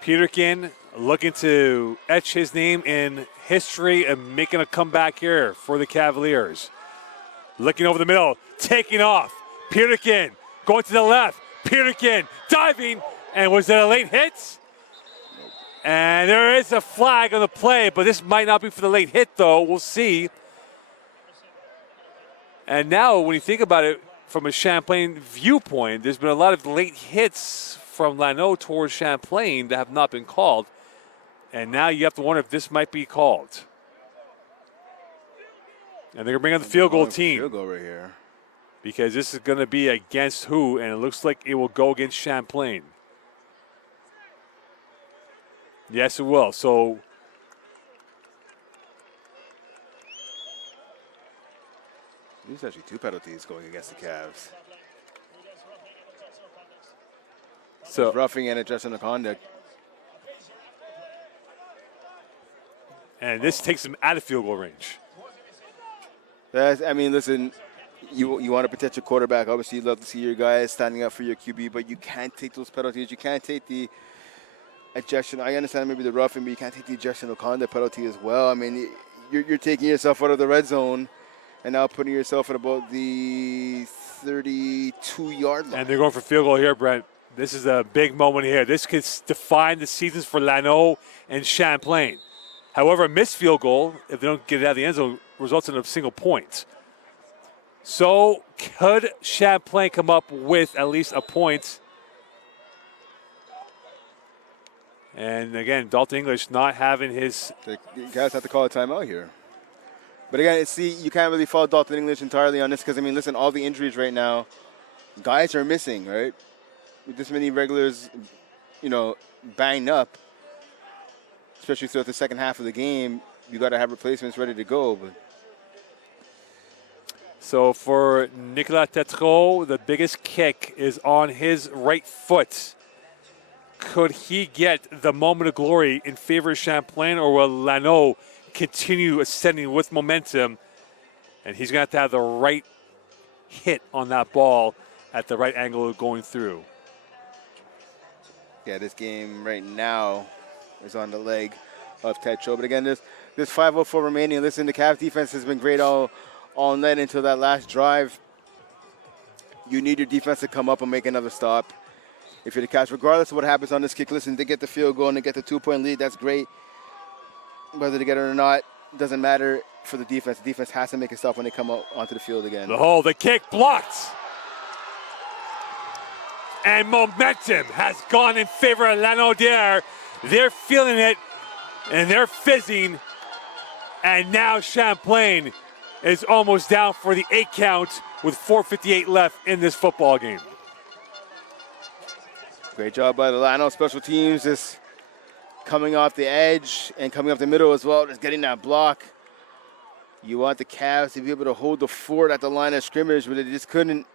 Peterkin looking to etch his name in history and making a comeback here for the Cavaliers. Looking over the middle, taking off. Peterkin going to the left. Peterkin diving, and was it a late hit? And there is a flag on the play, but this might not be for the late hit, though. We'll see. And now, when you think about it from a Champlain viewpoint, there's been a lot of late hits from Lano towards Champlain that have not been called. And now you have to wonder if this might be called. And they're going to bring on the field goal team. Field goal right here. Because this is going to be against who? And it looks like it will go against Champlain. Yes, it will. So there's actually 2 penalties going against the Cavs. So roughing and adjusting the conduct. And this takes him out of field goal range. Listen, you want to protect your quarterback. Obviously, you'd love to see your guys standing up for your QB, but you can't take those penalties. You can't take the ejection. I understand maybe the roughing, but you can't take the ejection of conduct penalty as well. I mean, you're taking yourself out of the red zone and now putting yourself at about the 32-yard line. And they're going for field goal here, Brent. This is a big moment here. This could define the seasons for Lano and Champlain. However, a missed field goal, if they don't get it out of the end zone, results in a single point. So could Champlain come up with at least a point? And again, Dalton English not having his... The guys have to call a timeout here. But again, see, you can't really fault Dalton English entirely on this because, I mean, listen, all the injuries right now, guys are missing, right? With this many regulars, you know, banged up, especially throughout the second half of the game, you got to have replacements ready to go. But so for Nicolas Tetreault, the biggest kick is on his right foot. Could he get the moment of glory in favor of Champlain, or will Lano continue ascending with momentum? And he's going to have the right hit on that ball at the right angle of going through. Yeah, this game right now is on the leg of Tetreault. But again, this 5:04 remaining. Listen, the Cavs defense has been great all night until that last drive. You need your defense to come up and make another stop. If you're the Cavs, regardless of what happens on this kick, listen, they get the field goal and they get the 2-point lead. That's great. Whether they get it or not, doesn't matter for the defense. The defense has to make a stop when they come out onto the field again. The kick blocked. And momentum has gone in favor of Lanaudière. They're feeling it, and they're fizzing. And now Champlain is almost down for the 8 count with 4:58 left in this football game. Great job by the Lano special teams, just coming off the edge and coming up the middle as well, just getting that block. You want the Cavs to be able to hold the fort at the line of scrimmage, but they just couldn't.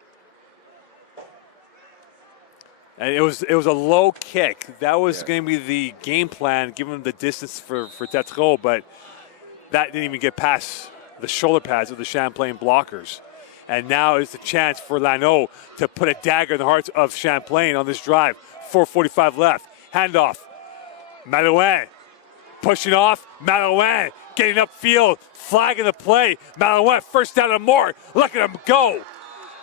And it was a low kick. That was going to be the game plan, given the distance for Tetreault, but that didn't even get past the shoulder pads of the Champlain blockers. And now is the chance for Lano to put a dagger in the hearts of Champlain on this drive. 4:45 left. Handoff. Malouin pushing off. Malouin getting upfield, flagging the play. Malouin first down and more. Look at him go.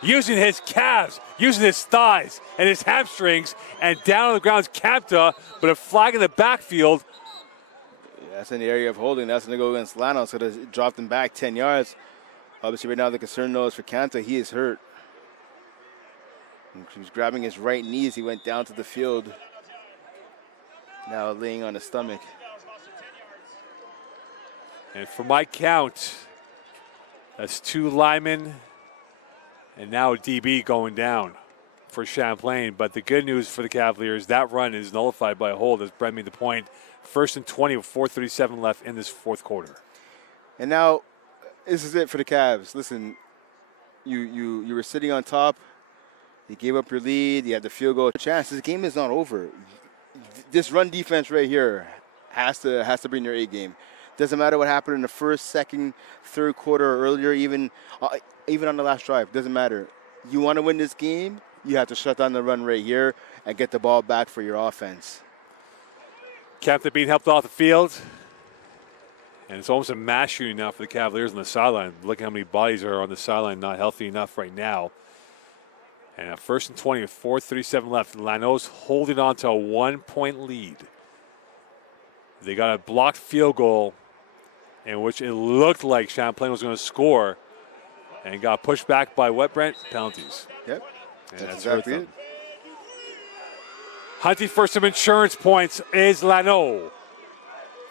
Using his calves, using his thighs and his hamstrings, and down on the ground is Capta, but a flag in the backfield. Yeah, that's in the area of holding. That's going to go against Lano, so they dropped him back 10 yards. Obviously, right now the concern though is for Capta. He is hurt. He was grabbing his right knee as he went down to the field. Now laying on his stomach. And for my count, that's 2 linemen and now a DB going down for Champlain. But the good news for the Cavaliers, that run is nullified by a hold, as Brent made the point. 1st and 20 with 4:37 left in this fourth quarter. And now, this is it for the Cavs. Listen, you were sitting on top. You gave up your lead. You had the field goal chance. This game is not over. This run defense right here has to bring your A game. Doesn't matter what happened in the first, second, third quarter or earlier, even on the last drive. Doesn't matter. You want to win this game, you have to shut down the run right here and get the ball back for your offense. Captain being helped off the field. And it's almost a mass shooting now for the Cavaliers on the sideline. Look how many bodies are on the sideline not healthy enough right now. And at 1st and 20 with 4:37 left, Lano's holding on to a 1-point lead. They got a blocked field goal in which it looked like Champlain was going to score and got pushed back by what, Brent? Penalties. Yep. And That's hurt exactly them. it. Hunting for some insurance points is Lano.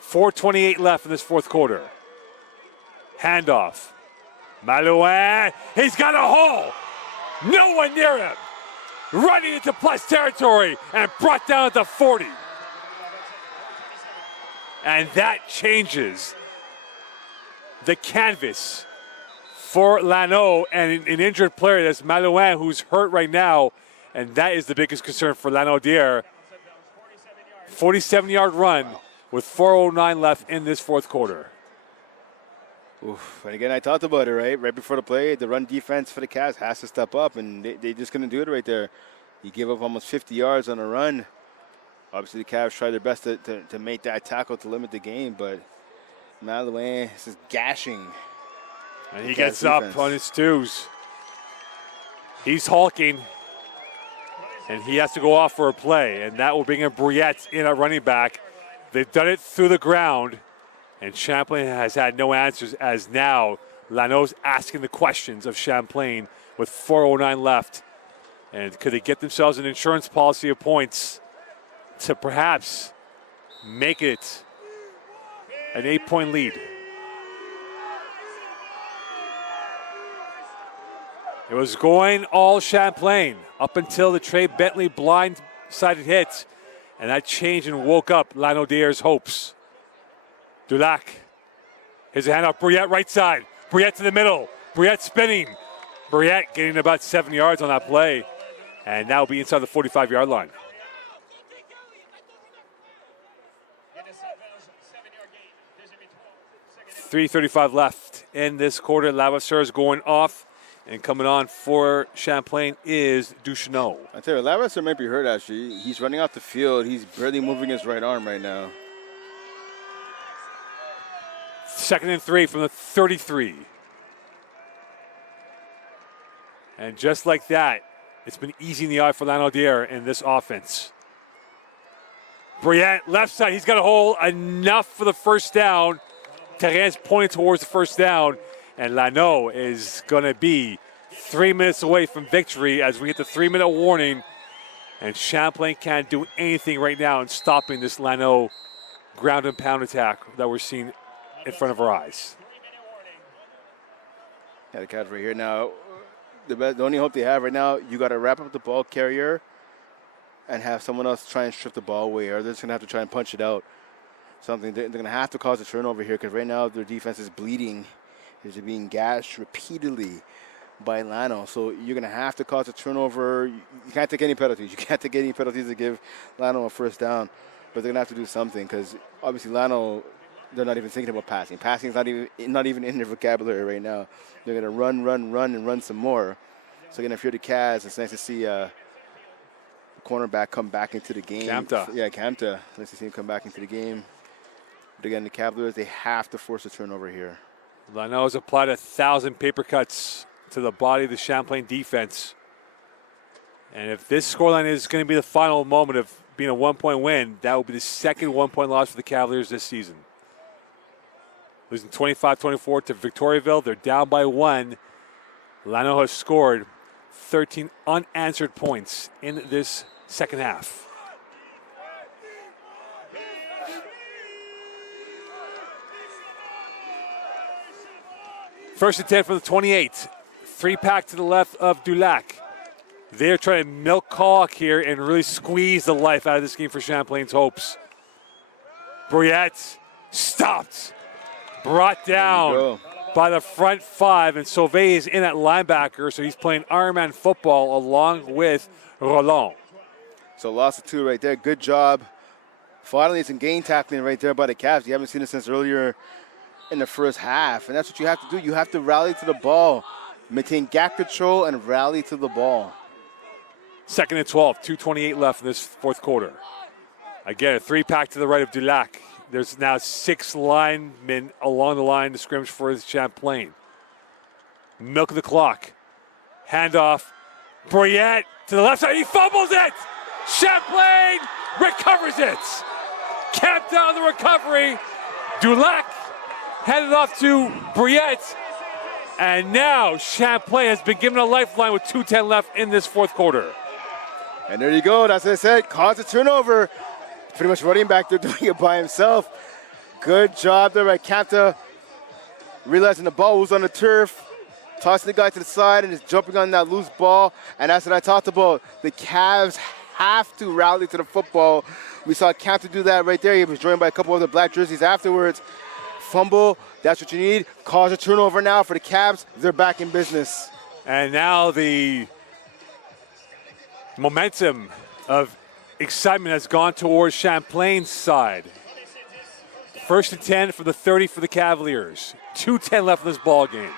4:28 left in this fourth quarter. Handoff. Malouin. He's got a hole. No one near him. Running into plus territory and brought down at the 40. And that changes the canvas for Lano and an injured player. That's Malouin, who's hurt right now. And that is the biggest concern for Lanaudière. 47-yard run with 4:09 left in this fourth quarter. Oof. And again, I talked about it, right? Right before the play, the run defense for the Cavs has to step up, and they just couldn't do it right there. You give up almost 50 yards on a run. Obviously, the Cavs tried their best to make that tackle to limit the game, but Malouin is just gashing. And he gets up on his twos. He's hulking, and he has to go off for a play, and that will bring in Briette in at running back. They've done it through the ground, and Champlain has had no answers, as now Lano's asking the questions of Champlain with 4:09 left. And could they get themselves an insurance policy of points to perhaps make it an 8-point lead? It was going all Champlain up until the Trey Bentley blind-sided hit. And that changed and woke up Lanaudiere's hopes. Dulac. Here's a handoff. Brouillette right side. Brouillette to the middle. Brouillette spinning. Brouillette getting about 7 yards on that play. And now be inside the 45-yard line. .335 left in this quarter. Lavasseur is going off. And coming on for Champlain is Duchesneau. I tell you, Lavasseur might be hurt, actually. He's running off the field. He's barely moving his right arm right now. 2nd and 3 from the 33. And just like that, it's been easy in the eye for Lanaudière in this offense. Brouillette, left side, he's got a hole enough for the first down. Terrien's pointing towards the first down, and Lano is going to be 3 minutes away from victory as we hit the 3-minute warning, and Champlain can't do anything right now in stopping this Lano ground and pound attack that we're seeing in front of our eyes. Yeah, the Cavs right here now. The only hope they have right now, you got to wrap up the ball carrier and have someone else try and strip the ball away, or they're just going to have to try and punch it out. Something they're going to have to cause a turnover here because right now their defense is bleeding. They're being gashed repeatedly by Lano. So you're going to have to cause a turnover. You can't take any penalties. You can't take any penalties to give Lano a first down. But they're going to have to do something because obviously Lano, they're not even thinking about passing. Passing is not even in their vocabulary right now. They're going to run, and run some more. So again, if you're the Cavs, it's nice to see the cornerback come back into the game. Kamta. Yeah, Kamta. Nice to see him come back into the game. But again, the Cavaliers, they have to force a turnover here. Lano has applied 1,000 paper cuts to the body of the Champlain defense. And if this scoreline is going to be the final moment of being a 1-point win, that will be the second 1-point loss for the Cavaliers this season. Losing 25-24 to Victoriaville. They're down by 1. Lano has scored 13 unanswered points in this second half. First and 10 from the 28. 3-pack to the left of Dulac. They're trying to milk clock here and really squeeze the life out of this game for Champlain's hopes. Brouillette stopped. Brought down by the front 5, and Sauvé is in at linebacker, so he's playing Ironman football along with Roland. So loss of 2 right there. Good job. Finally, some gain tackling right there by the Cavs. You haven't seen it since earlier in the first half, and that's what you have to do. You have to rally to the ball, maintain gap control, and rally to the ball. 2nd and 12, 2:28 left in this fourth quarter. Again, a 3-pack to the right of Dulac. There's now 6 linemen along the line to scrimmage for Champlain. Milk of the clock. Handoff. Brouillette to the left side. He fumbles it. Champlain recovers it. Capped down the recovery. Dulac headed off to Brouillette. And now Champlain has been given a lifeline with 2:10 left in this fourth quarter. And there you go. That's what I said. Cause a turnover. Pretty much running back there doing it by himself. Good job there by Kamta. Realizing the ball was on the turf. Tossing the guy to the side and just jumping on that loose ball. And that's what I talked about. The Cavs have to rally to the football. We saw Kamta do that right there. He was joined by a couple of the black jerseys afterwards. Fumble, that's what you need. Cause a turnover now for the Cavs. They're back in business. And now the momentum of excitement has gone towards Champlain's side. 1st and 10 for the 30 for the Cavaliers. 2:10 left in this ball game.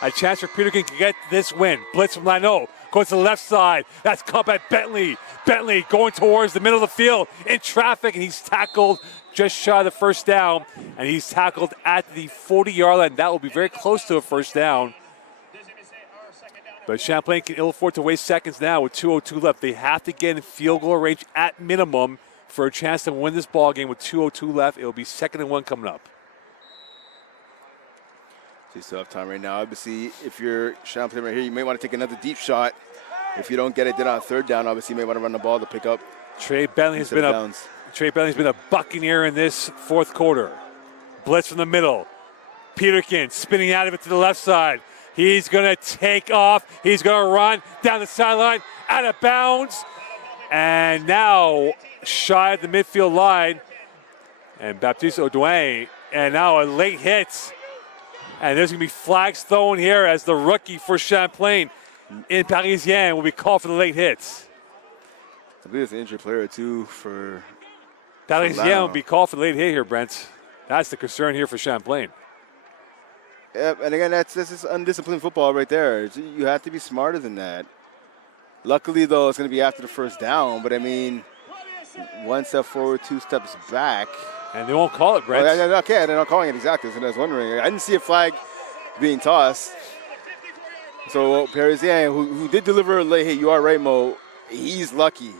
A chance for Peterkin to get this win. Blitz from Lano. Goes to the left side. That's caught by Bentley. Bentley going towards the middle of the field in traffic, and he's tackled just shy of the first down. And he's tackled at the 40-yard line. That will be very close to a first down. But Champlain can ill afford to waste seconds now with 2:02 left. They have to get in field goal range at minimum for a chance to win this ball game with 2:02 left. It'll be 2nd and 1 coming up. So you still have time right now. Obviously, if you're Champlain right here, you may want to take another deep shot. If you don't get it then on third down, obviously you may want to run the ball to pick up. Trey Bentley's been a buccaneer in this fourth quarter. Blitz from the middle. Peterkin spinning out of it to the left side. He's going to take off. He's going to run down the sideline, out of bounds. And now shy of the midfield line. And Baptiste Audouin. And now a late hit. And there's going to be flags thrown here as the rookie for Champlain in Parisien will be called for the late hits. I believe it's an injured player, too, for Parisien will be called for the late hit here, Brent. That's the concern here for Champlain. Yeah, and again, that's undisciplined football right there. You have to be smarter than that. Luckily, though, it's going to be after the first down. But, I mean, one step forward, two steps back. And they won't call it, Brent. Okay, they're not calling it exactly. So I was wondering. I didn't see a flag being tossed. So Parisien, who did deliver a late hit, you are right, Mo. He's lucky.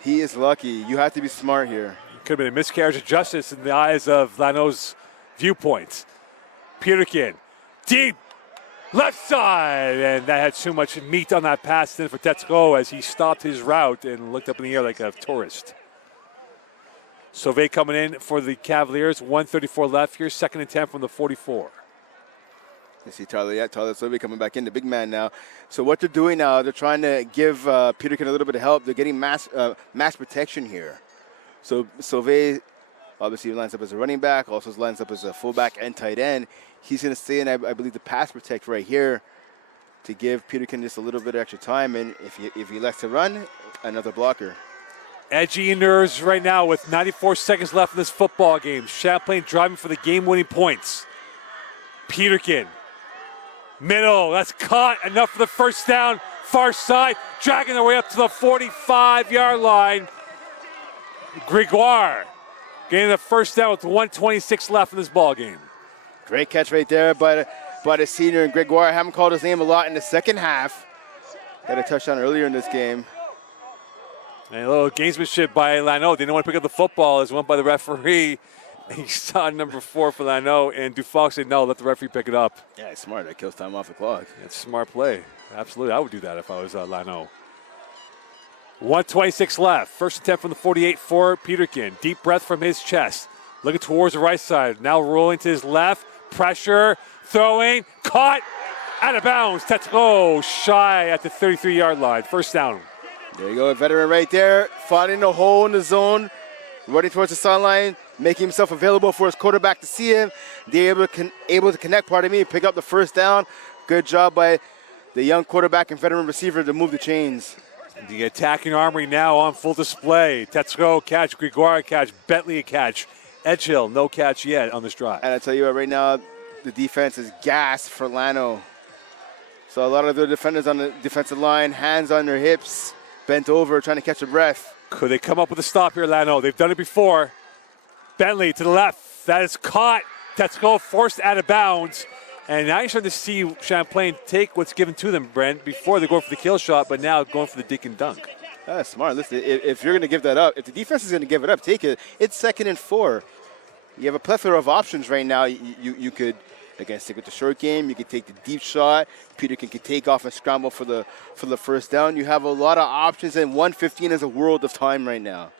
He is lucky. You have to be smart here. Could have been a miscarriage of justice in the eyes of Lano's viewpoints. Peterkin, deep, left side. And that had too much meat on that pass then for Tetsuko as he stopped his route and looked up in the air like a tourist. Sauvé coming in for the Cavaliers. 1:34 left here. 2nd and 10 from the 44. You see Tyler Sauvé coming back in, the big man now. So what they're doing now, they're trying to give Peterkin a little bit of help. They're getting mass protection here. So Sauvé obviously lines up as a running back, also lines up as a fullback and tight end. He's going to stay in, I believe, the pass protect right here to give Peterkin just a little bit of extra time. And if he likes to run, another blocker. Edgy nerves right now with 94 seconds left in this football game. Champlain driving for the game-winning points. Peterkin, middle, that's caught. Enough for the first down. Far side, dragging their way up to the 45-yard line. Gregoire getting the first down with 1:26 left in this ball game. Great catch right there by the senior Gregoire. I haven't called his name a lot in the second half. Got a touchdown earlier in this game. And a little gamesmanship by Lano. They didn't want to pick up the football as one by the referee. He saw number 4 for Lano, and Dufault said, no, let the referee pick it up. Yeah, it's smart. That kills time off the clock. That's a smart play. Absolutely. I would do that if I was Lano. 1:26 left. 1st and 10 from the 48 for Peterkin. Deep breath from his chest. Looking towards the right side. Now rolling to his left. Pressure. Throwing. Caught. Out of bounds. Tetsuko shy at the 33-yard line. First down. There you go. A veteran right there. Finding a hole in the zone. Running towards the sideline. Making himself available for his quarterback to see him. They're able to connect, pick up the first down. Good job by the young quarterback and veteran receiver to move the chains. The attacking armory now on full display. Tetsuko catch, Gregoire catch, Bentley a catch. Edgehill, no catch yet on this drive. And I tell you what, right now, the defense is gassed for Lano. So a lot of their defenders on the defensive line, hands on their hips, bent over, trying to catch a breath. Could they come up with a stop here, Lano? They've done it before. Bentley to the left. That is caught. Tetsuko forced out of bounds. And now you're starting to see Champlain take what's given to them, Brent. Before they go for the kill shot, but now going for the dink and dunk. That's smart. Listen, if you're going to give that up, if the defense is going to give it up, take it. It's 2nd and 4. You have a plethora of options right now. You could, again, stick with the short game. You could take the deep shot. Peterkin could take off and scramble for the first down. You have a lot of options, and 1:15 is a world of time right now.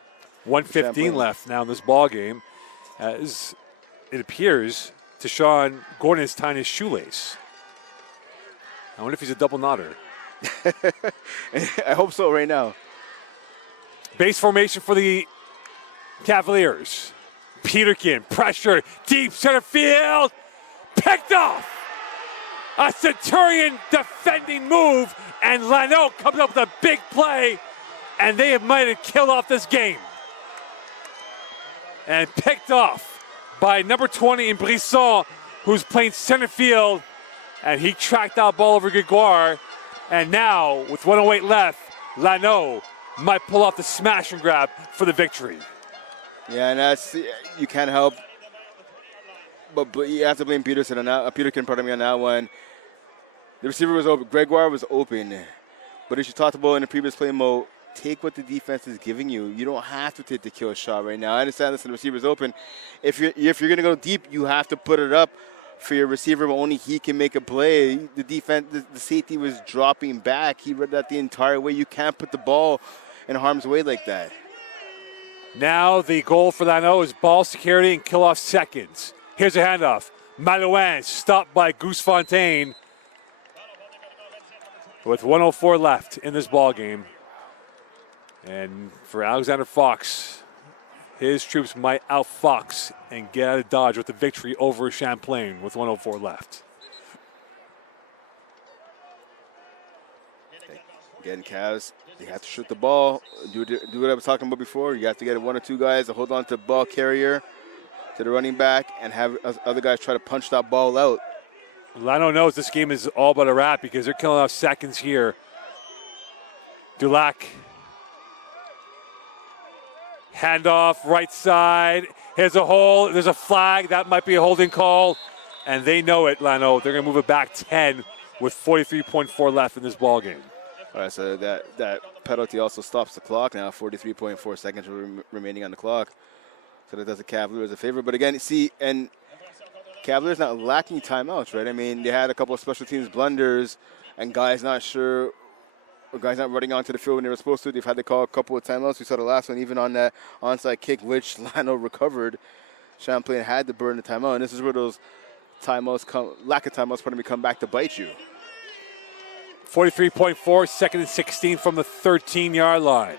1:15 left now in this ball game, as it appears Deshaun Gordon is tying his shoelace. I wonder if he's a double knotter. I hope so right now. Base formation for the Cavaliers. Peterkin, pressure, deep center field, picked off. A Centurion defending move, and Lano comes up with a big play, and they might have killed off this game. And picked off by number 20 in Brisson, who's playing center field, and he tracked that ball over Gregoire. And now, with 1:08 left, Lano might pull off the smash and grab for the victory. Yeah, and that's, you can't help, but you have to blame Peterkin on that one. The receiver was open. Gregoire was open. But as you talked about in the previous play mode, take what the defense is giving you. You don't have to take the kill shot right now. I understand this, the receiver's open. If you're going to go deep, you have to put it up. for your receiver, but only he can make a play. The defense, the safety was dropping back. He read that the entire way. You can't put the ball in harm's way like that. Now the goal for Lano is ball security and kill off seconds. Here's a handoff. Malouin stopped by Goose Fontaine with 1:04 left in this ball game. And for Alexander Fox, his troops might outfox and get out of Dodge with the victory over Champlain with 1:04 left. Again, Cavs, they have to shoot the ball. Do what I was talking about before. You have to get one or two guys to hold on to the ball carrier, to the running back, and have other guys try to punch that ball out. Lano knows this game is all but a wrap because they're killing off seconds here. Dulac. Handoff, right side. Here's a hole. There's a flag. That might be a holding call. And they know it, Lano. They're going to move it back 10 with 43.4 left in this ball game. All right, so that penalty also stops the clock now. 43.4 seconds remaining on the clock. So that does the Cavaliers a favor. But again, see, and Cavaliers not lacking timeouts, right? I mean, they had a couple of special teams blunders and guys not sure, or guys not running onto the field when they were supposed to. They've had to call a couple of timeouts. We saw the last one even on that onside kick, which Lano recovered. Champlain had to burn the timeout. And this is where those timeouts lack of timeouts, come back to bite you. 43.4, second and 16 from the 13-yard line.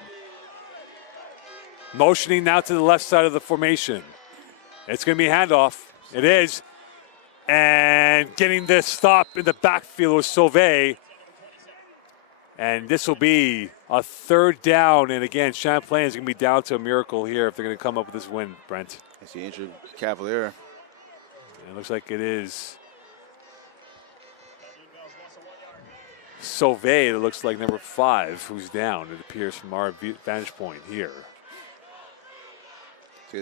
Motioning now to the left side of the formation. It's going to be a handoff. It is. And getting this stop in the backfield was Sauvé. And this will be a third down. And again, Champlain is going to be down to a miracle here if they're going to come up with this win, Brent. It's the injured Cavalier. It looks like it is Sauvé, it looks like number 5, who's down, it appears from our vantage point here.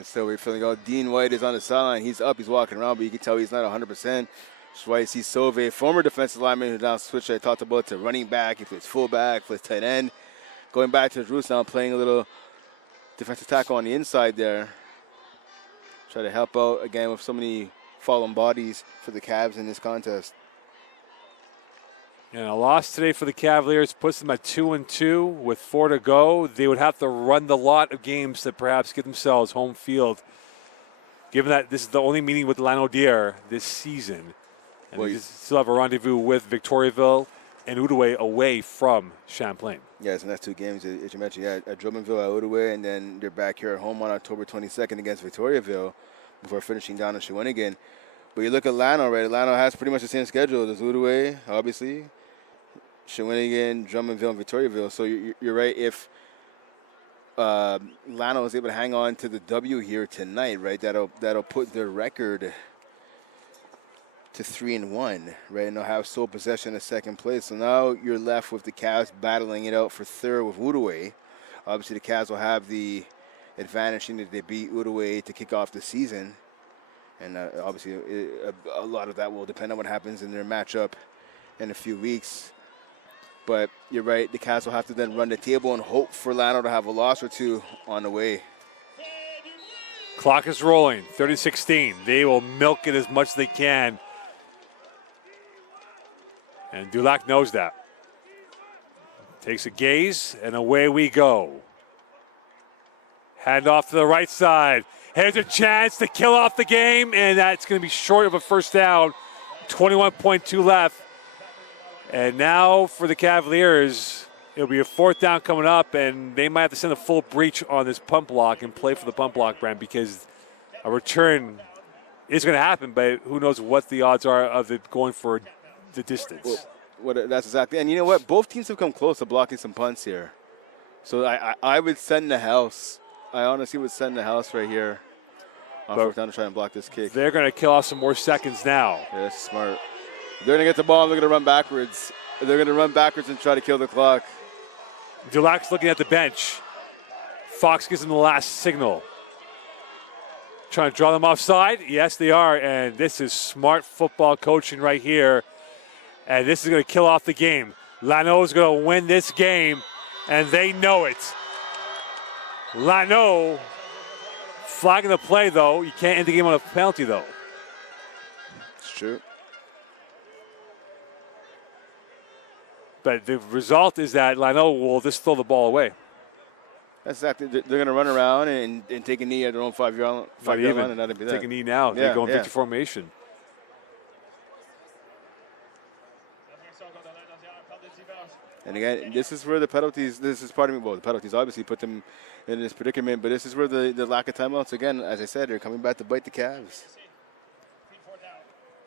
So we're feeling out. Dean White is on the sideline. He's up, he's walking around, but you can tell he's not 100%. That's why you see Sauvé, former defensive lineman who now switched, I talked about, to running back. He plays fullback, plays tight end. Going back to his roots now, playing a little defensive tackle on the inside there. Try to help out, again, with so many fallen bodies for the Cavs in this contest. And a loss today for the Cavaliers puts them at 2-2 with 4 to go. They would have to run the lot of games to perhaps get themselves home field, given that this is the only meeting with Lanaudière this season. And they still have a rendezvous with Victoriaville and Outaouais away from Champlain. Yes, and that's 2 games, as you mentioned. Yeah, at Drummondville, at Outaouais, and then they're back here at home on October 22nd against Victoriaville before finishing down in Shawinigan. But you look at Lano, right? Lano has pretty much the same schedule as Outaouais, obviously, Shawinigan, Drummondville, and Victoriaville. So you're right. If Lano is able to hang on to the W here tonight, right, that'll put their record to 3-1, right? And they'll have sole possession of second place. So now you're left with the Cavs battling it out for third with Outaouais. Obviously, the Cavs will have the advantage in that they beat Outaouais to kick off the season. And obviously, a lot of that will depend on what happens in their matchup in a few weeks. But you're right, the Cavs will have to then run the table and hope for Lano to have a loss or two on the way. Clock is rolling, 30-16. They will milk it as much as they can. And Dulac knows that. Takes a gaze, and away we go. Hand off to the right side. Here's a chance to kill off the game, and that's going to be short of a first down. 21.2 left. And now for the Cavaliers, it'll be a 4th down coming up, and they might have to send a full breach on this pump block and play for the pump block, Brent, because a return is going to happen, but who knows what the odds are of it going for the distance. Well, that's exactly. And you know what? Both teams have come close to blocking some punts here. So I would send the house. I honestly would send the house right here on 4th down to try and block this kick. They're going to kill off some more seconds now. Yeah, that's smart. They're going to get the ball and they're going to run backwards. They're going to run backwards and try to kill the clock. Dulac's looking at the bench. Fox gives him the last signal. Trying to draw them offside? Yes, they are. And this is smart football coaching right here. And this is going to kill off the game. Lano is going to win this game, and they know it. Lano flagging the play, though. You can't end the game on a penalty, though. It's true. But the result is that Lano will just throw the ball away. That's exactly. They're going to run around and take a knee at their own 5-yard line, and that'll be that. Take a knee now. They go in victory formation. And again, this is where the penalties. The penalties obviously put them in this predicament, but this is where the lack of timeouts. Again, as I said, they're coming back to bite the Cavs.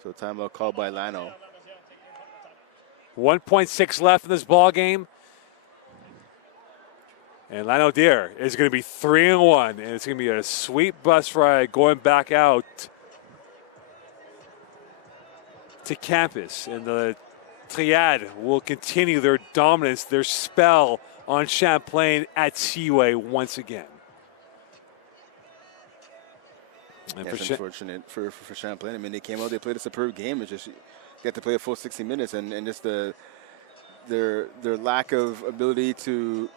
So timeout called by Lano. 1.6 left in this ball game. And Lanaudière is going to be 3-1, and it's going to be a sweet bus ride going back out to campus. And the Triad will continue their dominance, their spell on Champlain at Seaway once again. And it's unfortunate for Champlain. I mean, they came out, they played a superb game. It's just you have to play a full 60 minutes, and just their lack of ability to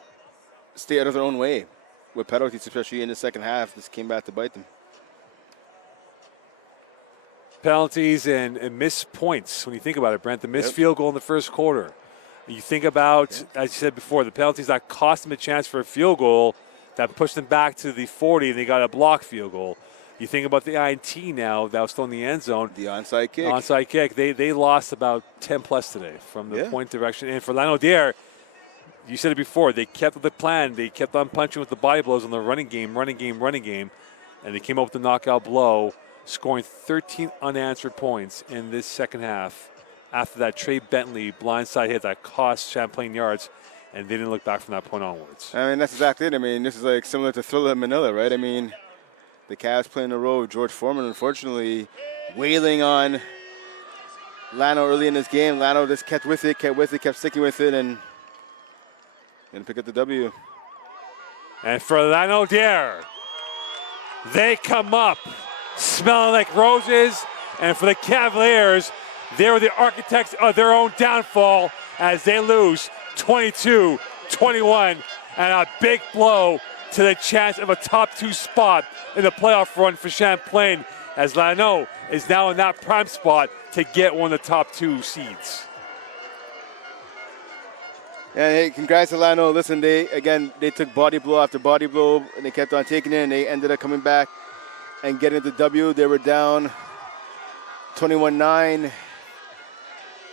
stay out of their own way with penalties, especially in the second half, just came back to bite them. Penalties and missed points when you think about it, Brent. The missed field goal in the first quarter. You think about, as you said before, the penalties that cost them a chance for a field goal that pushed them back to the 40, and they got a block field goal. You think about the INT now that was still in the end zone. The onside kick. Onside kick. They lost about 10 plus today from the point direction. And for Lanaudière, you said it before, they kept with the plan. They kept on punching with the body blows on the running game. And they came up with the knockout blow, scoring 13 unanswered points in this second half after that Trey Bentley blindside hit that cost Champlain yards, and they didn't look back from that point onwards. I mean, that's exactly it. I mean, this is like similar to Thriller Manila, right? I mean, the Cavs playing the role of George Foreman, unfortunately, wailing on Lano early in this game. Lano just kept sticking with it, and pick up the W. And for Lanaudière, they come up smelling like roses. And for the Cavaliers, they were the architects of their own downfall as they lose 22-21, and a big blow to the chance of a top 2 spot in the playoff run for Champlain, as Lano is now in that prime spot to get one of the top 2 seeds. And hey, congrats to Lano. Listen, they took body blow after body blow, and they kept on taking it, and they ended up coming back and getting the W. They were down 21-9,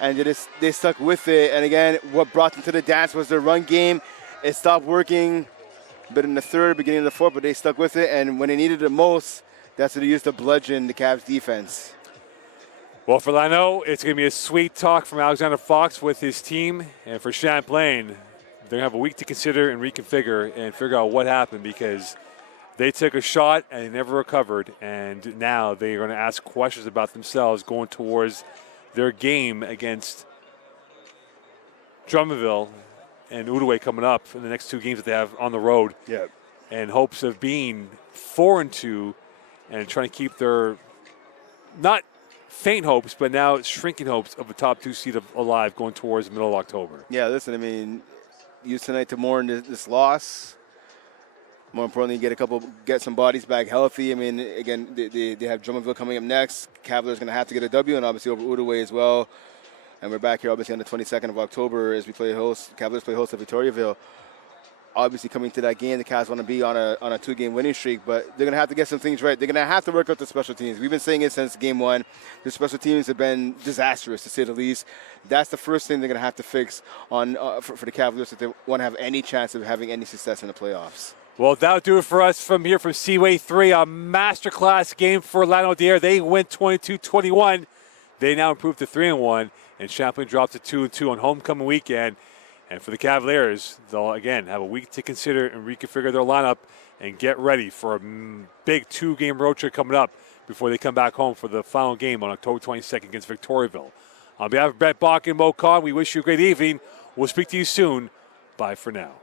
and they stuck with it. And again, what brought them to the dance was their run game. It stopped working a bit in the third, beginning of the fourth, but they stuck with it. And when they needed it most, that's what they used to bludgeon the Cavs defense. Well, for Lano, it's going to be a sweet talk from Alexander Fox with his team. And for Champlain, they're going to have a week to consider and reconfigure and figure out what happened, because they took a shot and they never recovered. And now they're going to ask questions about themselves going towards their game against Drummondville and Outaouais coming up in the next 2 games that they have on the road. Yeah. In hopes of being 4-2 and trying to keep their not faint hopes, but now shrinking hopes of a top 2 seed alive going towards the middle of October. Yeah, listen, I mean, use tonight to mourn this loss. More importantly, get some bodies back healthy. I mean, again, they have Drummondville coming up next. Cavaliers going to have to get a W, and obviously over Outaouais as well. And we're back here obviously on the 22nd of October as we play host. Cavaliers play host at Victoriaville. Obviously coming to that game, the Cavs want to be on a 2-game winning streak, but they're going to have to get some things right. They're going to have to work out the special teams. We've been saying it since game 1. The special teams have been disastrous, to say the least. That's the first thing they're going to have to fix on for the Cavaliers if they want to have any chance of having any success in the playoffs. Well, that'll do it for us from here from Seaway 3, a masterclass game for Lanaudière. They win 22-21. They now improve to 3-1, and Champlain drops to 2-2 on homecoming weekend. And for the Cavaliers, they'll, again, have a week to consider and reconfigure their lineup and get ready for a big 2-game road trip coming up before they come back home for the final game on October 22nd against Victoriaville. On behalf of Brett Bach and Mo Khan, we wish you a great evening. We'll speak to you soon. Bye for now.